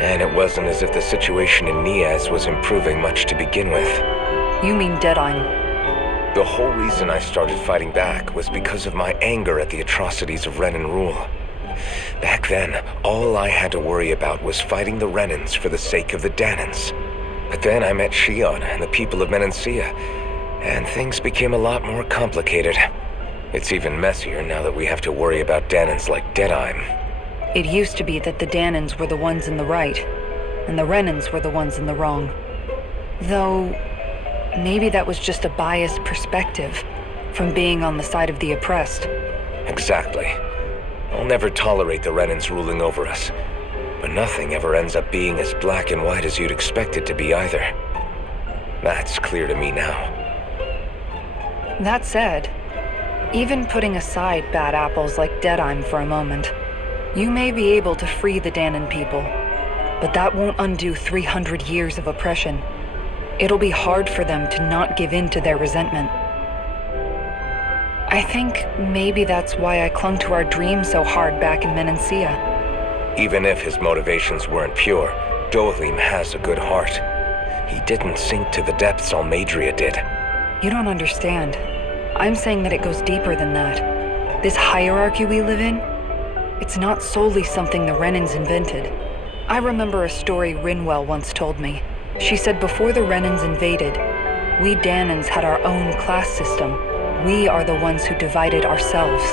And it wasn't as if the situation in Niez was improving much to begin with. You mean Deadheim? The whole reason I started fighting back was because of my anger at the atrocities of Renan rule. Back then, all I had to worry about was fighting the Renans for the sake of the Danans. But then I met Shion and the people of Menancia, and things became a lot more complicated. It's even messier now that we have to worry about Danans like Deadheim. It used to be that the Danans were the ones in the right, and the Renans were the ones in the wrong. Though, maybe that was just a biased perspective from being on the side of the oppressed. Exactly. I'll never tolerate the Renans ruling over us, but nothing ever ends up being as black and white as you'd expect it to be either. That's clear to me now. That said, even putting aside bad apples like Deadheim for a moment, you may be able to free the Danan people, but that won't undo 300 years of oppression. It'll be hard for them to not give in to their resentment. I think maybe that's why I clung to our dream so hard back in Menancia. Even if his motivations weren't pure, Dohalim has a good heart. He didn't sink to the depths Almeidria did. You don't understand. I'm saying that it goes deeper than that. This hierarchy we live in, it's not solely something the Renans invented. I remember a story Rinwell once told me. She said before the Renans invaded, we Danans had our own class system. We are the ones who divided ourselves.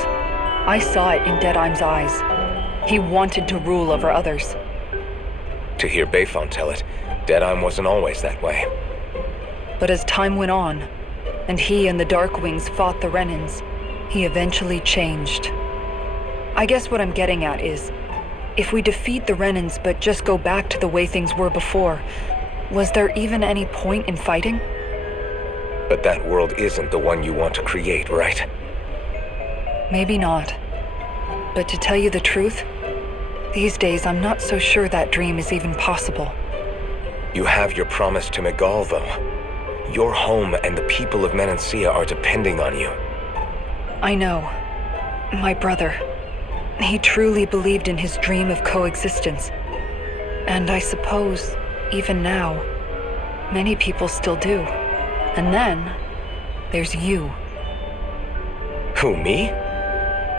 I saw it in Deadheim's eyes. He wanted to rule over others. To hear Bayfon tell it, Deadheim wasn't always that way. But as time went on, and he and the Darkwings fought the Renans, he eventually changed. I guess what I'm getting at is, if we defeat the Renans but just go back to the way things were before, was there even any point in fighting? But that world isn't the one you want to create, right? Maybe not. But to tell you the truth, these days I'm not so sure that dream is even possible. You have your promise to Miguel, though. Your home and the people of Menancia are depending on you. I know. My brother. He truly believed in his dream of coexistence. And I suppose, even now, many people still do. And then, there's you. Who, me?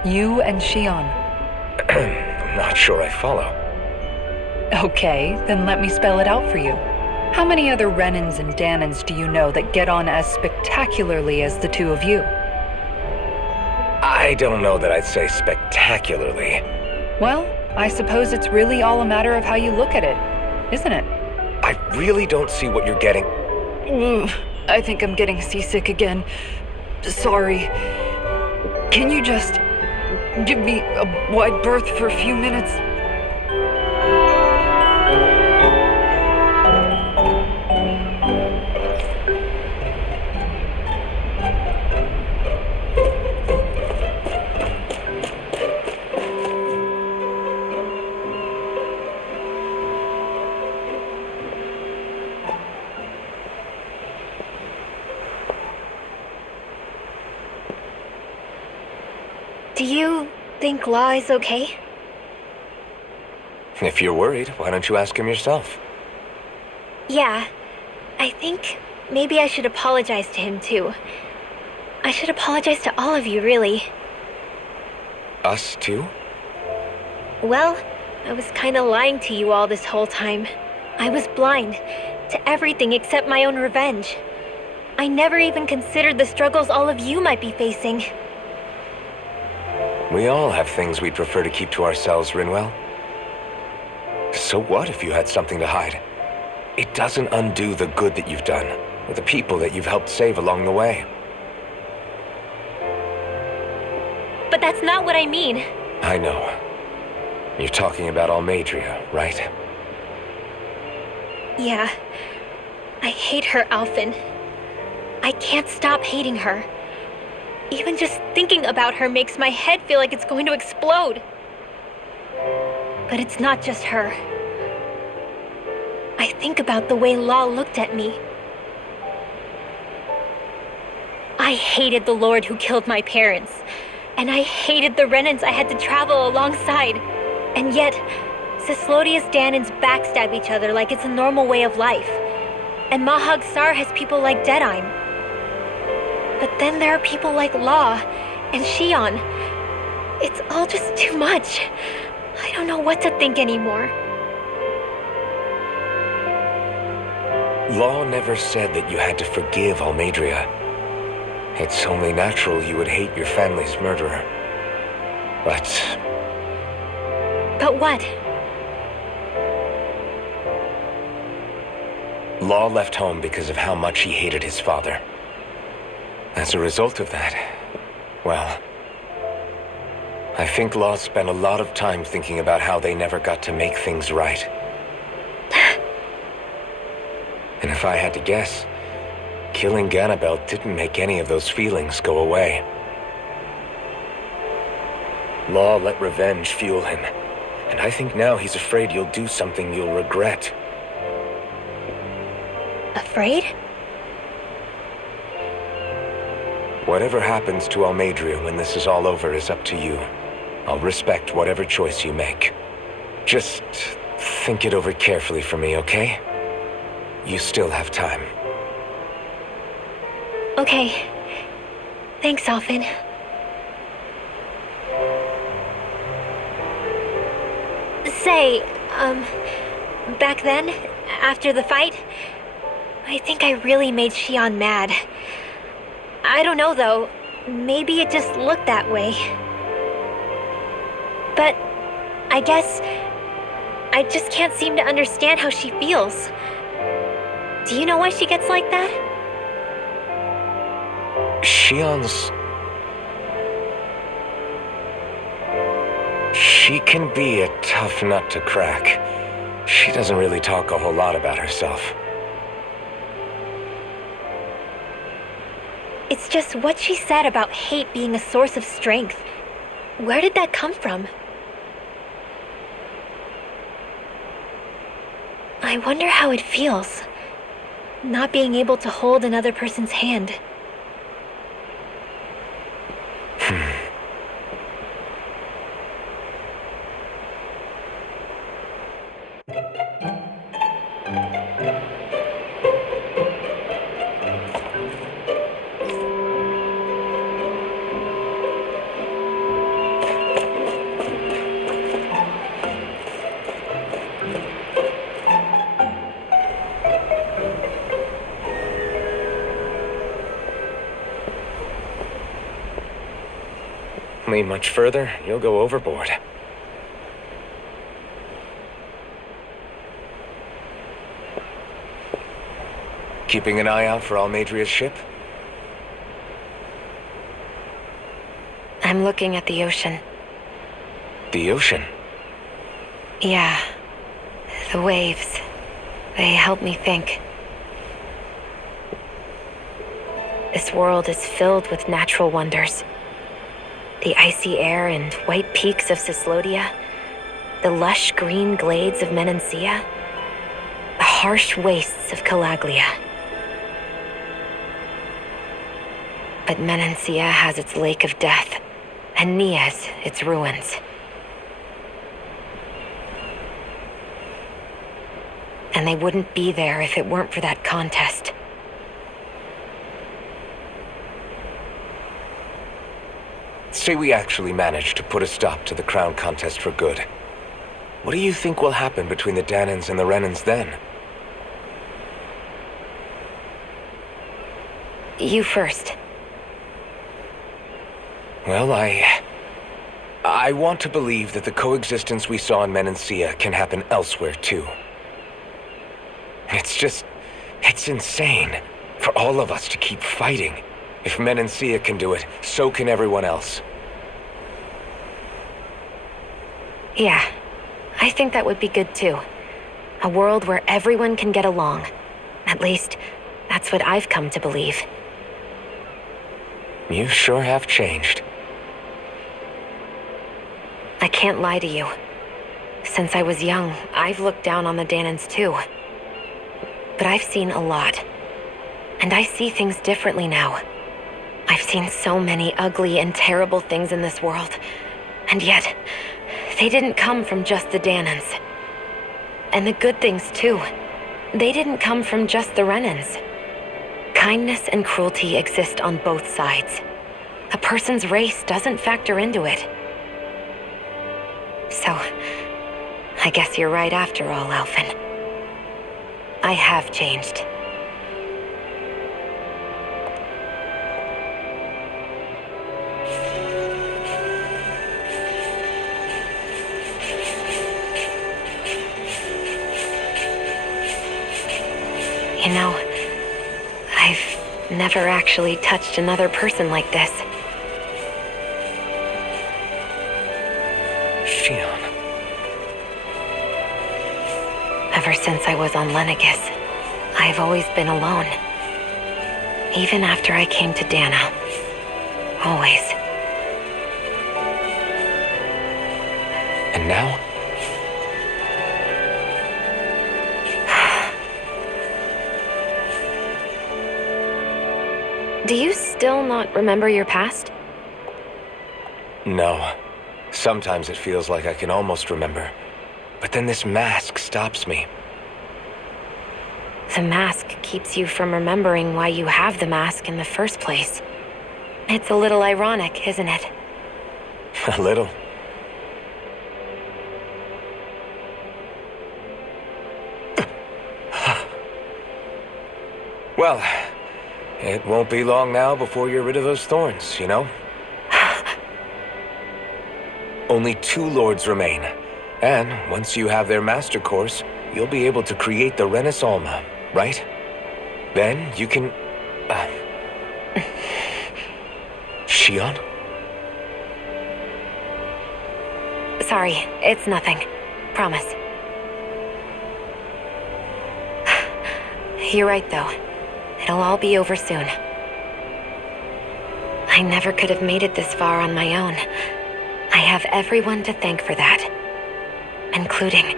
You and Shion. I'm not sure I follow. Okay, then let me spell it out for you. How many other Renans and Danans do you know that get on as spectacularly as the two of you? I don't know that I'd say spectacularly. Well, I suppose it's really all a matter of how you look at it, isn't it? I really don't see what you're getting. I think I'm getting seasick again. Sorry. Can you just give me a wide berth for a few minutes? Do you think Law is okay? If you're worried, why don't you ask him yourself? Yeah. I think maybe I should apologize to him too. I should apologize to all of you, really. Us too? Well, I was kinda lying to you all this whole time. I was blind to everything except my own revenge. I never even considered the struggles all of you might be facing. We all have things we'd prefer to keep to ourselves, Rinwell. So what if you had something to hide? It doesn't undo the good that you've done, or the people that you've helped save along the way. But that's not what I mean. I know. You're talking about Almeidria, right? Yeah. I hate her, Alphen. I can't stop hating her. Even just thinking about her makes my head feel like it's going to explode. But it's not just her. I think about the way Law looked at me. I hated the Lord who killed my parents. And I hated the Renans I had to travel alongside. And yet, Cislodius Danans backstab each other like it's a normal way of life. And Mahag Saar has people like Deadime. But then there are people like Law and Shion. It's all just too much. I don't know what to think anymore. Law never said that you had to forgive Almeidria. It's only natural you would hate your family's murderer. But what? Law left home because of how much he hated his father. As a result of that, well, I think Law spent a lot of time thinking about how they never got to make things right. And if I had to guess, killing Ganabel didn't make any of those feelings go away. Law let revenge fuel him, and I think now he's afraid you'll do something you'll regret. Afraid? Whatever happens to Almeidria when this is all over is up to you. I'll respect whatever choice you make. Just think it over carefully for me, okay? You still have time. Okay. Thanks, Alphen. Say, back then, after the fight, I think I really made Shion mad. I don't know, though. Maybe it just looked that way. But I guess I just can't seem to understand how she feels. Do you know why she gets like that? Shion's... She can be a tough nut to crack. She doesn't really talk a whole lot about herself. It's just what she said about hate being a source of strength. Where did that come from? I wonder how it feels, not being able to hold another person's hand. me much further, you'll go overboard. Keeping an eye out for Almeidria's ship? I'm looking at the ocean. The ocean? Yeah. The waves. They help me think. This world is filled with natural wonders. The icy air and white peaks of Cislodia, the lush green glades of Menancia, the harsh wastes of Calaglia. But Menancia has its lake of death, and Nias its ruins. And they wouldn't be there if it weren't for that contest. Say we actually manage to put a stop to the crown contest for good. What do you think will happen between the Danans and the Renans then? You first. Well, I want to believe that the coexistence we saw in Menancia can happen elsewhere, too. It's insane for all of us to keep fighting. If Menancia can do it, so can everyone else. Yeah, I think that would be good too. A world where everyone can get along. At least, that's what I've come to believe. You sure have changed. I can't lie to you. Since I was young, I've looked down on the Danans too. But I've seen a lot. And I see things differently now. I've seen so many ugly and terrible things in this world. And yet, they didn't come from just the Danans. And the good things too. They didn't come from just the Renans. Kindness and cruelty exist on both sides. A person's race doesn't factor into it. So, I guess you're right after all, Alphen. I have changed. You know, I've never actually touched another person like this. Shion. Ever since I was on Lenegis, I've always been alone. Even after I came to Dana. Always. And now? Do you still not remember your past? No. Sometimes it feels like I can almost remember. But then this mask stops me. The mask keeps you from remembering why you have the mask in the first place. It's a little ironic, isn't it? A little. Well, it won't be long now before you're rid of those thorns, you know? Only 2 lords remain. And once you have their master course, you'll be able to create the Renis Alma, right? Then you can... Shion? Sorry, it's nothing. Promise. You're right, though. It'll all be over soon. I never could have made it this far on my own. I have everyone to thank for that. Including...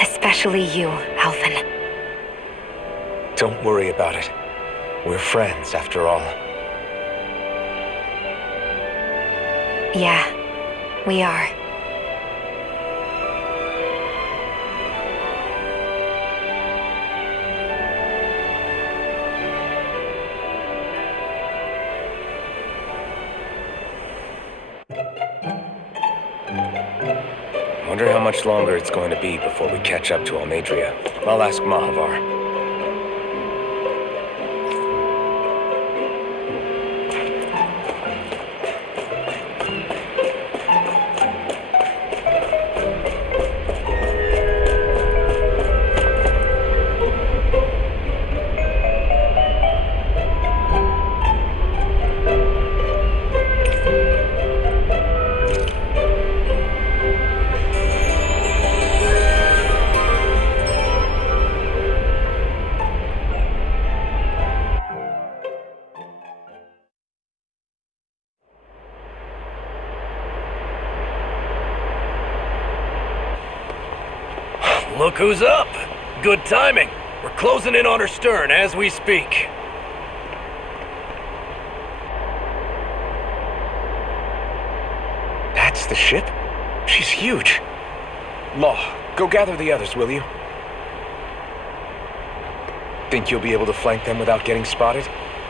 especially you, Alphen. Don't worry about it. We're friends, after all. Yeah, we are. Wonder how much longer it's going to be before we catch up to Almeidria. I'll ask Mahavar. Look who's up! Good timing. We're closing in on her stern as we speak. That's the ship? She's huge. Law, go gather the others, will you? Think you'll be able to flank them without getting spotted?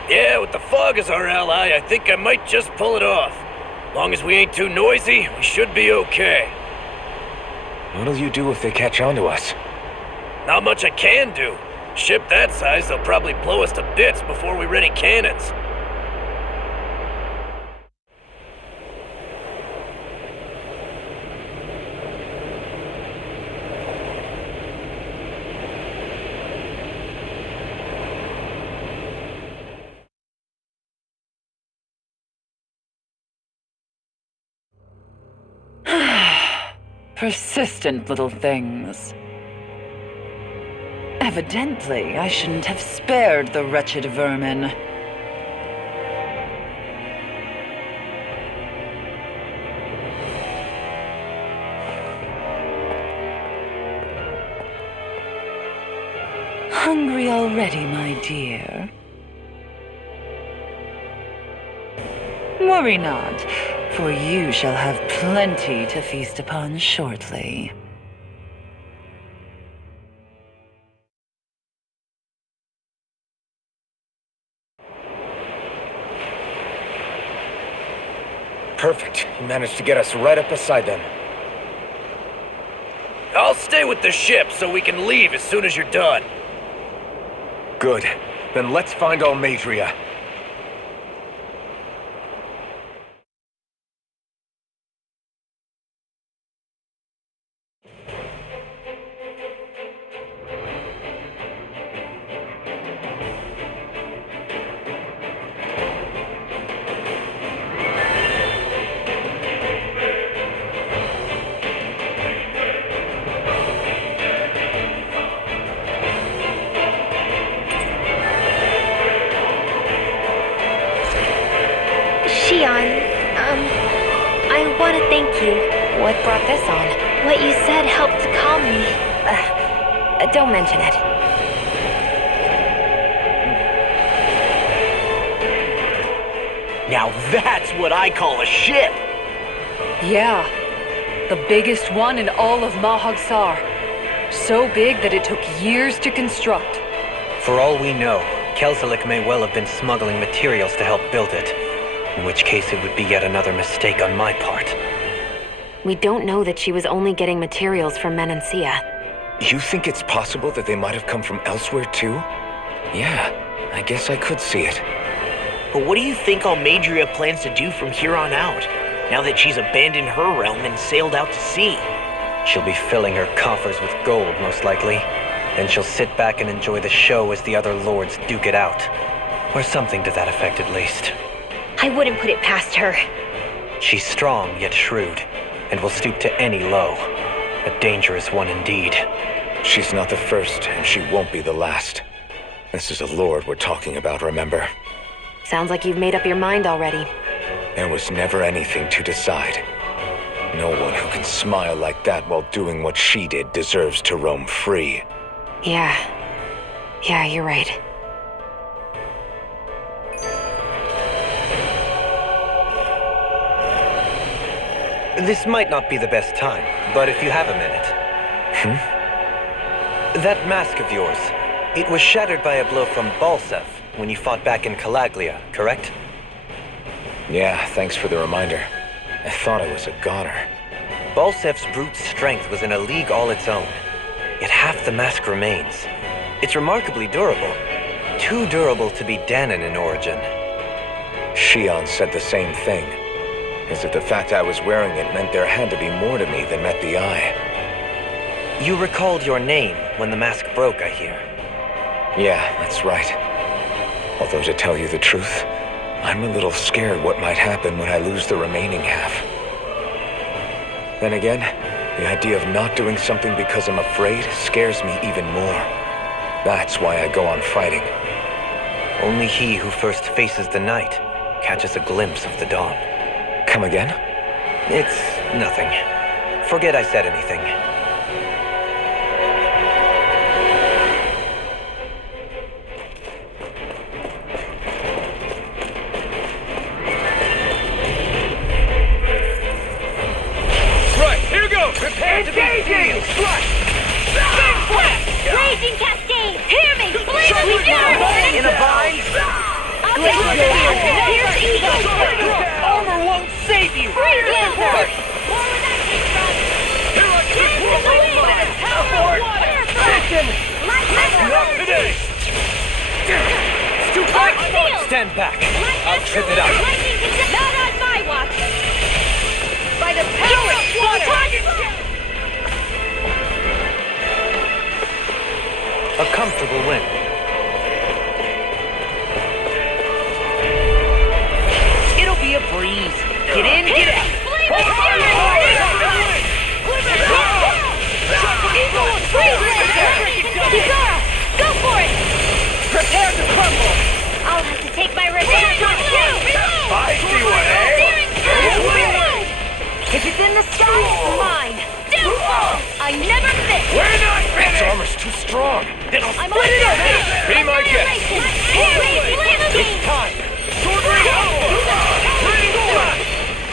Yeah, with the fog as our ally, I think I might just pull it off. Long as we ain't too noisy, we should be okay. What'll you do if they catch on to us? Not much I can do. Ship that size, they'll probably blow us to bits before we ready cannons. Persistent little things. Evidently, I shouldn't have spared the wretched vermin. Hungry already, my dear? Worry not, for you shall have plenty to feast upon shortly. Perfect. You managed to get us right up beside them. I'll stay with the ship so we can leave as soon as you're done. Good. Then let's find Almeidria. I want to thank you. What brought this on? What you said helped to calm me. Don't mention it. Now that's what I call a ship! Yeah. The biggest one in all of Mahag Saar. So big that it took years to construct. For all we know, Kelzelik may well have been smuggling materials to help build it. In which case it would be yet another mistake on my part. We don't know that she was only getting materials from Menancia. You think it's possible that they might have come from elsewhere too? Yeah, I guess I could see it. But what do you think Almeidria plans to do from here on out, now that she's abandoned her realm and sailed out to sea? She'll be filling her coffers with gold, most likely. Then she'll sit back and enjoy the show as the other lords duke it out. Or something to that effect, at least. I wouldn't put it past her. She's strong, yet shrewd, and will stoop to any low. A dangerous one indeed. She's not the first, and she won't be the last. This is a lord we're talking about, remember? Sounds like you've made up your mind already. There was never anything to decide. No one who can smile like that while doing what she did deserves to roam free. Yeah, you're right. This might not be the best time, but if you have a minute. That mask of yours, it was shattered by a blow from Balsef when you fought back in Calaglia, correct? Yeah, thanks for the reminder. I thought I was a goner. Balsef's brute strength was in a league all its own, yet half the mask remains. It's remarkably durable. Too durable to be Danon in origin. Shion said the same thing. As if the fact I was wearing it meant there had to be more to me than met the eye. You recalled your name when the mask broke, I hear. Yeah, that's right. Although to tell you the truth, I'm a little scared what might happen when I lose the remaining half. Then again, the idea of not doing something because I'm afraid scares me even more. That's why I go on fighting. Only he who first faces the night catches a glimpse of the dawn. Come again? It's nothing. Forget I said anything. Prepare to be sealed! Raging Cascade! Hear me! Flame of the earth! In a bind? Armor won't save you! Freeze Lancer! Not today! Stand back. I'll trip it up. Not on my watch! By the power of water! A comfortable win. It'll be a breeze. Get in, get out! Kizara, go for it! Prepare to crumble! I'll have to take my revenge on you! I see what, If it's in the sky, it's mine. Downfall! I never miss! We're not Its armor's too strong. It'll I'm split it up! Be my guest. It's time! Sword Ring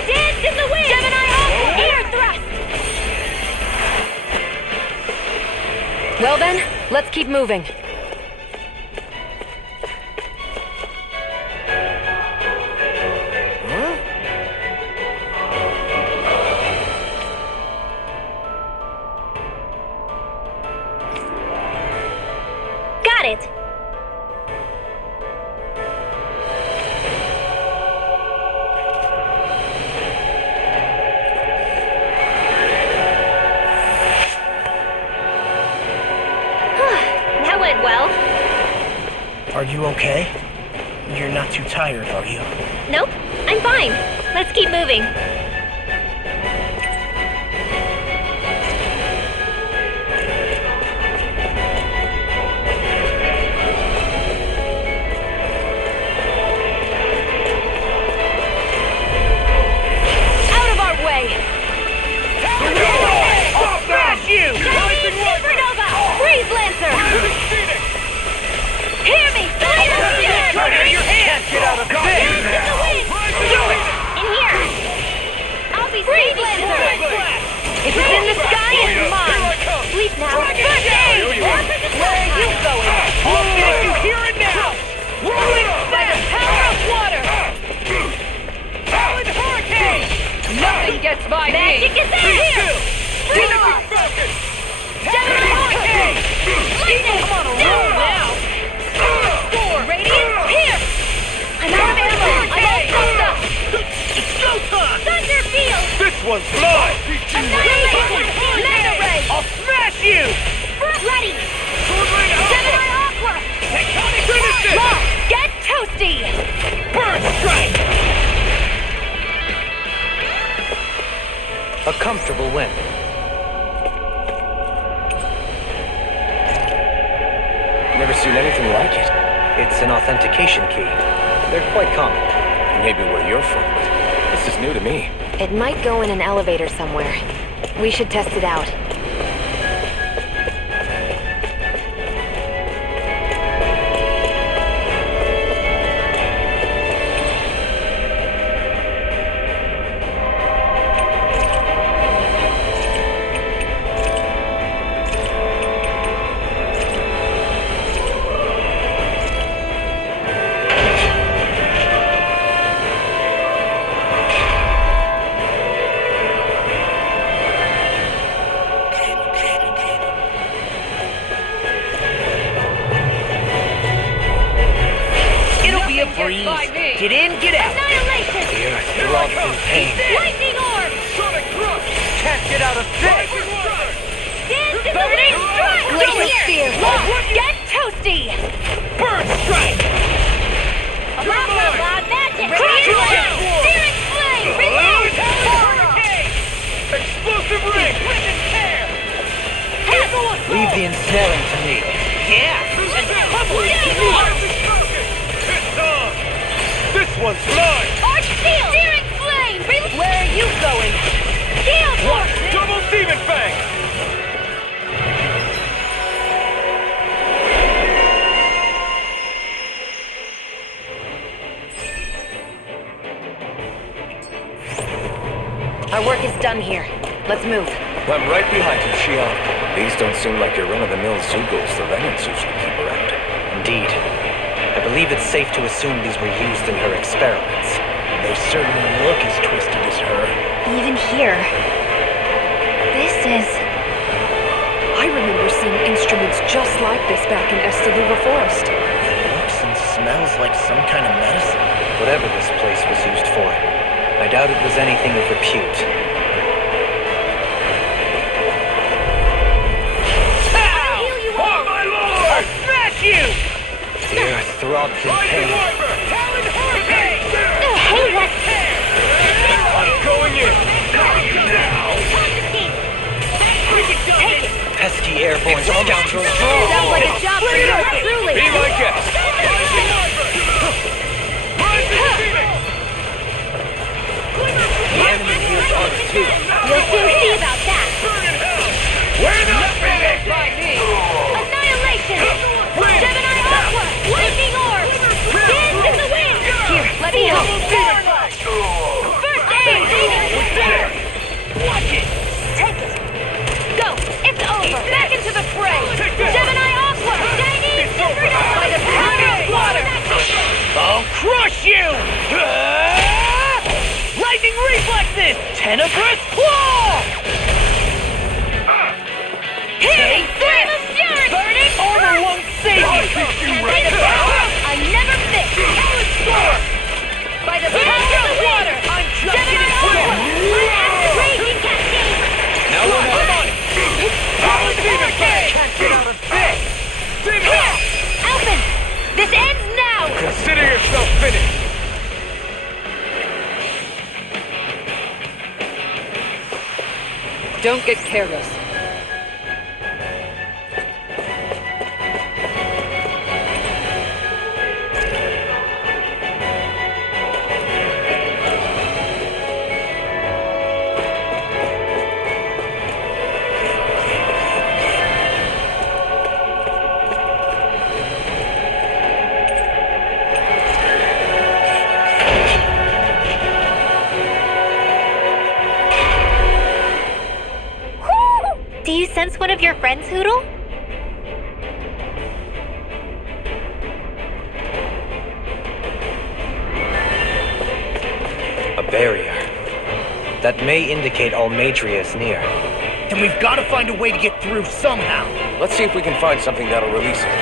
Dance in the wind! Gemini Hawk, air thrust! Well then, let's keep moving. Got it! That went well. Are you okay? You're not too tired, are you? Nope, I'm fine. Let's keep moving. Out of our way! I'll smash you! Supernova! Freeze Lancer! Hear me! Fire of the earth! Your hand! Get out of Dance in the wind! In here! I'll be Freeze Lancer! If it's in the sky, it's mine. Sleep now! First aid! Where are you going? I'll finish you here and now! Rolling By the power of water! Solid hurricane! Nothing gets by Magic me! is here! Enemy focus! Gemini hurricane! Lightning! Come on, roll now! Radiant here! I'm out of ammo! I'm all fucked up! It's showtime! Thunder field! This one's mine! Annihilation! Mega ray! I'll smash you! Ready! Sword Ring Gemini Aqua! Tectonic genesis! Lock! Get toasty! Burn strike! A comfortable win. Never seen anything like it. It's an authentication key. They're quite common. Maybe where you're from, but this is new to me. It might go in an elevator somewhere. We should test it out. Breeze. Get in, get out. Annihilation! The earth throbs in pain. Lightning orb! Sonic thrust. Can't get out of this. Dance in the wind! Strike! Glacial Spear! Lock! Get toasty! Burn strike. Loud magic! Searing flame! Release! Hurricane. Explosive ring. Wind and tear. Leave the ensnaring to me. Yeah. And couple it. It's on! This one's mine! Arch shield! Searing flame! Where are you going? Steel force! Double Demon Fang! Our work is done here. Let's move. I'm right behind you, Shion. These don't seem like your run-of-the-mill Zoogles the Renans usually keep around. Indeed. I believe it's safe to assume these were used in her experiments. They certainly look as twisted as her. Even here. This is... I remember seeing instruments just like this back in Este Luvah Forest. It looks and smells like some kind of medicine. Whatever this place was used for, I doubt it was anything of repute. Oh, my lord! I'll smash you! The earth throbs in pain. Hey, what? I'm going in! Take it! Pesky airborne scoundrels. Sounds like a job for you, truly! Be my guest! The enemy hears us too. You'll soon see about that! We're not finished! Annihilation! Gemini Aqua! Lightning Orb! Dance in the wind! Here, let me help! First aid, baby! Watch it! Take it! Go! It's over! Back into the fray! Gemini Aqua! Chinese Supernova! By the power of water! I'll crush you! Lightning reflexes! Temararus claw! Hitting flame of fury! Burning armor won't save you! By the power I never fit! By the power of the water! I'm just Gemini getting Aqua! started! Raging cascade! Now we're not. Can't get out of this! Here! Alphen! This ends now! Consider yourself finished! Don't get careless. Do you sense one of your friends, Hoodle? A barrier. That may indicate Almeidria is near. Then we've got to find a way to get through somehow. Let's see if we can find something that'll release it.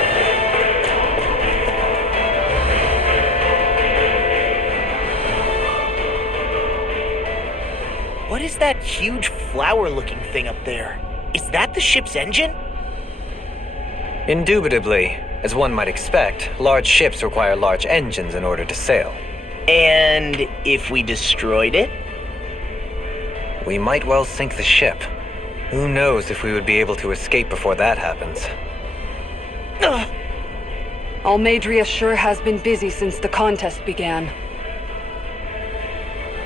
What is that huge flower-looking thing up there? Is that the ship's engine? Indubitably. As one might expect, large ships require large engines in order to sail. And if we destroyed it? We might well sink the ship. Who knows if we would be able to escape before that happens. Almeidria sure has been busy since the contest began.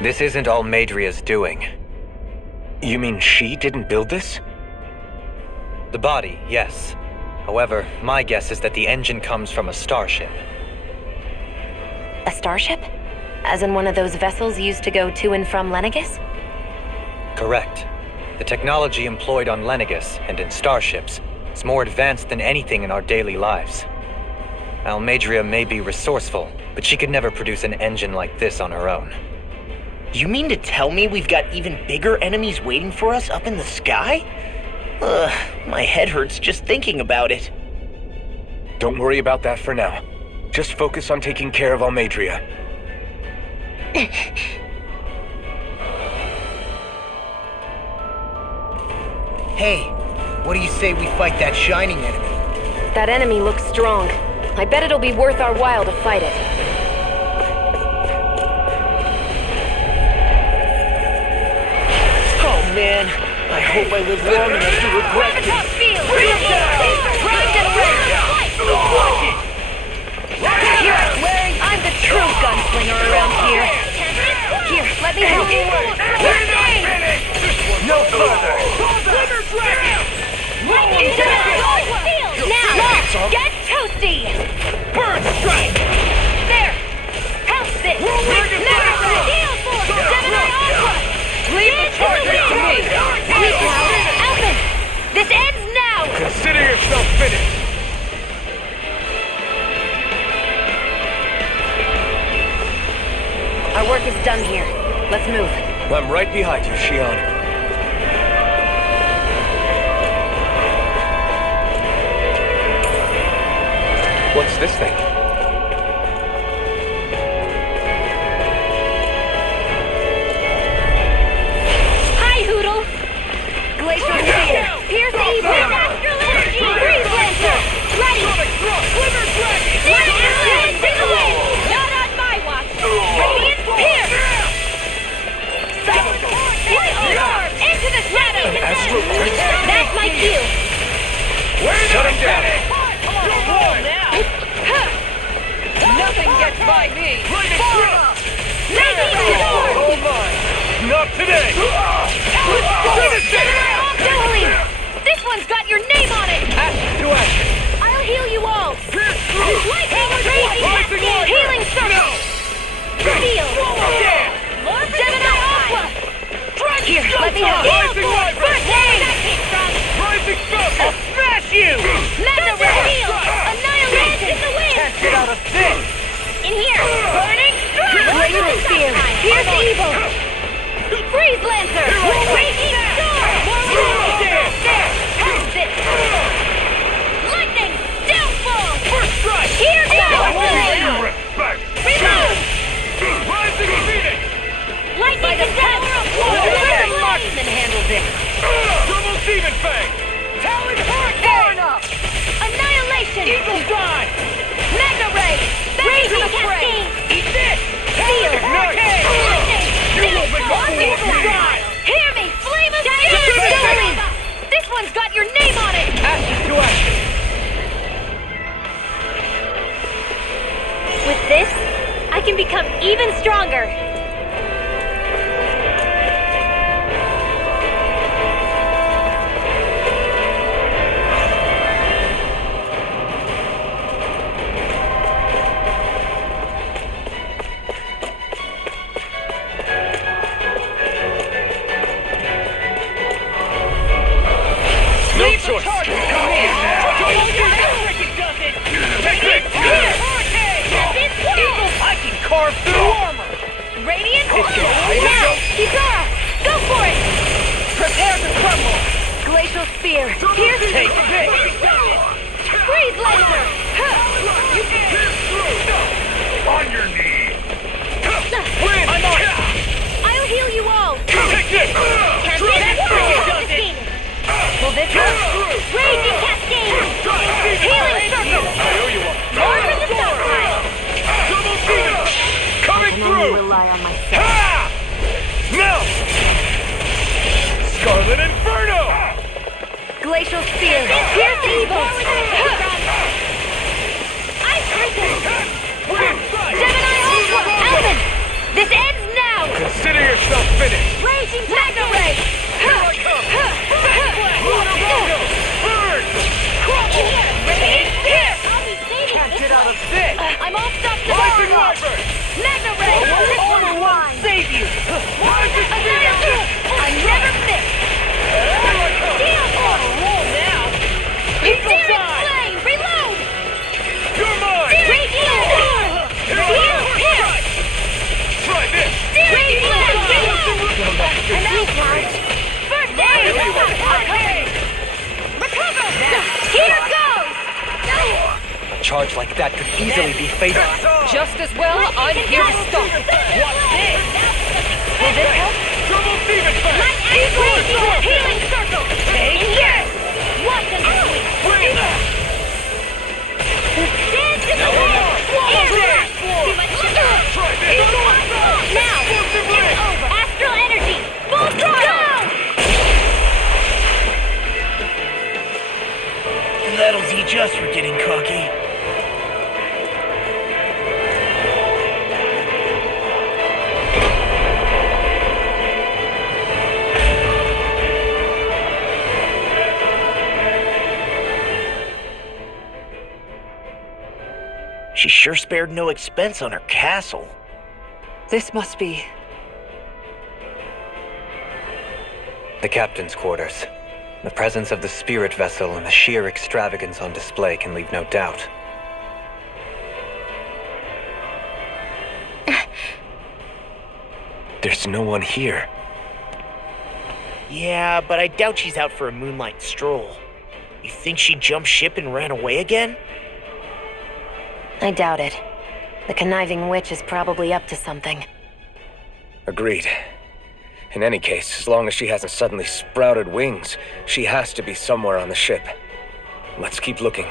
This isn't Almeidria's doing. You mean she didn't build this? The body, yes. However, my guess is that the engine comes from a starship. A starship? As in one of those vessels used to go to and from Lenegis? Correct. The technology employed on Lenegis and in starships is more advanced than anything in our daily lives. Almeidria may be resourceful, but she could never produce an engine like this on her own. You mean to tell me we've got even bigger enemies waiting for us up in the sky? My head hurts just thinking about it. Don't worry about that for now. Just focus on taking care of Almeidria. Hey, what do you say we fight that shining enemy? That enemy looks strong. I bet it'll be worth our while to fight it. Oh man, I hope I live long enough to regret this. I'm the true gunslinger around here. Here, let me help you. No further! Now, get toasty! Bird strike! There! Help this! Never heal for Gemini Aqua! Leave the target to me! Weak now! move. I'm right behind you, Shion. What's this thing? Hi, Hoodle! Glacial Spear! Pierce Evil! Astral Energy! Freeze Lancer! Ready! Sliver Dragon! Into the wind! Not on my watch! Radiant Pierce! Silent Lightning Orb! Into the shadows! Astral Prince? That's my cue! Shut him down! Nothing gets by me! Lightning mine! Not today! Dueling! This one's got your name on it! Ash to ash! I'll heal you all! Lightning Raging Cascade! Healing Circle! Steel! Gemini Aqua! Here, let me have it! First aid! Rising Falcon! I'll smash you! Mega Ray! Annihilate in the wind! Can't get out of this! In here! Burning Strike! Glacial Spear! Pierce Evil! Freeze Lancer! Raging Storm! Pass it! Lightning! Downfall! First strike! Here goes! Reload! Rising Phoenix! Lightning and power of water! Marksman handles it! Double Demon Fang! Talon Hurricane! Annihilation! Eagle Dive! Mega Ray! Raging Cascade! Eat this! Steel! Hurricane! Lightning! Eagle Dive! Hear me! Flame of Steel! This one's got your name on it! Ashes to ashes! With this, I can become even stronger. No choice! I can carve through armor! Radiant! hide Now! Kisara! Go for it! Prepare to crumble! Glacial Spear! Pierce! Take this! Freeze Lancer! On your knees! Win! I'm on it! I'll heal you all! Take this! Can't be confiscated! Will this work? Raging Cascade! Healing Circle! More for the stockpile! Double Demon! Coming I can only through! rely on myself. Ha! Now! Scarlet Inferno! Glacial Spear! Pierce Evil! Ice Crystal! Gemini Ultra! Alvin! This ends now! Consider yourself finished! Raging Mega Ray! Here I come! Burn! Radiant Pierce! Can't get out of this! I'm all stopped to Rising Wyvern! Mega Ray! This Armor one's won't mine! save you! Rising I'm never missed! Steel Force! Roll now! Searing Dive! Flame! Reload! You're mine! Radiant Storm! Steel Pierce! Try this! Searing Flame! Reload! I'm out! First aid! Okay! Recover! Here goes! A charge like that could easily be fatal. Just as well, I'm here to stop. What's this? Will this help? Double Demon Fang! Light and Raging Healing Circle! Take Yes! Watch them this week! Dance in the wind! Impact! See my Try this! Now! It's over! Astral Energy! Full throttle! That'll teach us for getting cocky. She sure spared no expense on her castle. This must be... The captain's quarters. The presence of the spirit vessel and the sheer extravagance on display can leave no doubt. there's no one here. Yeah, but I doubt she's out for a moonlight stroll. You think she jumped ship and ran away again? I doubt it. The conniving witch is probably up to something. Agreed. In any case, as long as she hasn't suddenly sprouted wings, she has to be somewhere on the ship. Let's keep looking.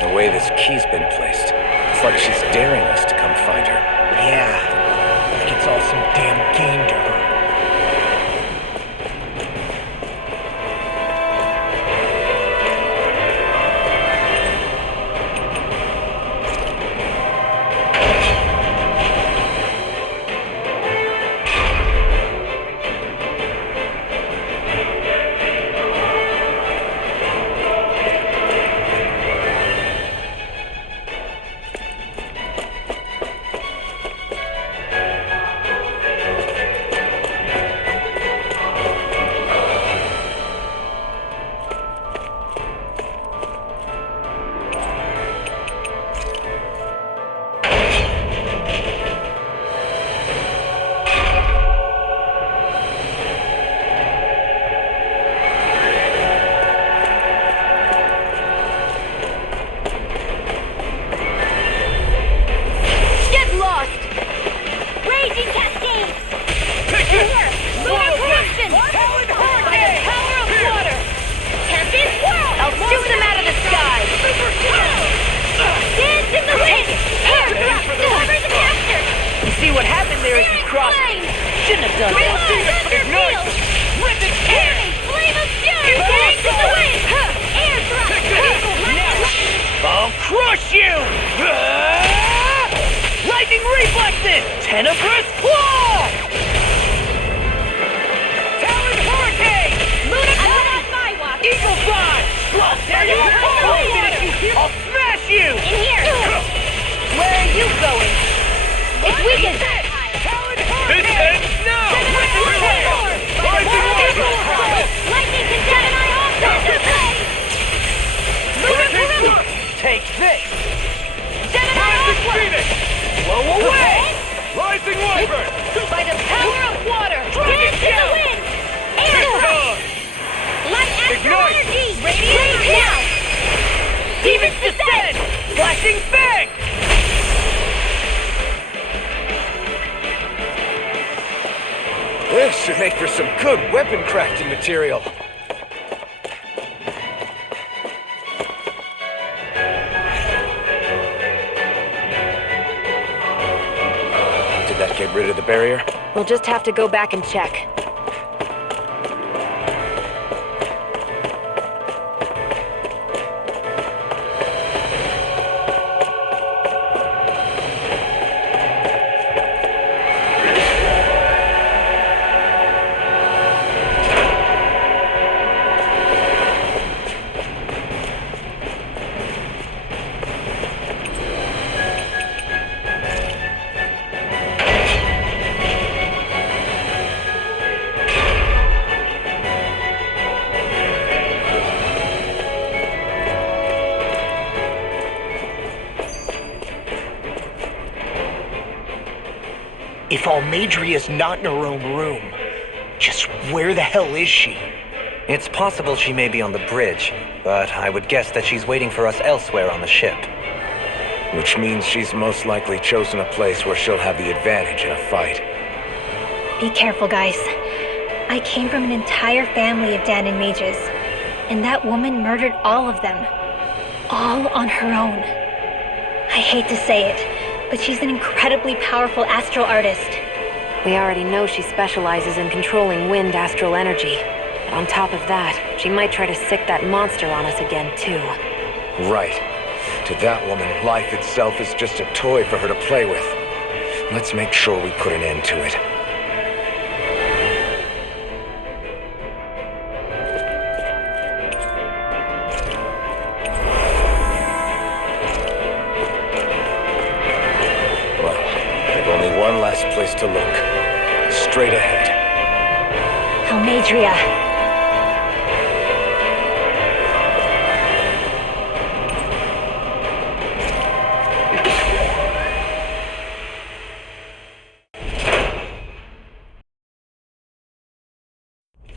The way this key's been placed, it's like she's daring us to come find her. Yeah, like it's all some damn game to her. This should make for some good weapon crafting material. Did that get rid of the barrier? We'll just have to go back and check. If Almeidria's not in her own room, just where the hell is she? It's possible she may be on the bridge, but I would guess that she's waiting for us elsewhere on the ship. Which means she's most likely chosen a place where she'll have the advantage in a fight. Be careful, guys. I came from an entire family of Dan and mages, and that woman murdered all of them. All on her own. I hate to say it, but she's an incredibly powerful astral artist. We already know she specializes in controlling wind astral energy. And on top of that, she might try to sick that monster on us again, too. Right. To that woman, life itself is just a toy for her to play with. Let's make sure we put an end to it. Well, we've only one last place to look. Straight ahead. Almeidrea.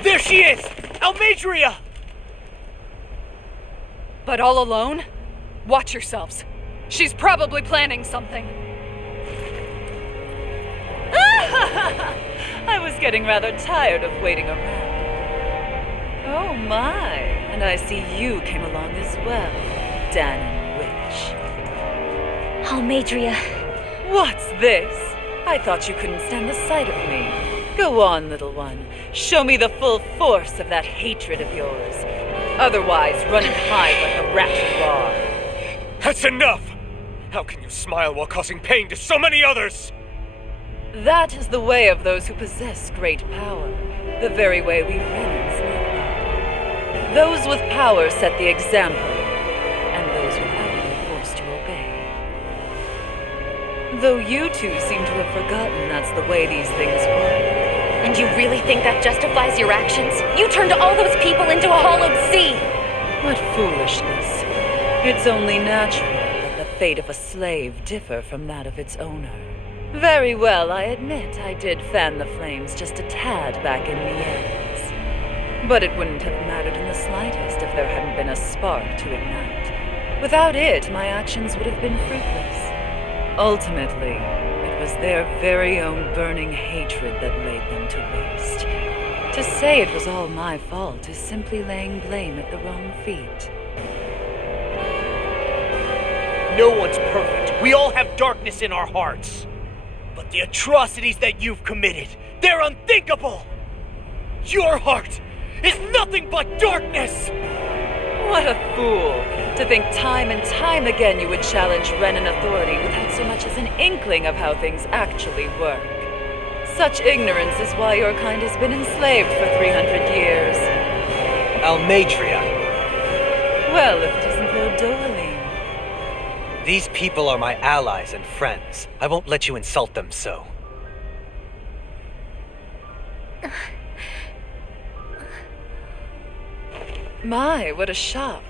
There she is! Almeidria! But all alone? Watch yourselves. She's probably planning something. I was getting rather tired of waiting around. Oh my, and I see you came along as well, Danon Witch. Almeidrea. What's this? I thought you couldn't stand the sight of me. Go on, little one. Show me the full force of that hatred of yours. Otherwise, run and hide like a rat you are. That's enough! How can you smile while causing pain to so many others? That is the way of those who possess great power. The very way we Renans live. Those with power set the example, and those without are forced to obey. Though you two seem to have forgotten that's the way these things work. And you really think that justifies your actions? You turned all those people into a hollowed sea! What foolishness. It's only natural that the fate of a slave differ from that of its owner. Very well, I admit I did fan the flames just a tad back in the ends. But it wouldn't have mattered in the slightest if there hadn't been a spark to ignite. Without it, my actions would have been fruitless. Ultimately, it was their very own burning hatred that laid them to waste. To say it was all my fault is simply laying blame at the wrong feet. No one's perfect. We all have darkness in our hearts. But the atrocities that you've committed, they're unthinkable! Your heart is nothing but darkness! What a fool! To think time and time again you would challenge Renan authority without so much as an inkling of how things actually work. Such ignorance is why your kind has been enslaved for 300 years. Almeidria. Well, if it isn't Lord Dohalim. These people are my allies and friends. I won't let you insult them so. My, what a shock.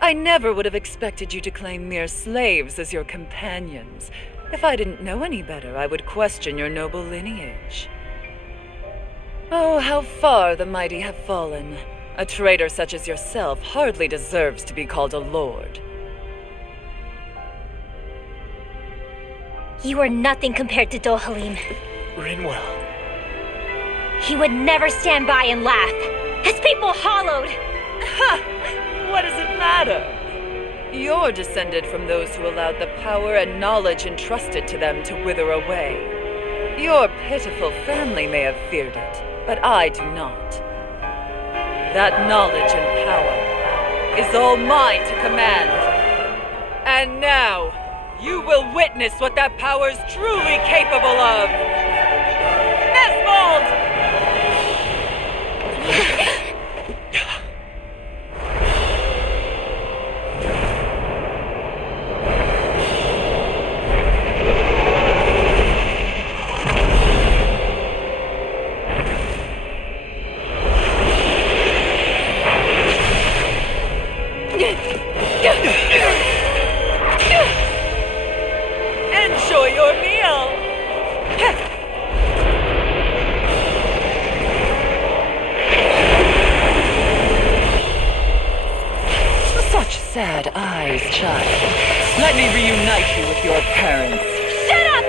I never would have expected you to claim mere slaves as your companions. If I didn't know any better, I would question your noble lineage. Oh, how far the mighty have fallen. A traitor such as yourself hardly deserves to be called a lord. You are nothing compared to Dohalim. Rinwell. He would never stand by and laugh. His people hollowed. Ha! What does it matter? You're descended from those who allowed the power and knowledge entrusted to them to wither away. Your pitiful family may have feared it, but I do not. That knowledge and power is all mine to command. And now, you will witness what that power's truly capable of! Mesmald! Enjoy your meal! Such sad eyes, child. Let me reunite you with your parents. Shut up!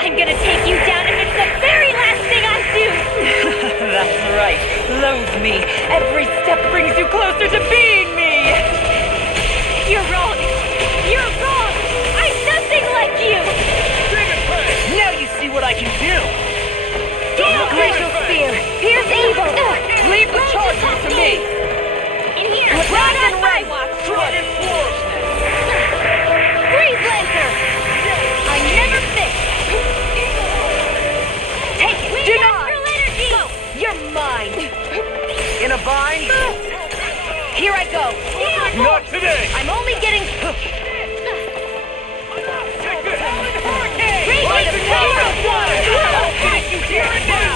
I'm gonna take you down if it's the very last thing I do! That's right. Loathe me. Every step brings you closer to being me! You're wrong! You're wrong! I'm nothing like you! Now you see what I can do! Glacial Spear! Here's evil! Leave the charges to me! In here! Right on my watch! Trodden foolishness! Freeze Lancer! I never miss! Take it! Denied! Astral energy! Go! You're mine! In a bind? Here I go! Not today! I'm only getting... Finish you here and now!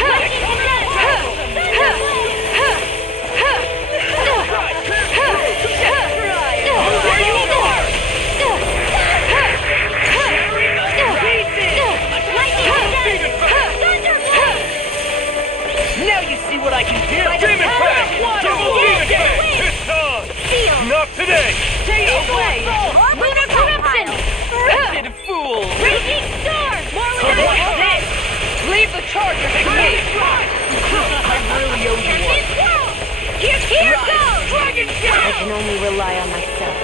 Lightning to death! I can only rely on myself.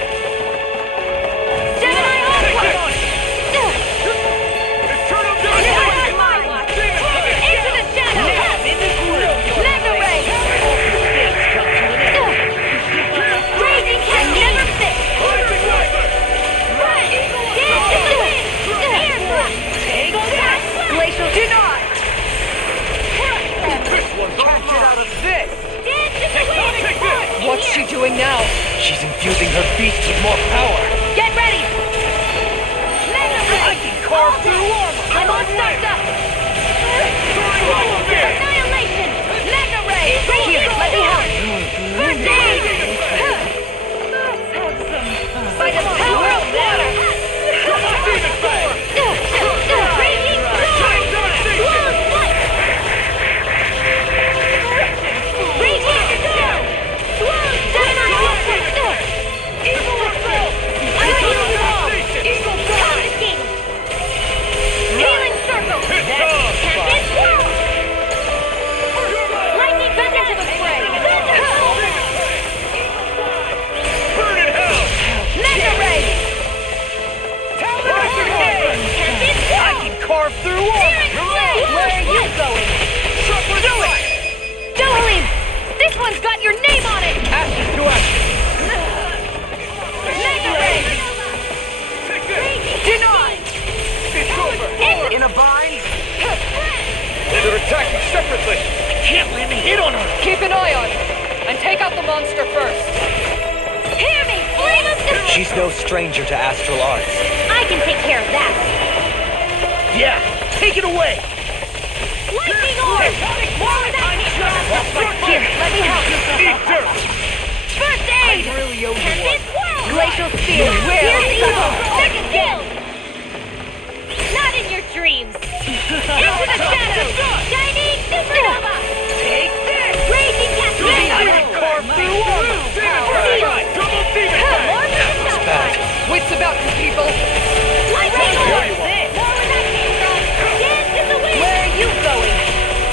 What's she doing now? She's infusing her beast with more power. Get ready! I can carve through armor. I'm all stocked up! Annihilation! Mega Ray! Here, let me help! First aid! By the power of water! Raging storm! Blown light! Raging storm! Blown annihilation! Evil itself! Evil confiscating! Healing circle! Tempest swirl! Lightning thunder to the fray! Burn in hell! Mega Ray! Tempest I swirl! can carve through armor. Where are you going? Do it! Dohalim! This one's got your name on it! Ashes to ashes. Mega Ray! Denied. It's over. In a bind. They're attacking separately. I can't land a hit on her. Keep an eye on her, and take out the monster first. Hear me! Flame of the... She's no stranger to astral arts. I can take care of that! Yeah, take it away. Lightning orb! Here, let me help you. Eat dirt. First aid! Really owe you Tempest one. swirl! Glacial spear, Here's evil! Second kill! Not in your dreams! Into the shadows! Shining supernova! Take this. Raging cascade! I can carve through armor. Double demon fang. It's bad. Wits about you, people. Lightning orb! More where that came from! Dance in the wind! Where are you going?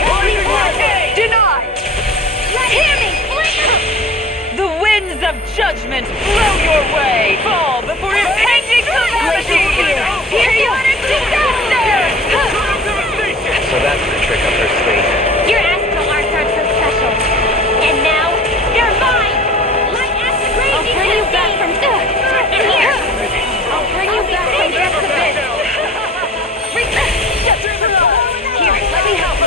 Holy water! Denied! Hear me! Flame! The winds of judgment blow your way! Fall before impending calamity! Here you are! So that's the trick up her sleeve. Your astral arts aren't so special. And now, they're mine! Light acid raging I'll bring you back from... And here! I'll bring you back from this abyss! Here, let me help.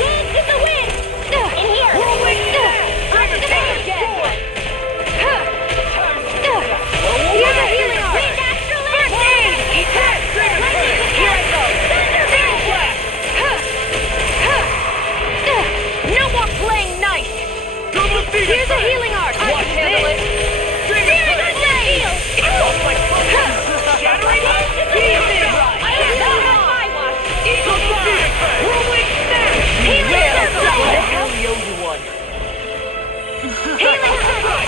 Dance in the wind! And here! Whirlwind I'm the again! Here's a healing arm! Wind astral first aid! Here I go! No more playing nice! Here's a healing art! I can handle it! Searing blade! Shattering I don't have my watch! Whirlwind snap! Healing circle! Really owe you one. Healing circle!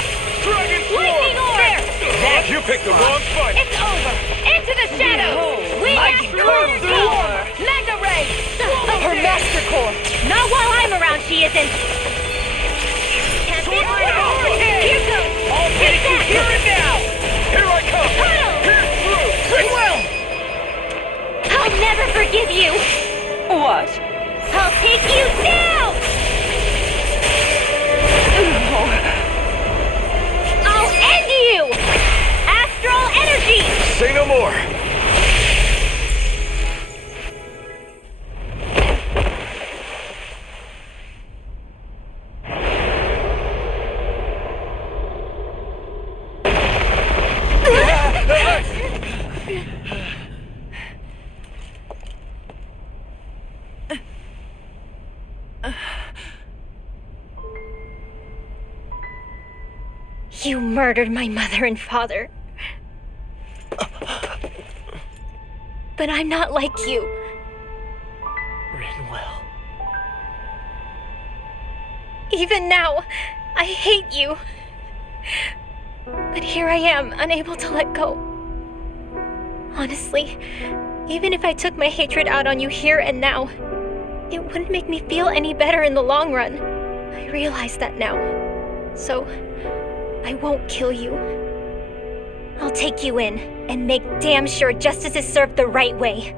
Lightning orb! You picked the wrong fight. It's over! Into the shadows! Wind I can carve through armor. Mega Ray! Her master core. Not while I'm around, she isn't! Here goes! I'll take you here and now. Here I come. Here through. Very well. I'll never forgive you! What? I'll take you down! I'll end you! Astral energy! Say no more. You murdered my mother and father. But I'm not like you. Rinwell. Even now, I hate you. But here I am, unable to let go. Honestly, even if I took my hatred out on you here and now, it wouldn't make me feel any better in the long run. I realize that now. So, I won't kill you. I'll take you in and make damn sure justice is served the right way.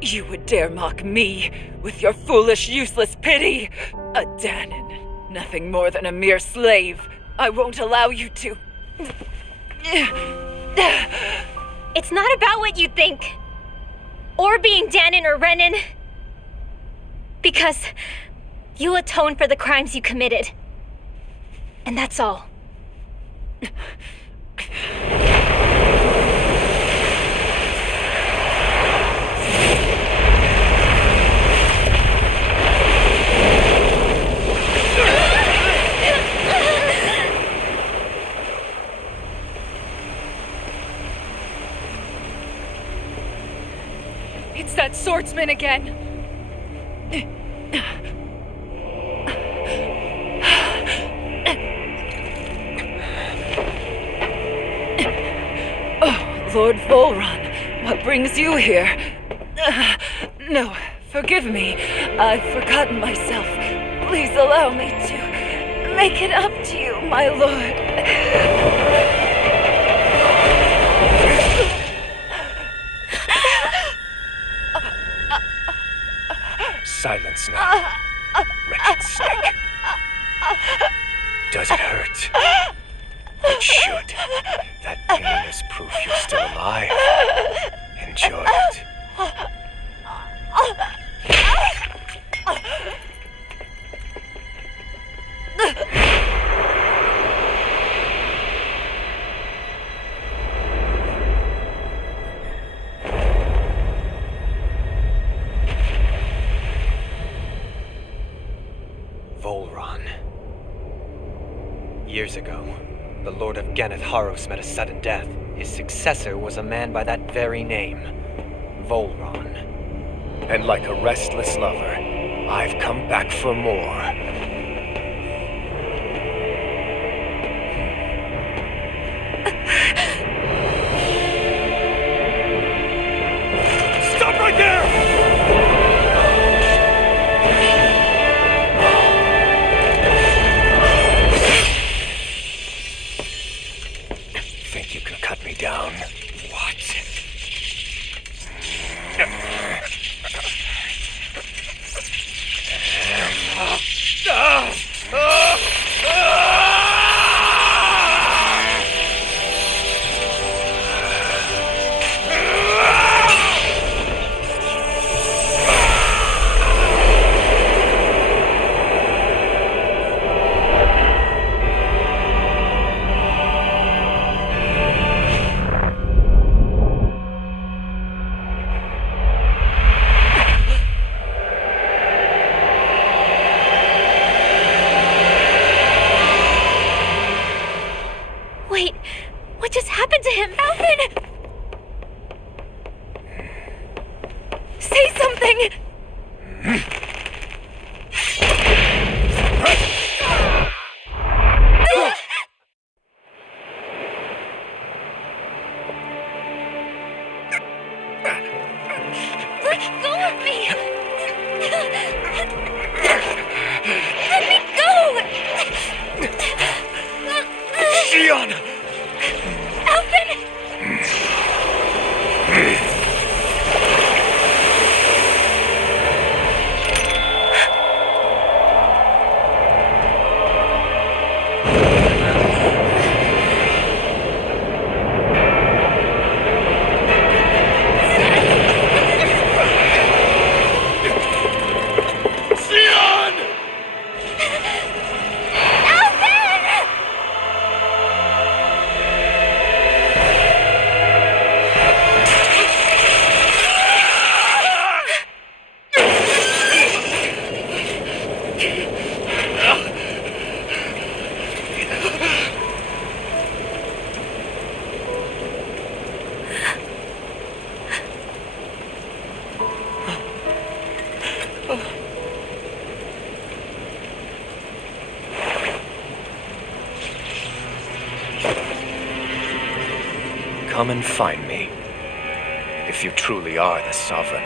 You would dare mock me with your foolish, useless pity? A Danon, nothing more than a mere slave. I won't allow you to... It's not about what you think. Or being Danon or Renan. Because you'll atone for the crimes you committed. And that's all. It's that swordsman again. Oh, Lord Volron, what brings you here? No, forgive me. I've forgotten myself. Please allow me to make it up to you, my lord. Silence now, wretched snake. Does it hurt? It should. That pain is proof you're still alive. Enjoy it. Volron. Years ago, the Lord of Ganeth Haros met a sudden death. His successor was a man by that very name, Volron. And like a restless lover, I've come back for more. Stop right there! Think you can cut me down? What? Wait, what just happened to him? Alvin! Say something! Let go of me! Let me go! Shion! Alvin! Come and find me, if you truly are the Sovereign.